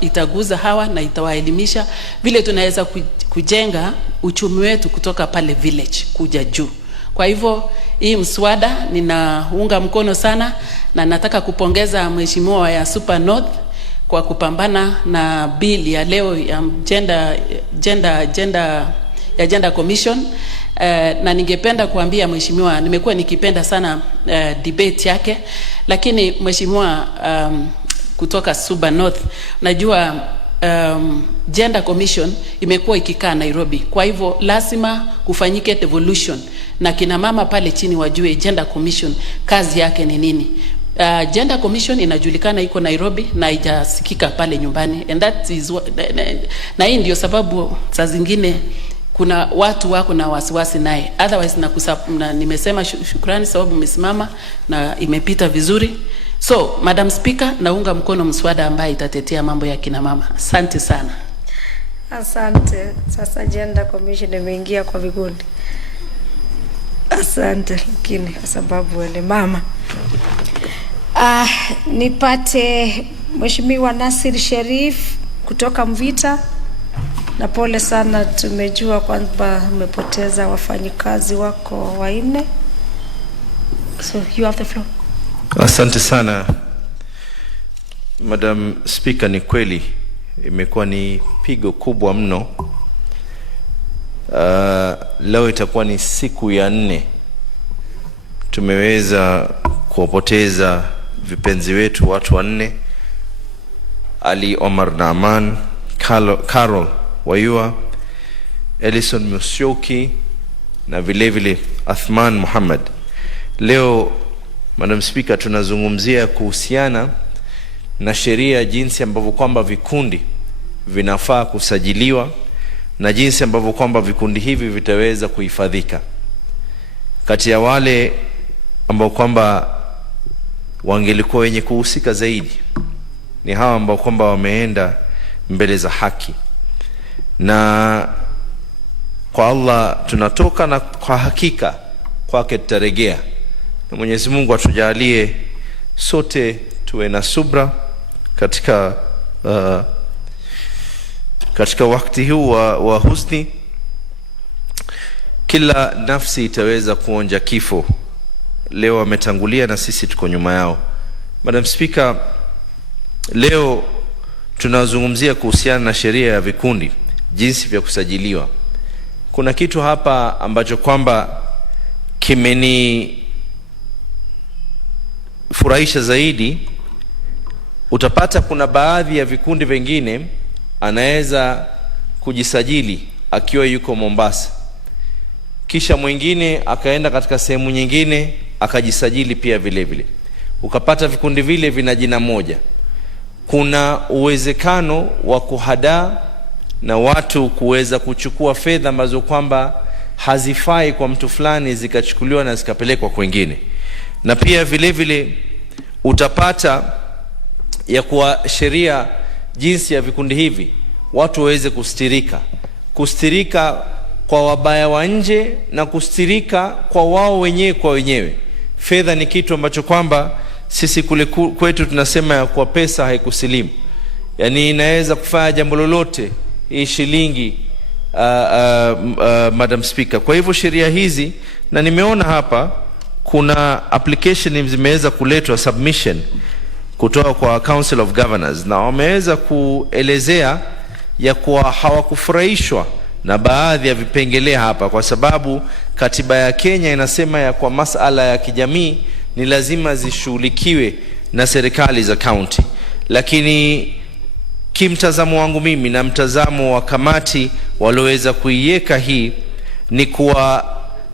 itaguza hawa na itawaelimisha vile tunaweza kujenga uchumi wetu kutoka pale village kuja juu. Kwa hivyo hii mswada ninaunga mkono sana, na nataka kupongeza mheshimiwa ya Super North kwa kupambana na bill ya leo ya gender commission. Na ningependa kuambia mheshimiwa, nimekuwa nikipenda sana debate yake, lakini mheshimiwa kutoka Suba North, najua gender commission imekuwa ikikaa Nairobi, kwa hivyo lazima kufanyike devolution na kina mama pale chini wajue gender commission kazi yake ni nini. Gender commission inajulikana iko Nairobi na haijasikika pale nyumbani, and that is na hii ndio sababu saa zingine kuna watu wako na wasiwasi naye. Otherwise nimesema shukrani sababu umesimama na imepita vizuri. So Madam Speaker, naunga mkono mswada ambaye itatetea mambo ya kina mama. Asante sana. Asante. Sasa gender commission imeingia kwa vikundi. Asante, lakini kwa sababu wale mama. Nipate Mheshimiwa Nasir Sherif kutoka Mvita. Na pole sana, tumejua kwamba umepoteza wafanyikazi wako 4. So you have the floor. Asante sana Madam Speaker, ni kweli imekuwa ni pigo kubwa mno. Leo itakuwa ni siku ya 4 tumeweza kuwapoteza vipenzi wetu watu 4: Ali Omar Naaman, Carol Wayua, Ellison Musyoki na vile vile Athman Muhammad. Leo Madam Speaker, tunazungumzia kuhusiana na sheria jinsi ambavyo kwamba vikundi vinafaa kusajiliwa na jinsi ambavyo kwamba vikundi hivi vitaweza kuhifadhika. Kati ya wale ambao kwamba wangelikuwa wenye kuhusika zaidi ni hawa ambao kwamba wameenda mbele za haki, na kwa Allah tunatoka na kwa hakika kwake tutarejea. Na Mwenyezi Mungu atujalie sote tuwe na subra katika wakati huu wa husni. Kila nafsi itaweza kuonja kifo. Leo wametangulia na sisi tuko nyuma yao. Madam Speaker, leo tunazungumzia kuhusiana na sheria ya vikundi, jinsi vya kusajiliwa. Kuna kitu hapa ambacho kwamba kimeni furahisha zaidi. Utapata kuna baadhi ya vikundi vingine anaweza kujisajili akiwa yuko Mombasa, kisha mwingine akaenda katika sehemu nyingine akajisajili pia vile vile, ukapata vikundi vile vina jina moja. Kuna uwezekano wa kuhadaa na watu kuweza kuchukua fedha ambazo kwamba hazifai kwa mtu fulani zikachukuliwa na zikapelekwa kwingine. Na pia vile vile utapata ya kuwa sheria jinsi ya vikundi hivi watu waweze kustirika kwa wabaya wa nje na kustirika kwa wao wenyewe kwa wenyewe. Fedha ni kitu ambacho kwamba sisi kule kwetu tunasema ya kwa pesa haikusilimu, yani inaweza kufanya jambo lolote hii shilingi Madam Speaker. Kwa hivyo sheria hizi, na nimeona hapa kuna application zimeweza kuletwa submission kutoka kwa Council of Governors, na wameweza kuelezea ya kuwa hawakufurahishwa na baadhi ya vipengele hapa, kwa sababu katiba ya Kenya inasema ya kwa masala ya kijamii ni lazima zishughulikiwe na serikali za county. Lakini kimtazamo wangu mimi na mtazamo wa kamati walioweza kuiweka hii ni kuwa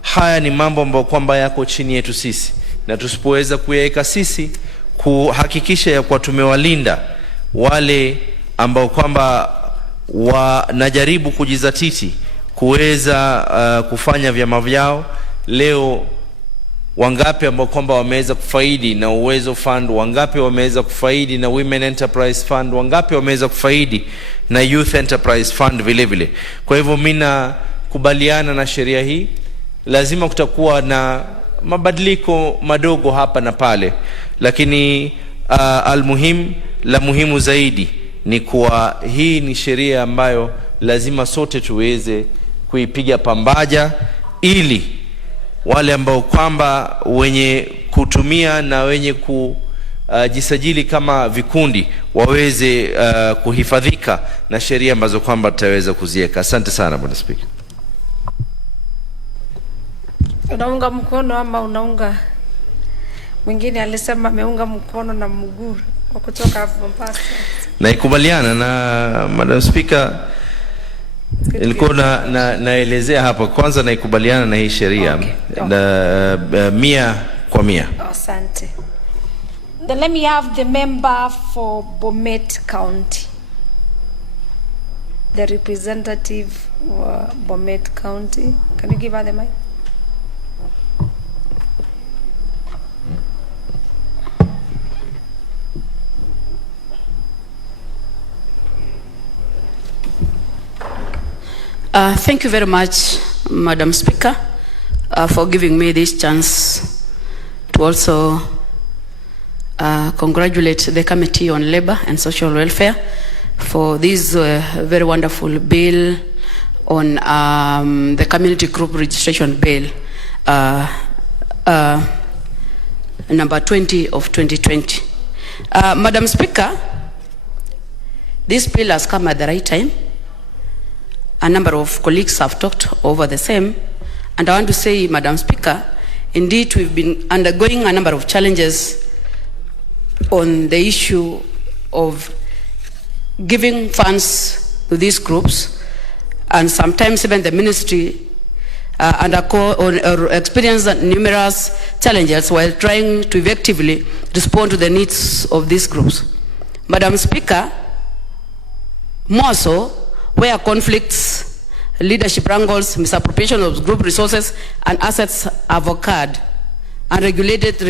haya ni mambo ambayo kwamba yako chini yetu sisi, na tusipoweza kuyaweka sisi kuhakikisha ya kuwa tumewalinda wale ambao kwamba wanajaribu kujizatiti kuweza kufanya vyama vyao. Leo wangapi ambao kwamba wameweza kufaidi na Uwezo Fund, wangapi wameweza kufaidi na Women Enterprise Fund, wangapi wameweza kufaidi na Youth Enterprise Fund vile vile. Kwa hivyo mimi nakubaliana na sheria hii. Lazima kutakuwa na mabadiliko madogo hapa na pale, lakini la muhimu zaidi ni kuwa hii ni sheria ambayo lazima sote tuweze kuipiga pambaja, ili wale ambao kwamba wenye kutumia na wenye jisajili kama vikundi waweze kuhifadhika na sheria ambazo kwamba tutaweza kuziweka. Asante sana Bwana Spika. Unaunga mkono ama unaunga? Mwingine alisema ameunga mkono na mguu wa kutoka Mombasa. Naikubaliana na Madam Speaker. Nilikuwa naelezea hapa kwanza, naikubaliana na hii sheria na 100%. Asante. Then let me have the member for Bomet County. The representative for Bomet County. Can you give her the mic? Thank you very much, Madam Speaker, for giving me this chance to also congratulate the Committee on Labour and Social Welfare for this very wonderful bill on the Community Group Registration Bill, number 20 of 2020. Madam Speaker, this bill has come at the right time. A number of colleagues have talked over the same, and I want to say, Madam Speaker, indeed we've been undergoing a number of challenges on the issue of giving funds to these groups, and sometimes even the ministry experienced numerous challenges while trying to effectively respond to the needs of these groups. Madam Speaker, more so, where conflicts, leadership wrangles, misappropriation of group resources and assets have occurred, unregulated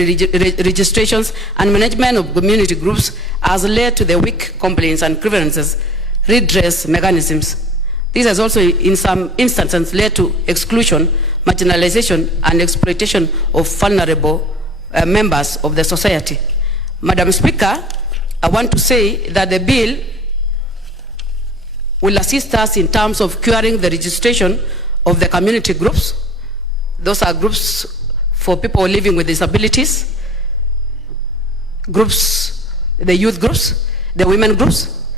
registrations and management of community groups has led to the weak complaints and grievances redress mechanisms. This has also in some instances led to exclusion, marginalization and exploitation of vulnerable members of the society. Madam Speaker, I want to say that the bill will assist us in terms of curing the registration of the community groups. Those are groups for people living with disabilities, groups, the youth groups, the women groups,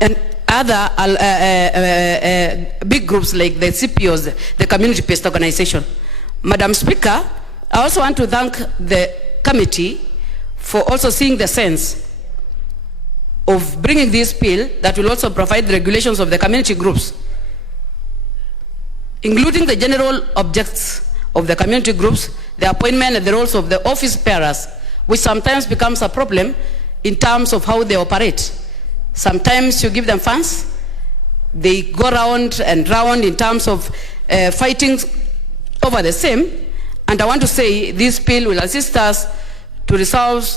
and other big groups like the CPOs, the community-based organization. Madam Speaker, I also want to thank the committee for also seeing the sense of bringing this bill that will also provide the regulations of the community groups, including the general objects of the community groups, the appointment and the roles of the office bearers, which sometimes becomes a problem in terms of how they operate. Sometimes you give them funds, they go round and round in terms of fighting over the same, and I want to say this bill will assist us to resolve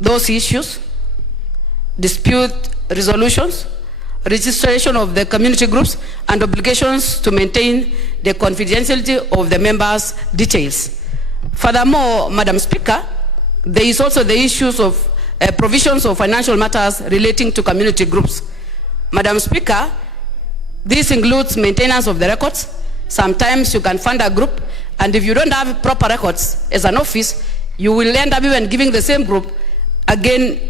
those issues, dispute resolutions, registration of the community groups, and obligations to maintain the confidentiality of the members' details. Furthermore, Madam Speaker, there is also the issues of provisions of financial matters relating to community groups. Madam Speaker, this includes maintenance of the records. Sometimes you can fund a group, and if you don't have proper records as an office, you will end up even giving the same group again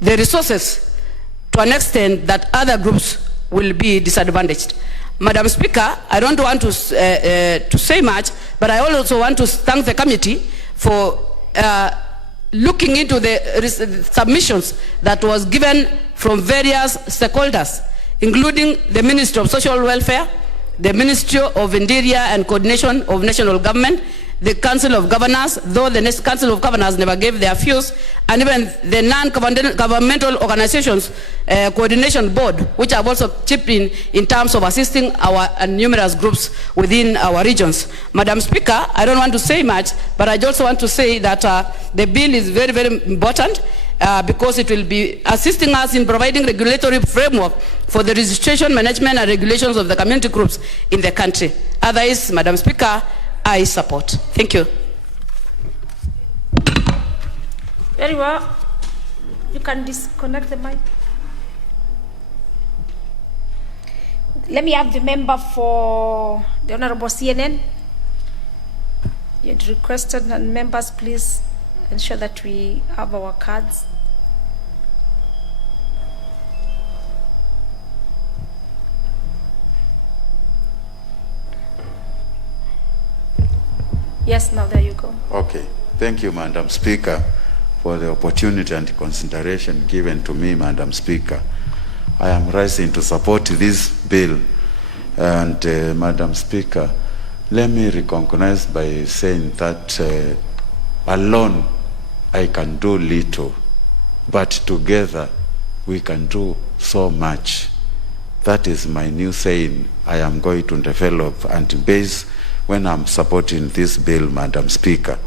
the resources to an extent that other groups will be disadvantaged. Madam Speaker, I don't want to say much, but I also want to thank the committee for looking into the submissions that was given from various stakeholders, including the Ministry of Social Welfare, the Ministry of Interior and Coordination of National Government, the Council of Governors, though the Council of Governors never gave their views, and even the non-governmental organizations coordination board, which have also chipped in terms of assisting our numerous groups within our regions. Madam Speaker, I don't want to say much, but I also want to say that the bill is very, very important because it will be assisting us in providing regulatory framework for the registration, management, and regulations of the community groups in the country. Otherwise, Madam Speaker, I support. Thank you. Very well. You can disconnect the mic. Let me have the member for the Honorable CNN. You had requested, and members, please ensure that we have our cards. Yes, now there you go. Okay. Thank you, Madam Speaker, for the opportunity and consideration given to me, Madam Speaker. I am rising to support this bill. And Madam Speaker, let me recognize by saying that alone I can do little, but together we can do so much. That is my new saying I am going to develop and base when I'm supporting this bill, Madam Speaker.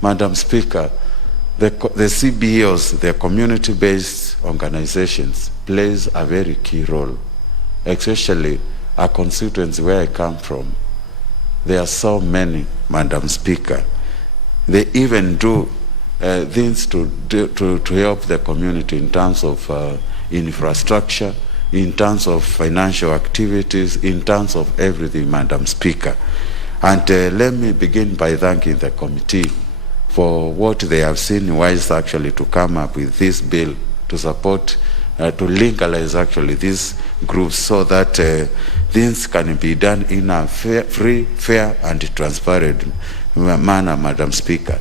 Madam Speaker, the CBOs, the community-based organizations, plays a very key role, especially a constituency where I come from. There are so many, Madam Speaker. They even do things to help the community in terms of infrastructure, in terms of financial activities, in terms of everything, Madam Speaker. And let me begin by thanking the committee for what they have seen wise actually to come up with this bill to support, to legalize actually these groups so that things can be done in a free, fair, and transparent manner, Madam Speaker.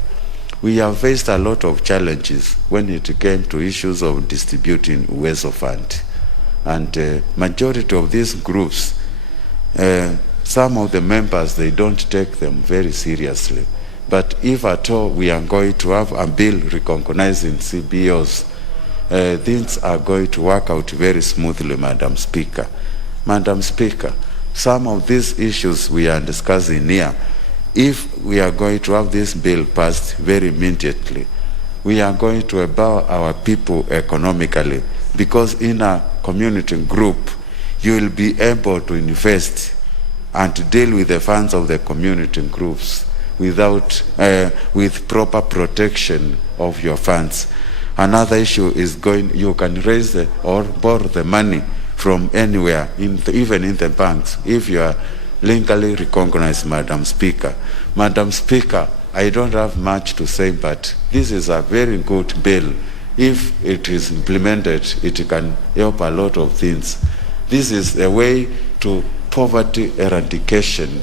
We have faced a lot of challenges when it came to issues of distributing Uwezo Fund. And majority of these groups, some of the members, they don't take them very seriously. But if at all we are going to have a bill recognizing CBOs, things are going to work out very smoothly, Madam Speaker. Madam Speaker, some of these issues we are discussing here, if we are going to have this bill passed very immediately, we are going to empower our people economically, because in a community group, you will be able to invest and to deal with the funds of the community groups without, with proper protection of your funds. Another issue is you can raise or borrow the money from anywhere, even in the banks, if you are legally recognized, Madam Speaker. Madam Speaker, I don't have much to say, but this is a very good bill. If it is implemented, it can help a lot of things. This is a way to poverty eradication.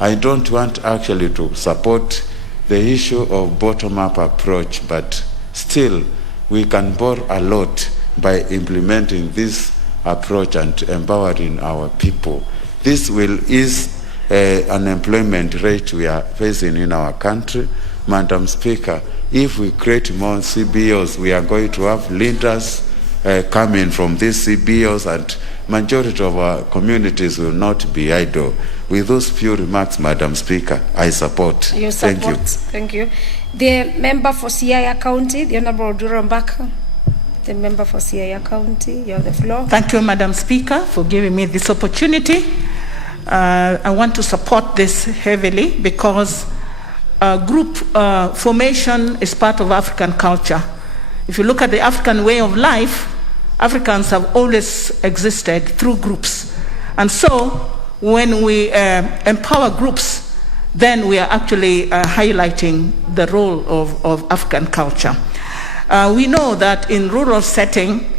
I don't want actually to support the issue of bottom-up approach, but still we can borrow a lot by implementing this approach and empowering our people. This will ease unemployment rate we are facing in our country. Madam Speaker, if we create more CBOs, we are going to have leaders coming from these CBOs, and majority of our communities will not be idle. With those few remarks, Madam Speaker, I support. You support. Thank you. Thank you. The member for Siaya County, the Honorable Duro Mbaka. The member for Siaya County, you have the floor. Thank you, Madam Speaker, for giving me this opportunity. I want to support this heavily because group formation is part of African culture. If you look at the African way of life, Africans have always existed through groups. And so when we empower groups, then we are actually highlighting the role of African culture. We know that in rural setting,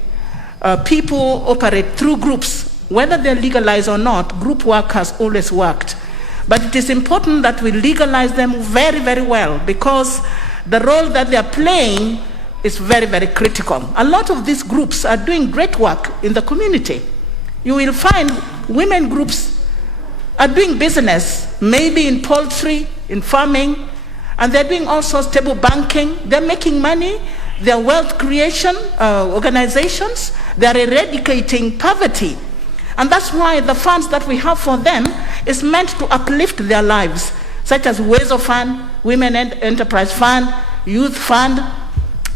people operate through groups. Whether they're legalized or not, group work has always worked. But it is important that we legalize them very, very well, because the role that they're playing is very, very critical. A lot of these groups are doing great work in the community. You will find women groups are doing business, maybe in poultry, in farming, and they're doing also stable banking. They're making money. They're wealth creation organizations. They're eradicating poverty. And that's why the funds that we have for them is meant to uplift their lives, such as Uwezo Fund, Women Enterprise Fund, Youth Fund,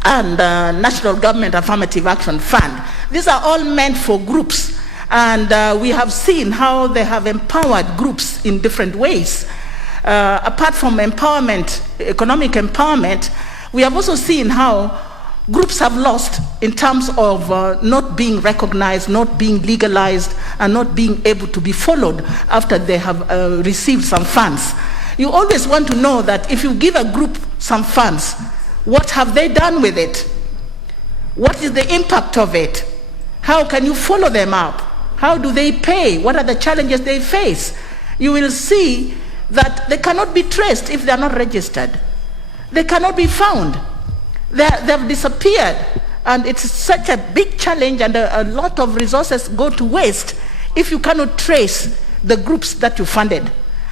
and National Government Affirmative Action Fund. These are all meant for groups. And we have seen how they have empowered groups in different ways. Apart from empowerment, economic empowerment, we have also seen how groups have lost in terms of not being recognized, not being legalized, and not being able to be followed after they have received some funds. You always want to know that if you give a group some funds, what have they done with it? What is the impact of it? How can you follow them up? How do they pay? What are the challenges they face? You will see that they cannot be traced if they are not registered. They cannot be found. They've disappeared. And it's such a big challenge, and a lot of resources go to waste if you cannot trace the groups that you funded.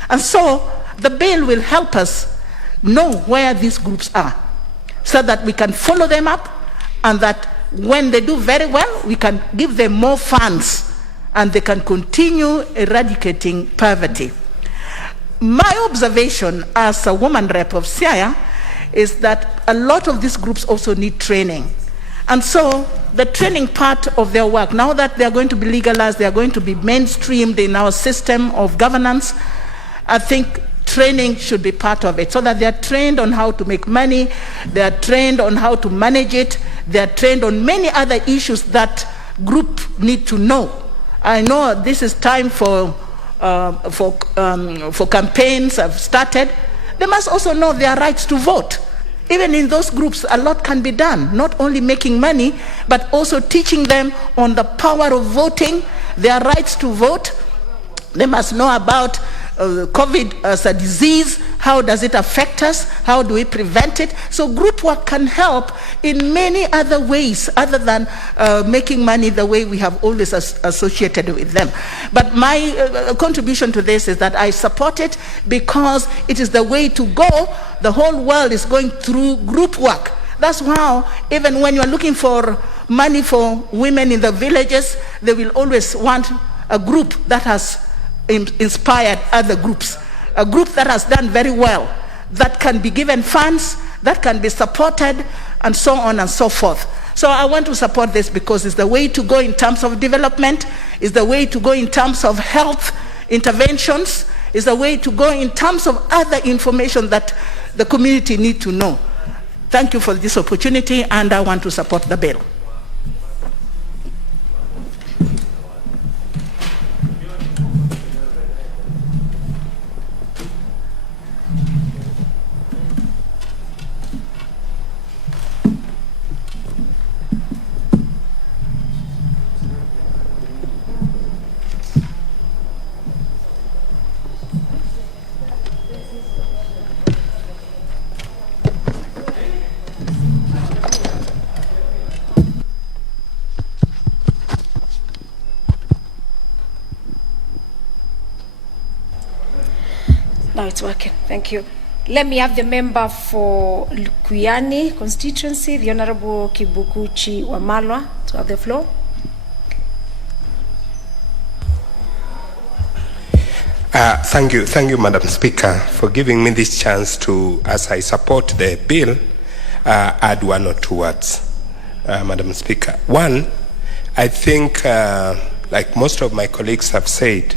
And so the bill will help us know where these groups are, so that we can follow them up, and that when they do very well, we can give them more funds and they can continue eradicating poverty. My observation as a woman rep of Siaya is that a lot of these groups also need training. And so the training part of their work, now that they are going to be legalized, they are going to be mainstreamed in our system of governance, I think training should be part of it, so that they are trained on how to make money, they are trained on how to manage it, they are trained on many other issues that group need to know. I know this is time for campaigns have started. They must also know their rights to vote. Even in those groups, a lot can be done, not only making money, but also teaching them on the power of voting, their rights to vote. They must know about COVID as a disease. How does it affect us? How do we prevent it? So group work can help in many other ways other than making money the way we have always associated with them. But my contribution to this is that I support it because it is the way to go. The whole world is going through group work. That's how even when you're looking for money for women in the villages, they will always want a group that has inspired other groups, a group that has done very well, that can be given funds, that can be supported, and so on and so forth. So I want to support this because it's the way to go in terms of development, it's the way to go in terms of health interventions, it's the way to go in terms of other information that the community need to know. Thank you for this opportunity, and I want to support the bill. Now it's working. Thank you. Let me have the member for Lukuyani constituency, the Honorable Kibukuchi Wamalwa, to have the floor. Thank you, Madam Speaker, for giving me this chance to, as I support the bill, add one or two words, Madam Speaker. One, I think, like most of my colleagues have said,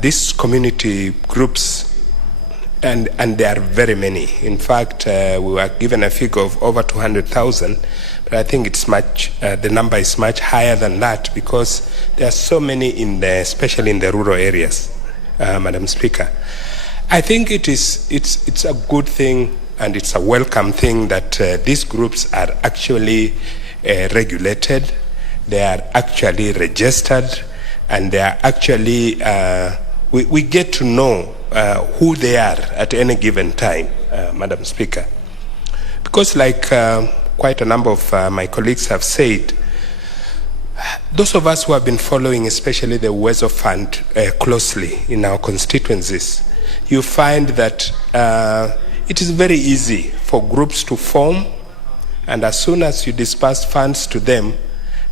these community groups, and there are very many. In fact, we were given a figure of over 200,000, but I think it's much. The number is much higher than that because there are so many especially in the rural areas, Madam Speaker. I think it's a good thing and it's a welcome thing that these groups are actually regulated, they are actually registered, and they are actually, we get to know who they are at any given time, Madam Speaker. Because like quite a number of my colleagues have said, those of us who have been following especially the Uwezo Fund closely in our constituencies, you find that it is very easy for groups to form, and as soon as you disperse funds to them,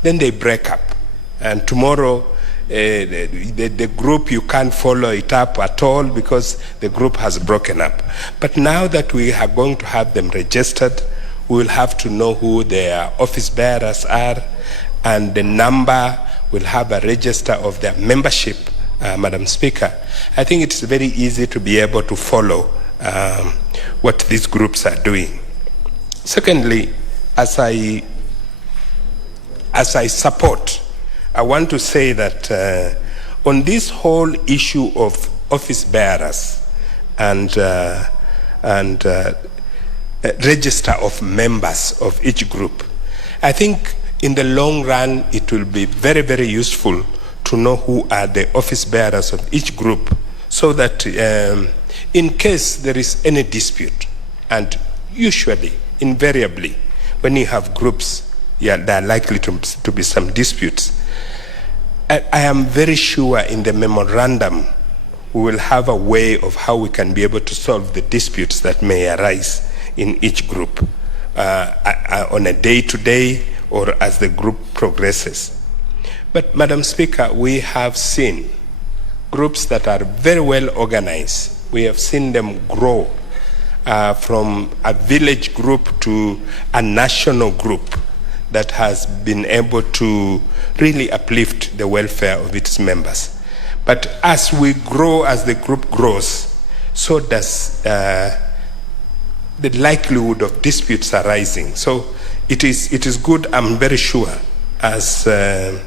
then they break up. And tomorrow, the group, you can't follow it up at all because the group has broken up. But now that we are going to have them registered, we will have to know who their office bearers are, and the number will have a register of their membership, Madam Speaker. I think it's very easy to be able to follow what these groups are doing. Secondly, as I support, I want to say that on this whole issue of office bearers, and register of members of each group. I think in the long run, it will be very, very useful to know who are the office bearers of each group, so that in case there is any dispute, and usually, invariably, when you have groups, there are likely to be some disputes. I am very sure in the memorandum we will have a way of how we can be able to solve the disputes that may arise in each group on a day-to-day or as the group progresses. But, Madam Speaker, we have seen groups that are very well organized. We have seen them grow from a village group to a national group that has been able to really uplift the welfare of its members. But as we grow, as the group grows, so does the likelihood of disputes arising. So it is good, I'm very sure, as in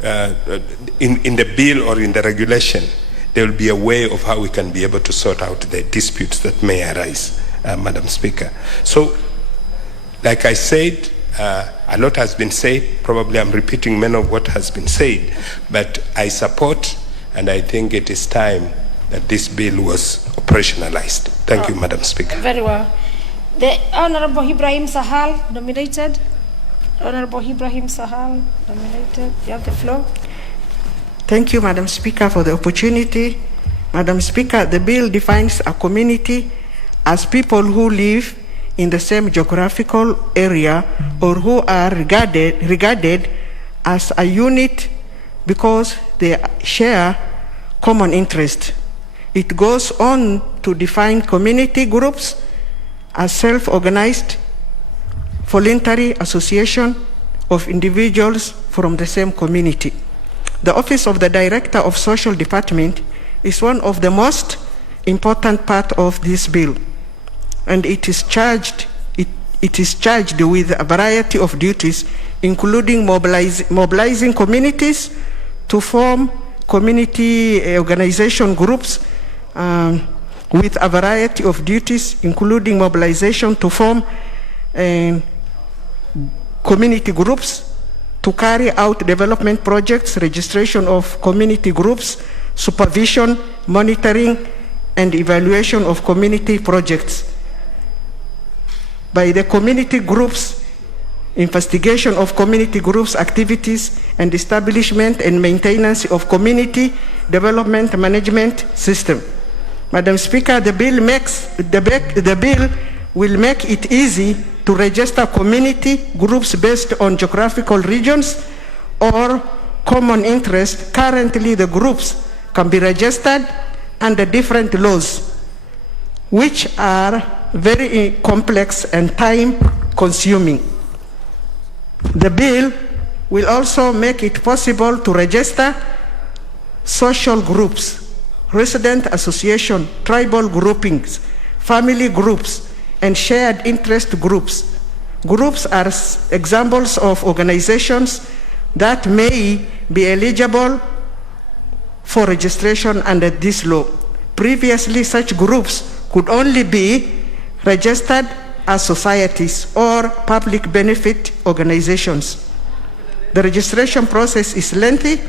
the bill or in the regulation, there will be a way of how we can be able to sort out the disputes that may arise, Madam Speaker. So, like I said, a lot has been said. Probably I'm repeating many of what has been said, but I support, and I think it is time that this bill was operationalized. Thank you, Madam Speaker. Very well. The Honorable Ibrahim Sahal, nominated. Honorable Ibrahim Sahal, nominated. You have the floor. Thank you, Madam Speaker, for the opportunity. Madam Speaker, the bill defines a community as people who live in the same geographical area or who are regarded as a unit because they share common interest. It goes on to define community groups as self-organized voluntary association of individuals from the same community. The Office of the Director of Social Department is one of the most important part of this bill, and it is charged with a variety of duties, including mobilizing communities to form community organization groups with a variety of duties, including mobilization to form community groups, to carry out development projects, registration of community groups, supervision, monitoring, and evaluation of community projects. By the community groups, investigation of community groups' activities, and establishment and maintenance of community development management system. Madam Speaker, the bill will make it easy to register community groups based on geographical regions or common interest. Currently, the groups can be registered under different laws, which are very complex and time-consuming. The bill will also make it possible to register social groups, resident association, tribal groupings, family groups, and shared interest groups. Groups are examples of organizations that may be eligible for registration under this law. Previously, such groups could only be registered as societies or public benefit organizations. The registration process is lengthy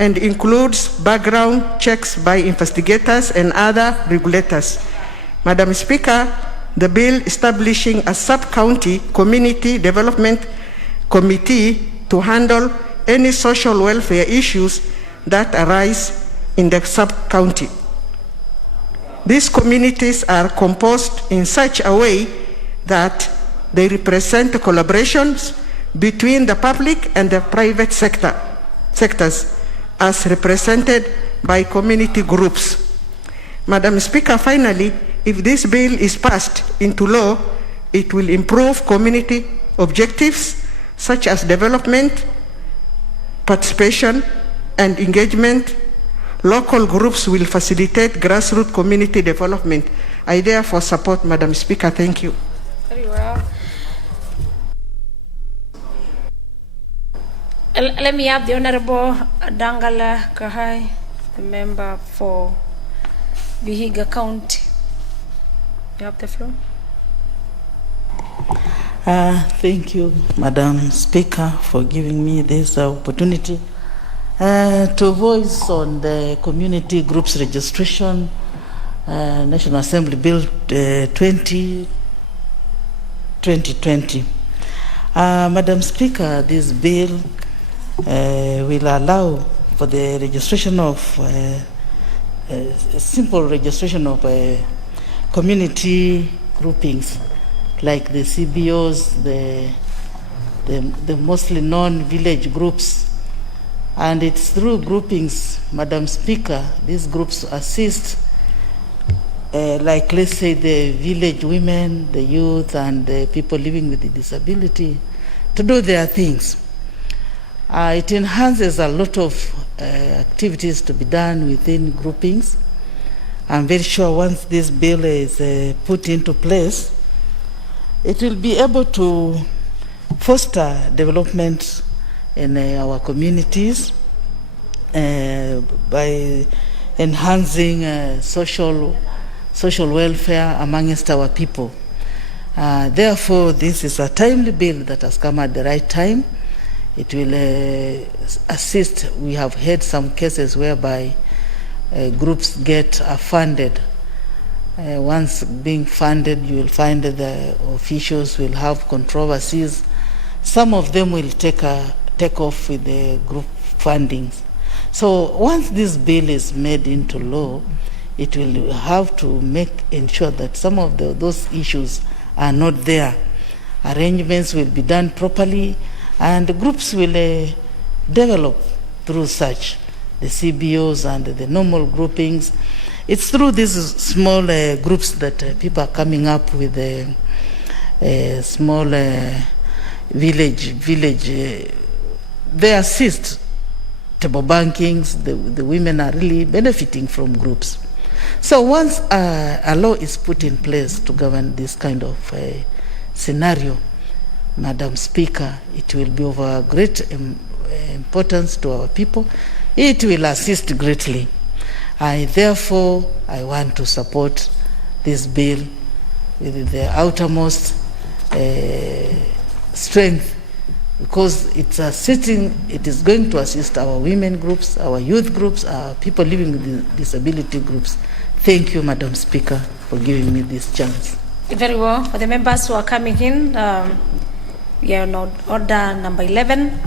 and includes background checks by investigators and other regulators. Madam Speaker, the bill establishing a sub-county community development committee to handle any social welfare issues that arise in the sub-county. These communities are composed in such a way that they represent collaborations between the public and the private sectors as represented by community groups. Madam Speaker, finally, if this bill is passed into law, it will improve community objectives such as development, participation, and engagement. Local groups will facilitate grassroots community development. I therefore support, Madam Speaker. Thank you. Very well. Let me have the Honorable Dangala Kahai, the member for Vihiga County. You have the floor. Thank you, Madam Speaker, for giving me this opportunity to voice on the community groups registration, National Assembly Bill 2020. Madam Speaker, this bill will allow for the registration of simple registration of community groupings like the CBOs, the mostly non-village groups. And it's through groupings, Madam Speaker, these groups assist, like let's say the village women, the youth, and the people living with a disability to do their things. It enhances a lot of activities to be done within groupings. I'm very sure once this bill is put into place, it will be able to foster development in our communities by enhancing social welfare amongst our people. Therefore, this is a timely bill that has come at the right time. It will assist. We have had some cases whereby groups get funded. Once being funded, you will find that the officials will have controversies. Some of them will take off with the group fundings. So once this bill is made into law, it will have to ensure that some of those issues are not there. Arrangements will be done properly, and the groups will develop through such, the CBOs and the normal groupings. It's through these small groups that people are coming up with small village. They assist table bankings. The women are really benefiting from groups. So once a law is put in place to govern this kind of scenario, Madam Speaker, it will be of great importance to our people. It will assist greatly. Therefore, I want to support this bill with the outermost strength, because it is going to assist our women groups, our youth groups, our people living with disability groups. Thank you, Madam Speaker, for giving me this chance. Very well. For the members who are coming in, we are on order number 11.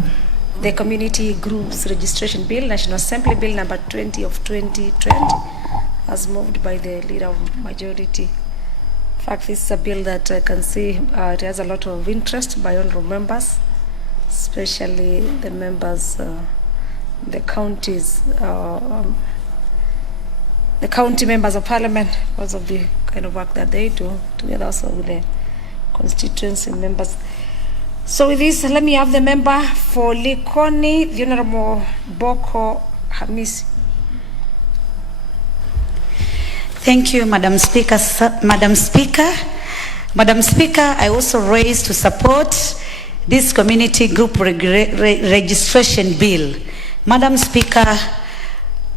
The Community Groups Registration Bill, National Assembly Bill number 20 of 2020, as moved by the Leader of Majority. In fact, this is a bill that I can see it has a lot of interest by honorable members, especially the members, the counties, the county members of parliament, because of the kind of work that they do, together also with the constituency members. So with this, let me have the member for Likoni, the Honorable Boko Hamisi. Thank you, Madam Speaker. Madam Speaker, I also raise to support this community group registration bill. Madam Speaker,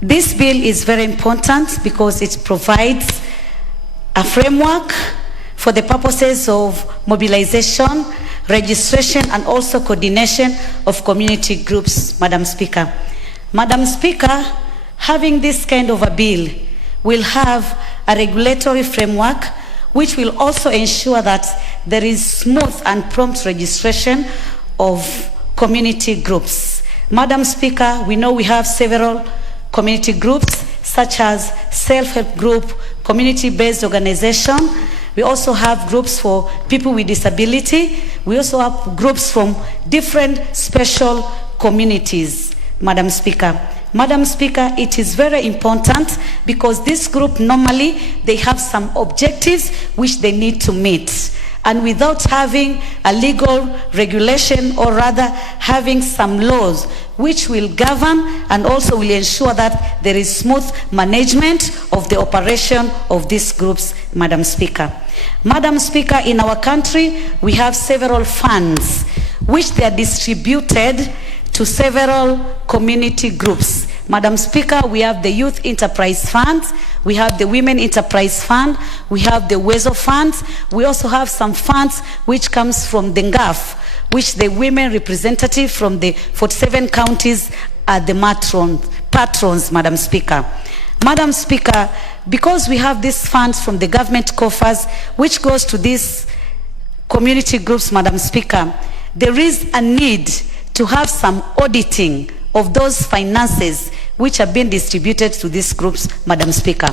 this bill is very important because it provides a framework for the purposes of mobilization, registration, and also coordination of community groups, Madam Speaker. Madam Speaker, having this kind of a bill will have a regulatory framework which will also ensure that there is smooth and prompt registration of community groups. Madam Speaker, we know we have several community groups such as self-help group, community-based organization. We also have groups for people with disability. We also have groups from different special communities, Madam Speaker. Madam Speaker, it is very important because this group normally, they have some objectives which they need to meet. And without having a legal regulation, or rather having some laws which will govern and also will ensure that there is smooth management of the operation of these groups, Madam Speaker. Madam Speaker, in our country, we have several funds which they are distributed to several community groups. Madam Speaker, we have the Youth Enterprise Fund, we have the Women Enterprise Fund, we have the WEZO funds, we also have some funds which comes from the NGAF, which the women representative from the 47 counties are the patrons, Madam Speaker. Madam Speaker, because we have these funds from the government coffers, which goes to these community groups, Madam Speaker, there is a need to have some auditing of those finances which are being distributed to these groups, Madam Speaker.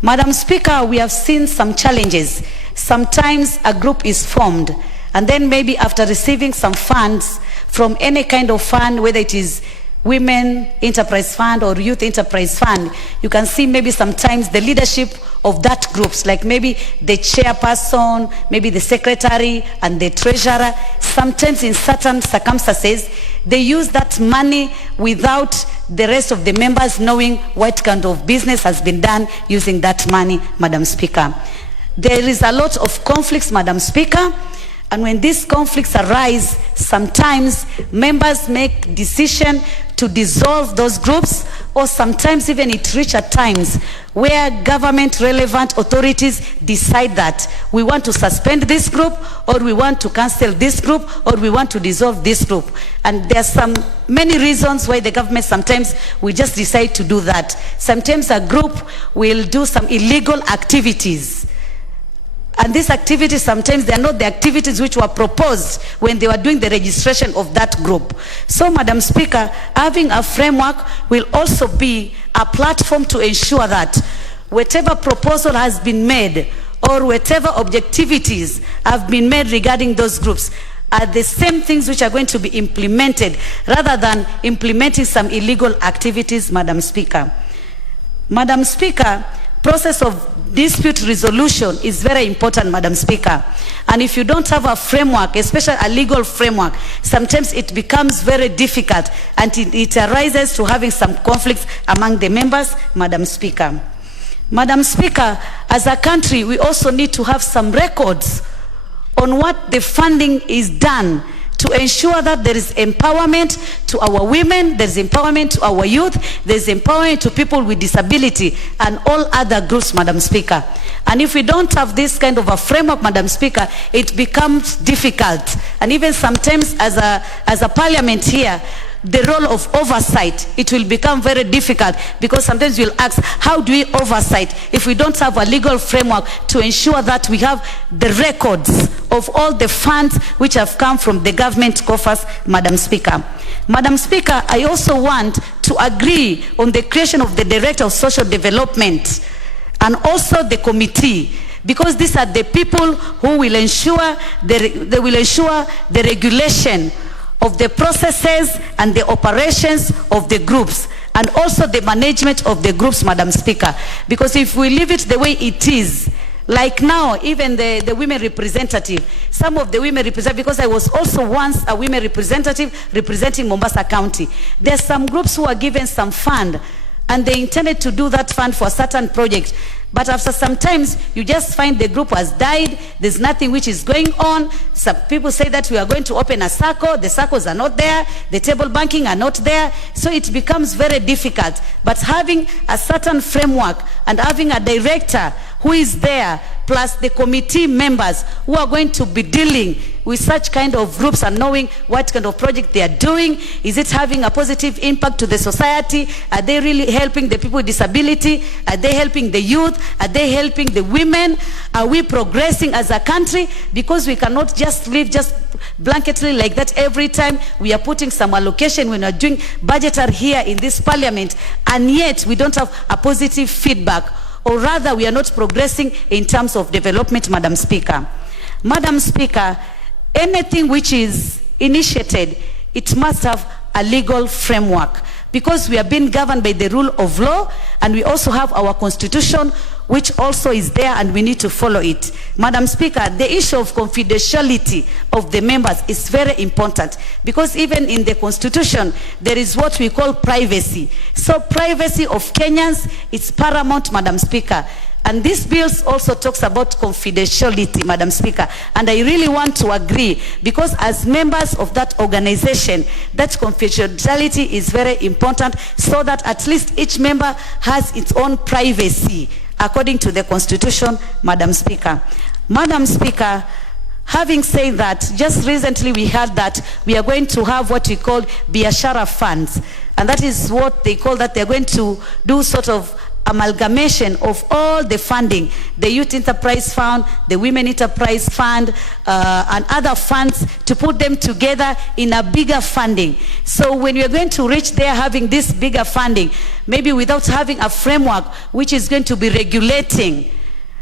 Madam Speaker, we have seen some challenges. Sometimes a group is formed, and then maybe after receiving some funds from any kind of fund, whether it is Women Enterprise Fund or Youth Enterprise Fund, you can see maybe sometimes the leadership of that groups, like maybe the chairperson, maybe the secretary and the treasurer, sometimes in certain circumstances, they use that money without the rest of the members knowing what kind of business has been done using that money, Madam Speaker. There is a lot of conflicts, Madam Speaker, and when these conflicts arise, sometimes members make decision to dissolve those groups, or sometimes even it reaches at times where government relevant authorities decide that we want to suspend this group, or we want to cancel this group, or we want to dissolve this group. And there's many reasons why the government sometimes we just decide to do that. Sometimes a group will do some illegal activities. And these activities, sometimes they are not the activities which were proposed when they were doing the registration of that group. So, Madam Speaker, having a framework will also be a platform to ensure that whatever proposal has been made or whatever objectivities have been made regarding those groups are the same things which are going to be implemented, rather than implementing some illegal activities, Madam Speaker. Madam Speaker, process of dispute resolution is very important, Madam Speaker. And if you don't have a framework, especially a legal framework, sometimes it becomes very difficult, and it arises to having some conflicts among the members, Madam Speaker. Madam Speaker, as a country, we also need to have some records on what the funding is done to ensure that there is empowerment to our women, there is empowerment to our youth, there is empowerment to people with disability and all other groups, Madam Speaker. And if we don't have this kind of a framework, Madam Speaker, it becomes difficult. And even sometimes as a parliament here, the role of oversight, it will become very difficult, because sometimes you'll ask, how do we oversight if we don't have a legal framework to ensure that we have the records of all the funds which have come from the government coffers, Madam Speaker. Madam Speaker, I also want to agree on the creation of the Director of Social Development and also the committee, because these are the people who will ensure they will ensure the regulation of the processes and the operations of the groups, and also the management of the groups, Madam Speaker. Because if we leave it the way it is, like now, even the women representative, some of the women representative, because I was also once a women representative representing Mombasa County, there's some groups who are given some fund, and they intended to do that fund for a certain project. But after some times, you just find the group has died, there's nothing which is going on. Some people say that we are going to open a circle, the circles are not there, the table banking are not there, so it becomes very difficult. But having a certain framework and having a director who is there, plus the committee members who are going to be dealing with such kind of groups and knowing what kind of project they are doing. Is it having a positive impact to the society? Are they really helping the people with disability? Are they helping the youth? Are they helping the women? Are we progressing as a country? Because we cannot just live just blanketly like that every time we are putting some allocation when we are doing budgetary here in this parliament, and yet we don't have a positive feedback, or rather we are not progressing in terms of development, Madam Speaker. Madam Speaker, anything which is initiated, it must have a legal framework, because we are being governed by the rule of law, and we also have our constitution, which also is there, and we need to follow it. Madam Speaker, the issue of confidentiality of the members is very important, because even in the constitution, there is what we call privacy. So privacy of Kenyans is paramount, Madam Speaker. And this bill also talks about confidentiality, Madam Speaker. And I really want to agree, because as members of that organization, that confidentiality is very important, so that at least each member has its own privacy according to the Constitution, Madam Speaker. Madam Speaker, having said that, just recently we heard that we are going to have what we call biashara funds. And that is what they call that they're going to do sort of amalgamation of all the funding, the Youth Enterprise Fund, the Women Enterprise Fund, and other funds, to put them together in a bigger funding. So when we are going to reach there having this bigger funding, maybe without having a framework which is going to be regulating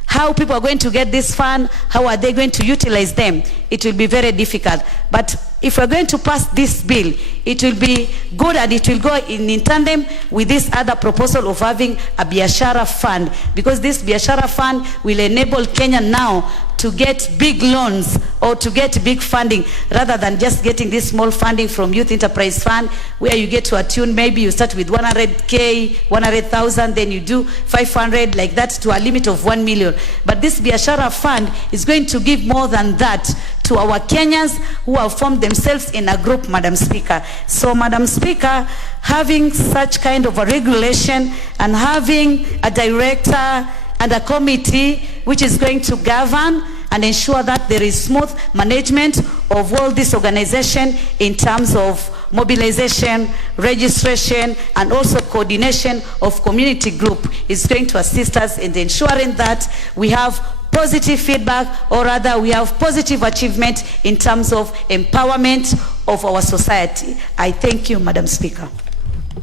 how people are going to get this fund, how are they going to utilize them, it will be very difficult. But if we're going to pass this bill, it will be good, and it will go in tandem with this other proposal of having a biashara fund, because this biashara fund will enable Kenya now to get big loans or to get big funding, rather than just getting this small funding from Youth Enterprise Fund, where you get to a tune, maybe you start with 100K, 100,000, then you do 500, like that, to a limit of 1 million. But this biashara fund is going to give more than that to our Kenyans who have formed themselves in a group, Madam Speaker. So, Madam Speaker, having such kind of a regulation and having a director and a committee which is going to govern and ensure that there is smooth management of all this organization in terms of mobilization, registration, and also coordination of community group, is going to assist us in ensuring that we have positive feedback, or rather we have positive achievement in terms of empowerment of our society. I thank you, Madam Speaker.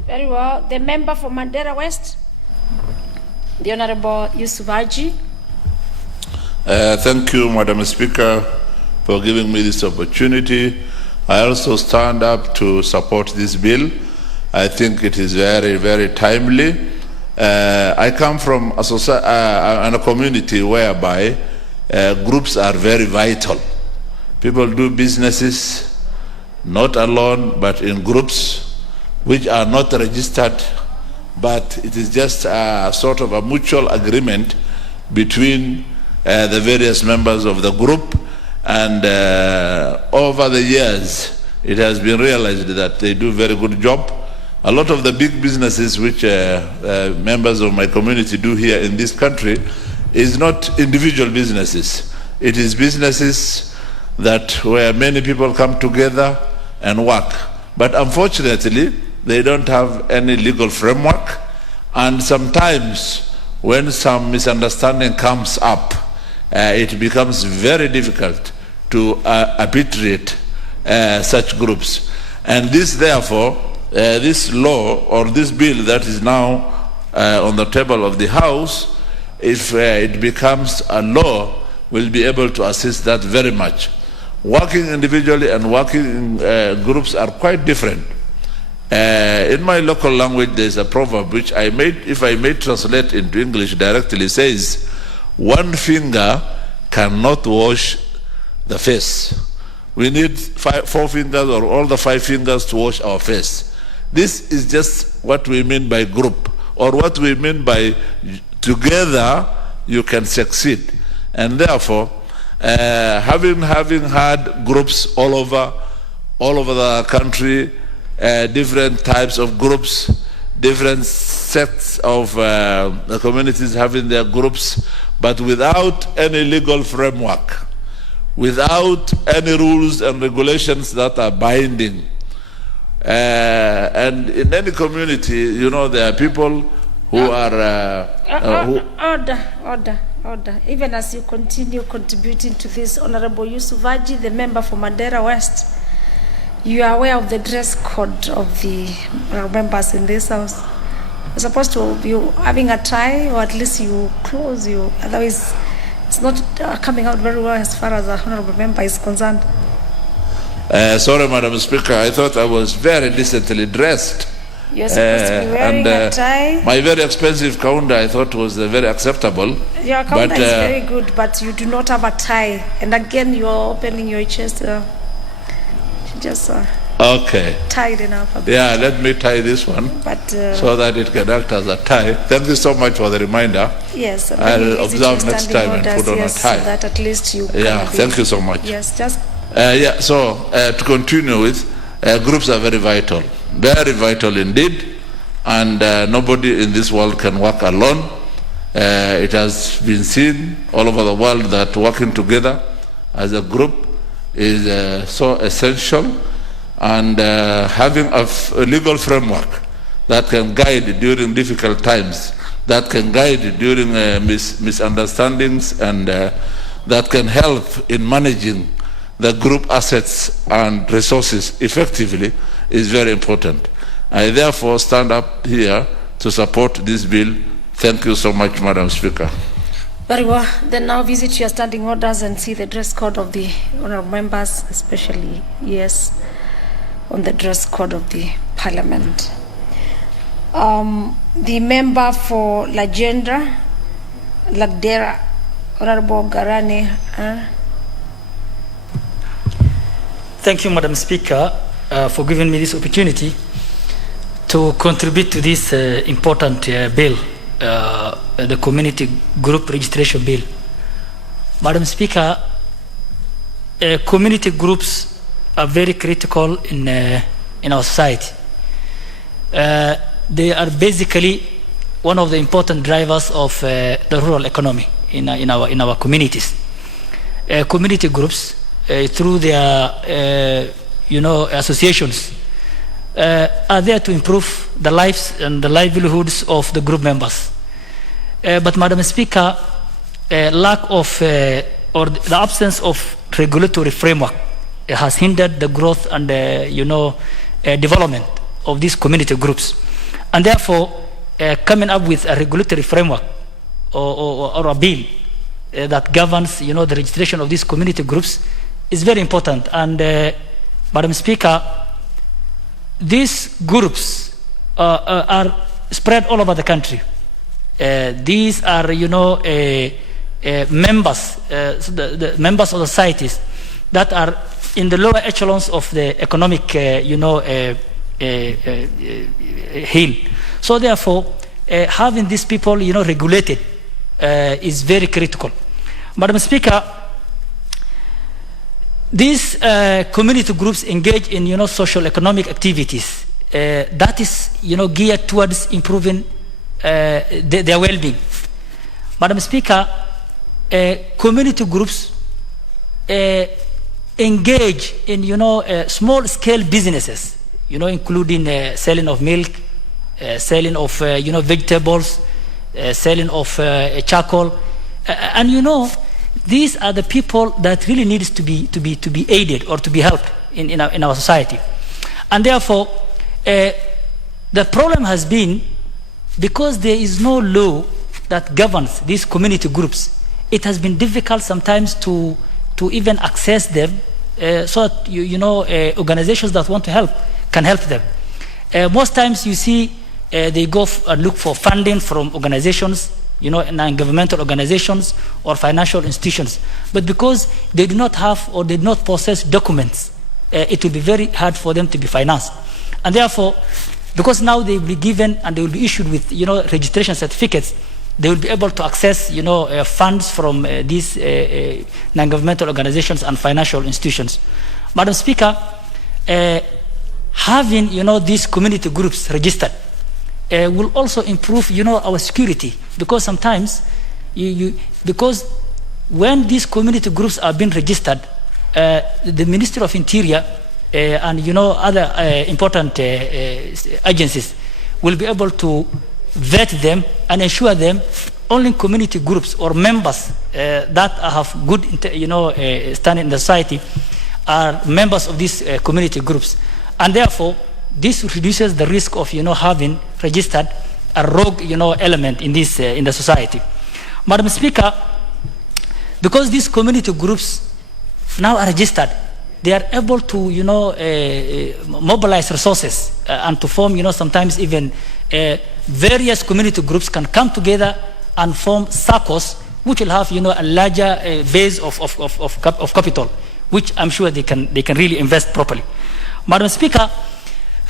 Very well. The member for Mandera West, the Honorable Yusuf Haji. Thank you, Madam Speaker, for giving me this opportunity. I also stand up to support this bill. I think it is very, very timely. I come from a community whereby groups are very vital. People do businesses not alone, but in groups which are not registered, but it is just a sort of a mutual agreement between the various members of the group, and over the years it has been realized that they do a very good job. A lot of the big businesses which members of my community do here in this country is not individual businesses. It is businesses that where many people come together and work. But unfortunately, they don't have any legal framework, and sometimes when some misunderstanding comes up, it becomes very difficult to arbitrate such groups. And this, therefore, this law or this bill that is now on the table of the House, if it becomes a law, will be able to assist that very much. Working individually and working in groups are quite different. In my local language, there is a proverb which if I may translate into English directly, says, one finger cannot wash the face. We need 4 fingers or all the 5 fingers to wash our face. This is just what we mean by group, or what we mean by together you can succeed. And therefore, having had groups all over the country, different types of groups, different sets of the communities having their groups, but without any legal framework, without any rules and regulations that are binding. And in any community, you know, there are people who are... Order. Even as you continue contributing to this, Honorable Yusuf Haji, the member for Mandera West, you are aware of the dress code of the members in this house. You're supposed to be having a tie, or at least you close you. Otherwise, it's not coming out very well as far as the honorable member is concerned. Sorry, Madam Speaker, I thought I was very decently dressed. You're supposed to be wearing a tie. My very expensive counter, I thought, was very acceptable. Your counter is very good, but you do not have a tie. And again, you are opening your chest. Okay. tied enough. A bit. Yeah, let me tie this one But so that it can act as a tie. Thank you so much for the reminder. yes, I'll observe next time and put on a yes, tie. so that at least you. Yeah, can thank you so much. Yes, just. Yeah, so to continue with, groups are very vital indeed, and nobody in this world can work alone. It has been seen all over the world that working together as a group is so essential, and having a legal framework that can guide during difficult times, that can guide during misunderstandings, and that can help in managing the group assets and resources effectively is very important. I therefore stand up here to support this bill. Thank you so much, Madam Speaker. Very well. Then now visit your standing orders and see the dress code of the honourable members, especially, yes, on the dress code of the Parliament. The member for Lagdera, Honourable Garane. Thank you, Madam Speaker, for giving me this opportunity to contribute to this important bill, the Community Group Registration Bill. Madam Speaker, community groups are very critical in our society. They are basically one of the important drivers of the rural economy in our communities. Community groups, through their associations, are there to improve the lives and the livelihoods of the group members. But Madam Speaker, lack of or the absence of regulatory framework has hindered the growth and development of these community groups, and therefore coming up with a regulatory framework or a bill that governs the registration of these community groups is very important. And Madam Speaker, these groups are spread all over the country. These are members, the members of societies that are in the lower echelons of the economic hill. So therefore having these people regulated is very critical. Madam Speaker, these community groups engage in social economic activities that is geared towards improving their well-being. Madam Speaker, community groups engage in small-scale businesses, including selling of milk, selling of vegetables, selling of charcoal, and these are the people that really needs to be aided or to be helped in our society. And therefore the problem has been, because there is no law that governs these community groups, it has been difficult sometimes to even access them, so that organizations that want to help can help them. Most times you see they go and look for funding from organizations, non-governmental organizations or financial institutions. But because they do not have or did not possess documents, it will be very hard for them to be financed. And therefore, because now they will be given and they will be issued with registration certificates, they will be able to access funds from these non-governmental organizations and financial institutions. Madam Speaker, having these community groups registered will also improve our security, because sometimes because when these community groups are being registered, the Ministry of Interior and other important agencies will be able to vet them and ensure them only community groups or members that have good standing in the society are members of these community groups. And therefore this reduces the risk of having registered a rogue element in this in the society. Madam Speaker, because these community groups now are registered, they are able to mobilize resources and to form sometimes even various community groups can come together and form SACCOs, which will have a larger base of capital, which I'm sure they can really invest properly. Madam Speaker,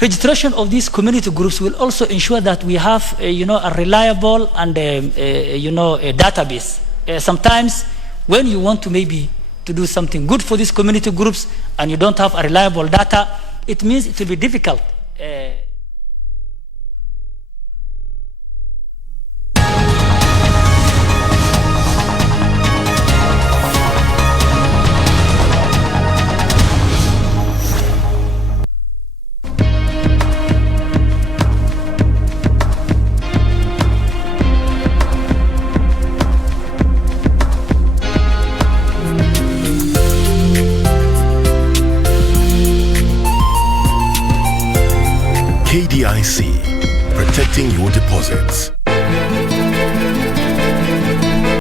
registration of these community groups will also ensure that we have, a reliable and, a database. Sometimes when you want to maybe to do something good for these community groups and you don't have a reliable data, it means it will be difficult. KDIC, protecting your deposits.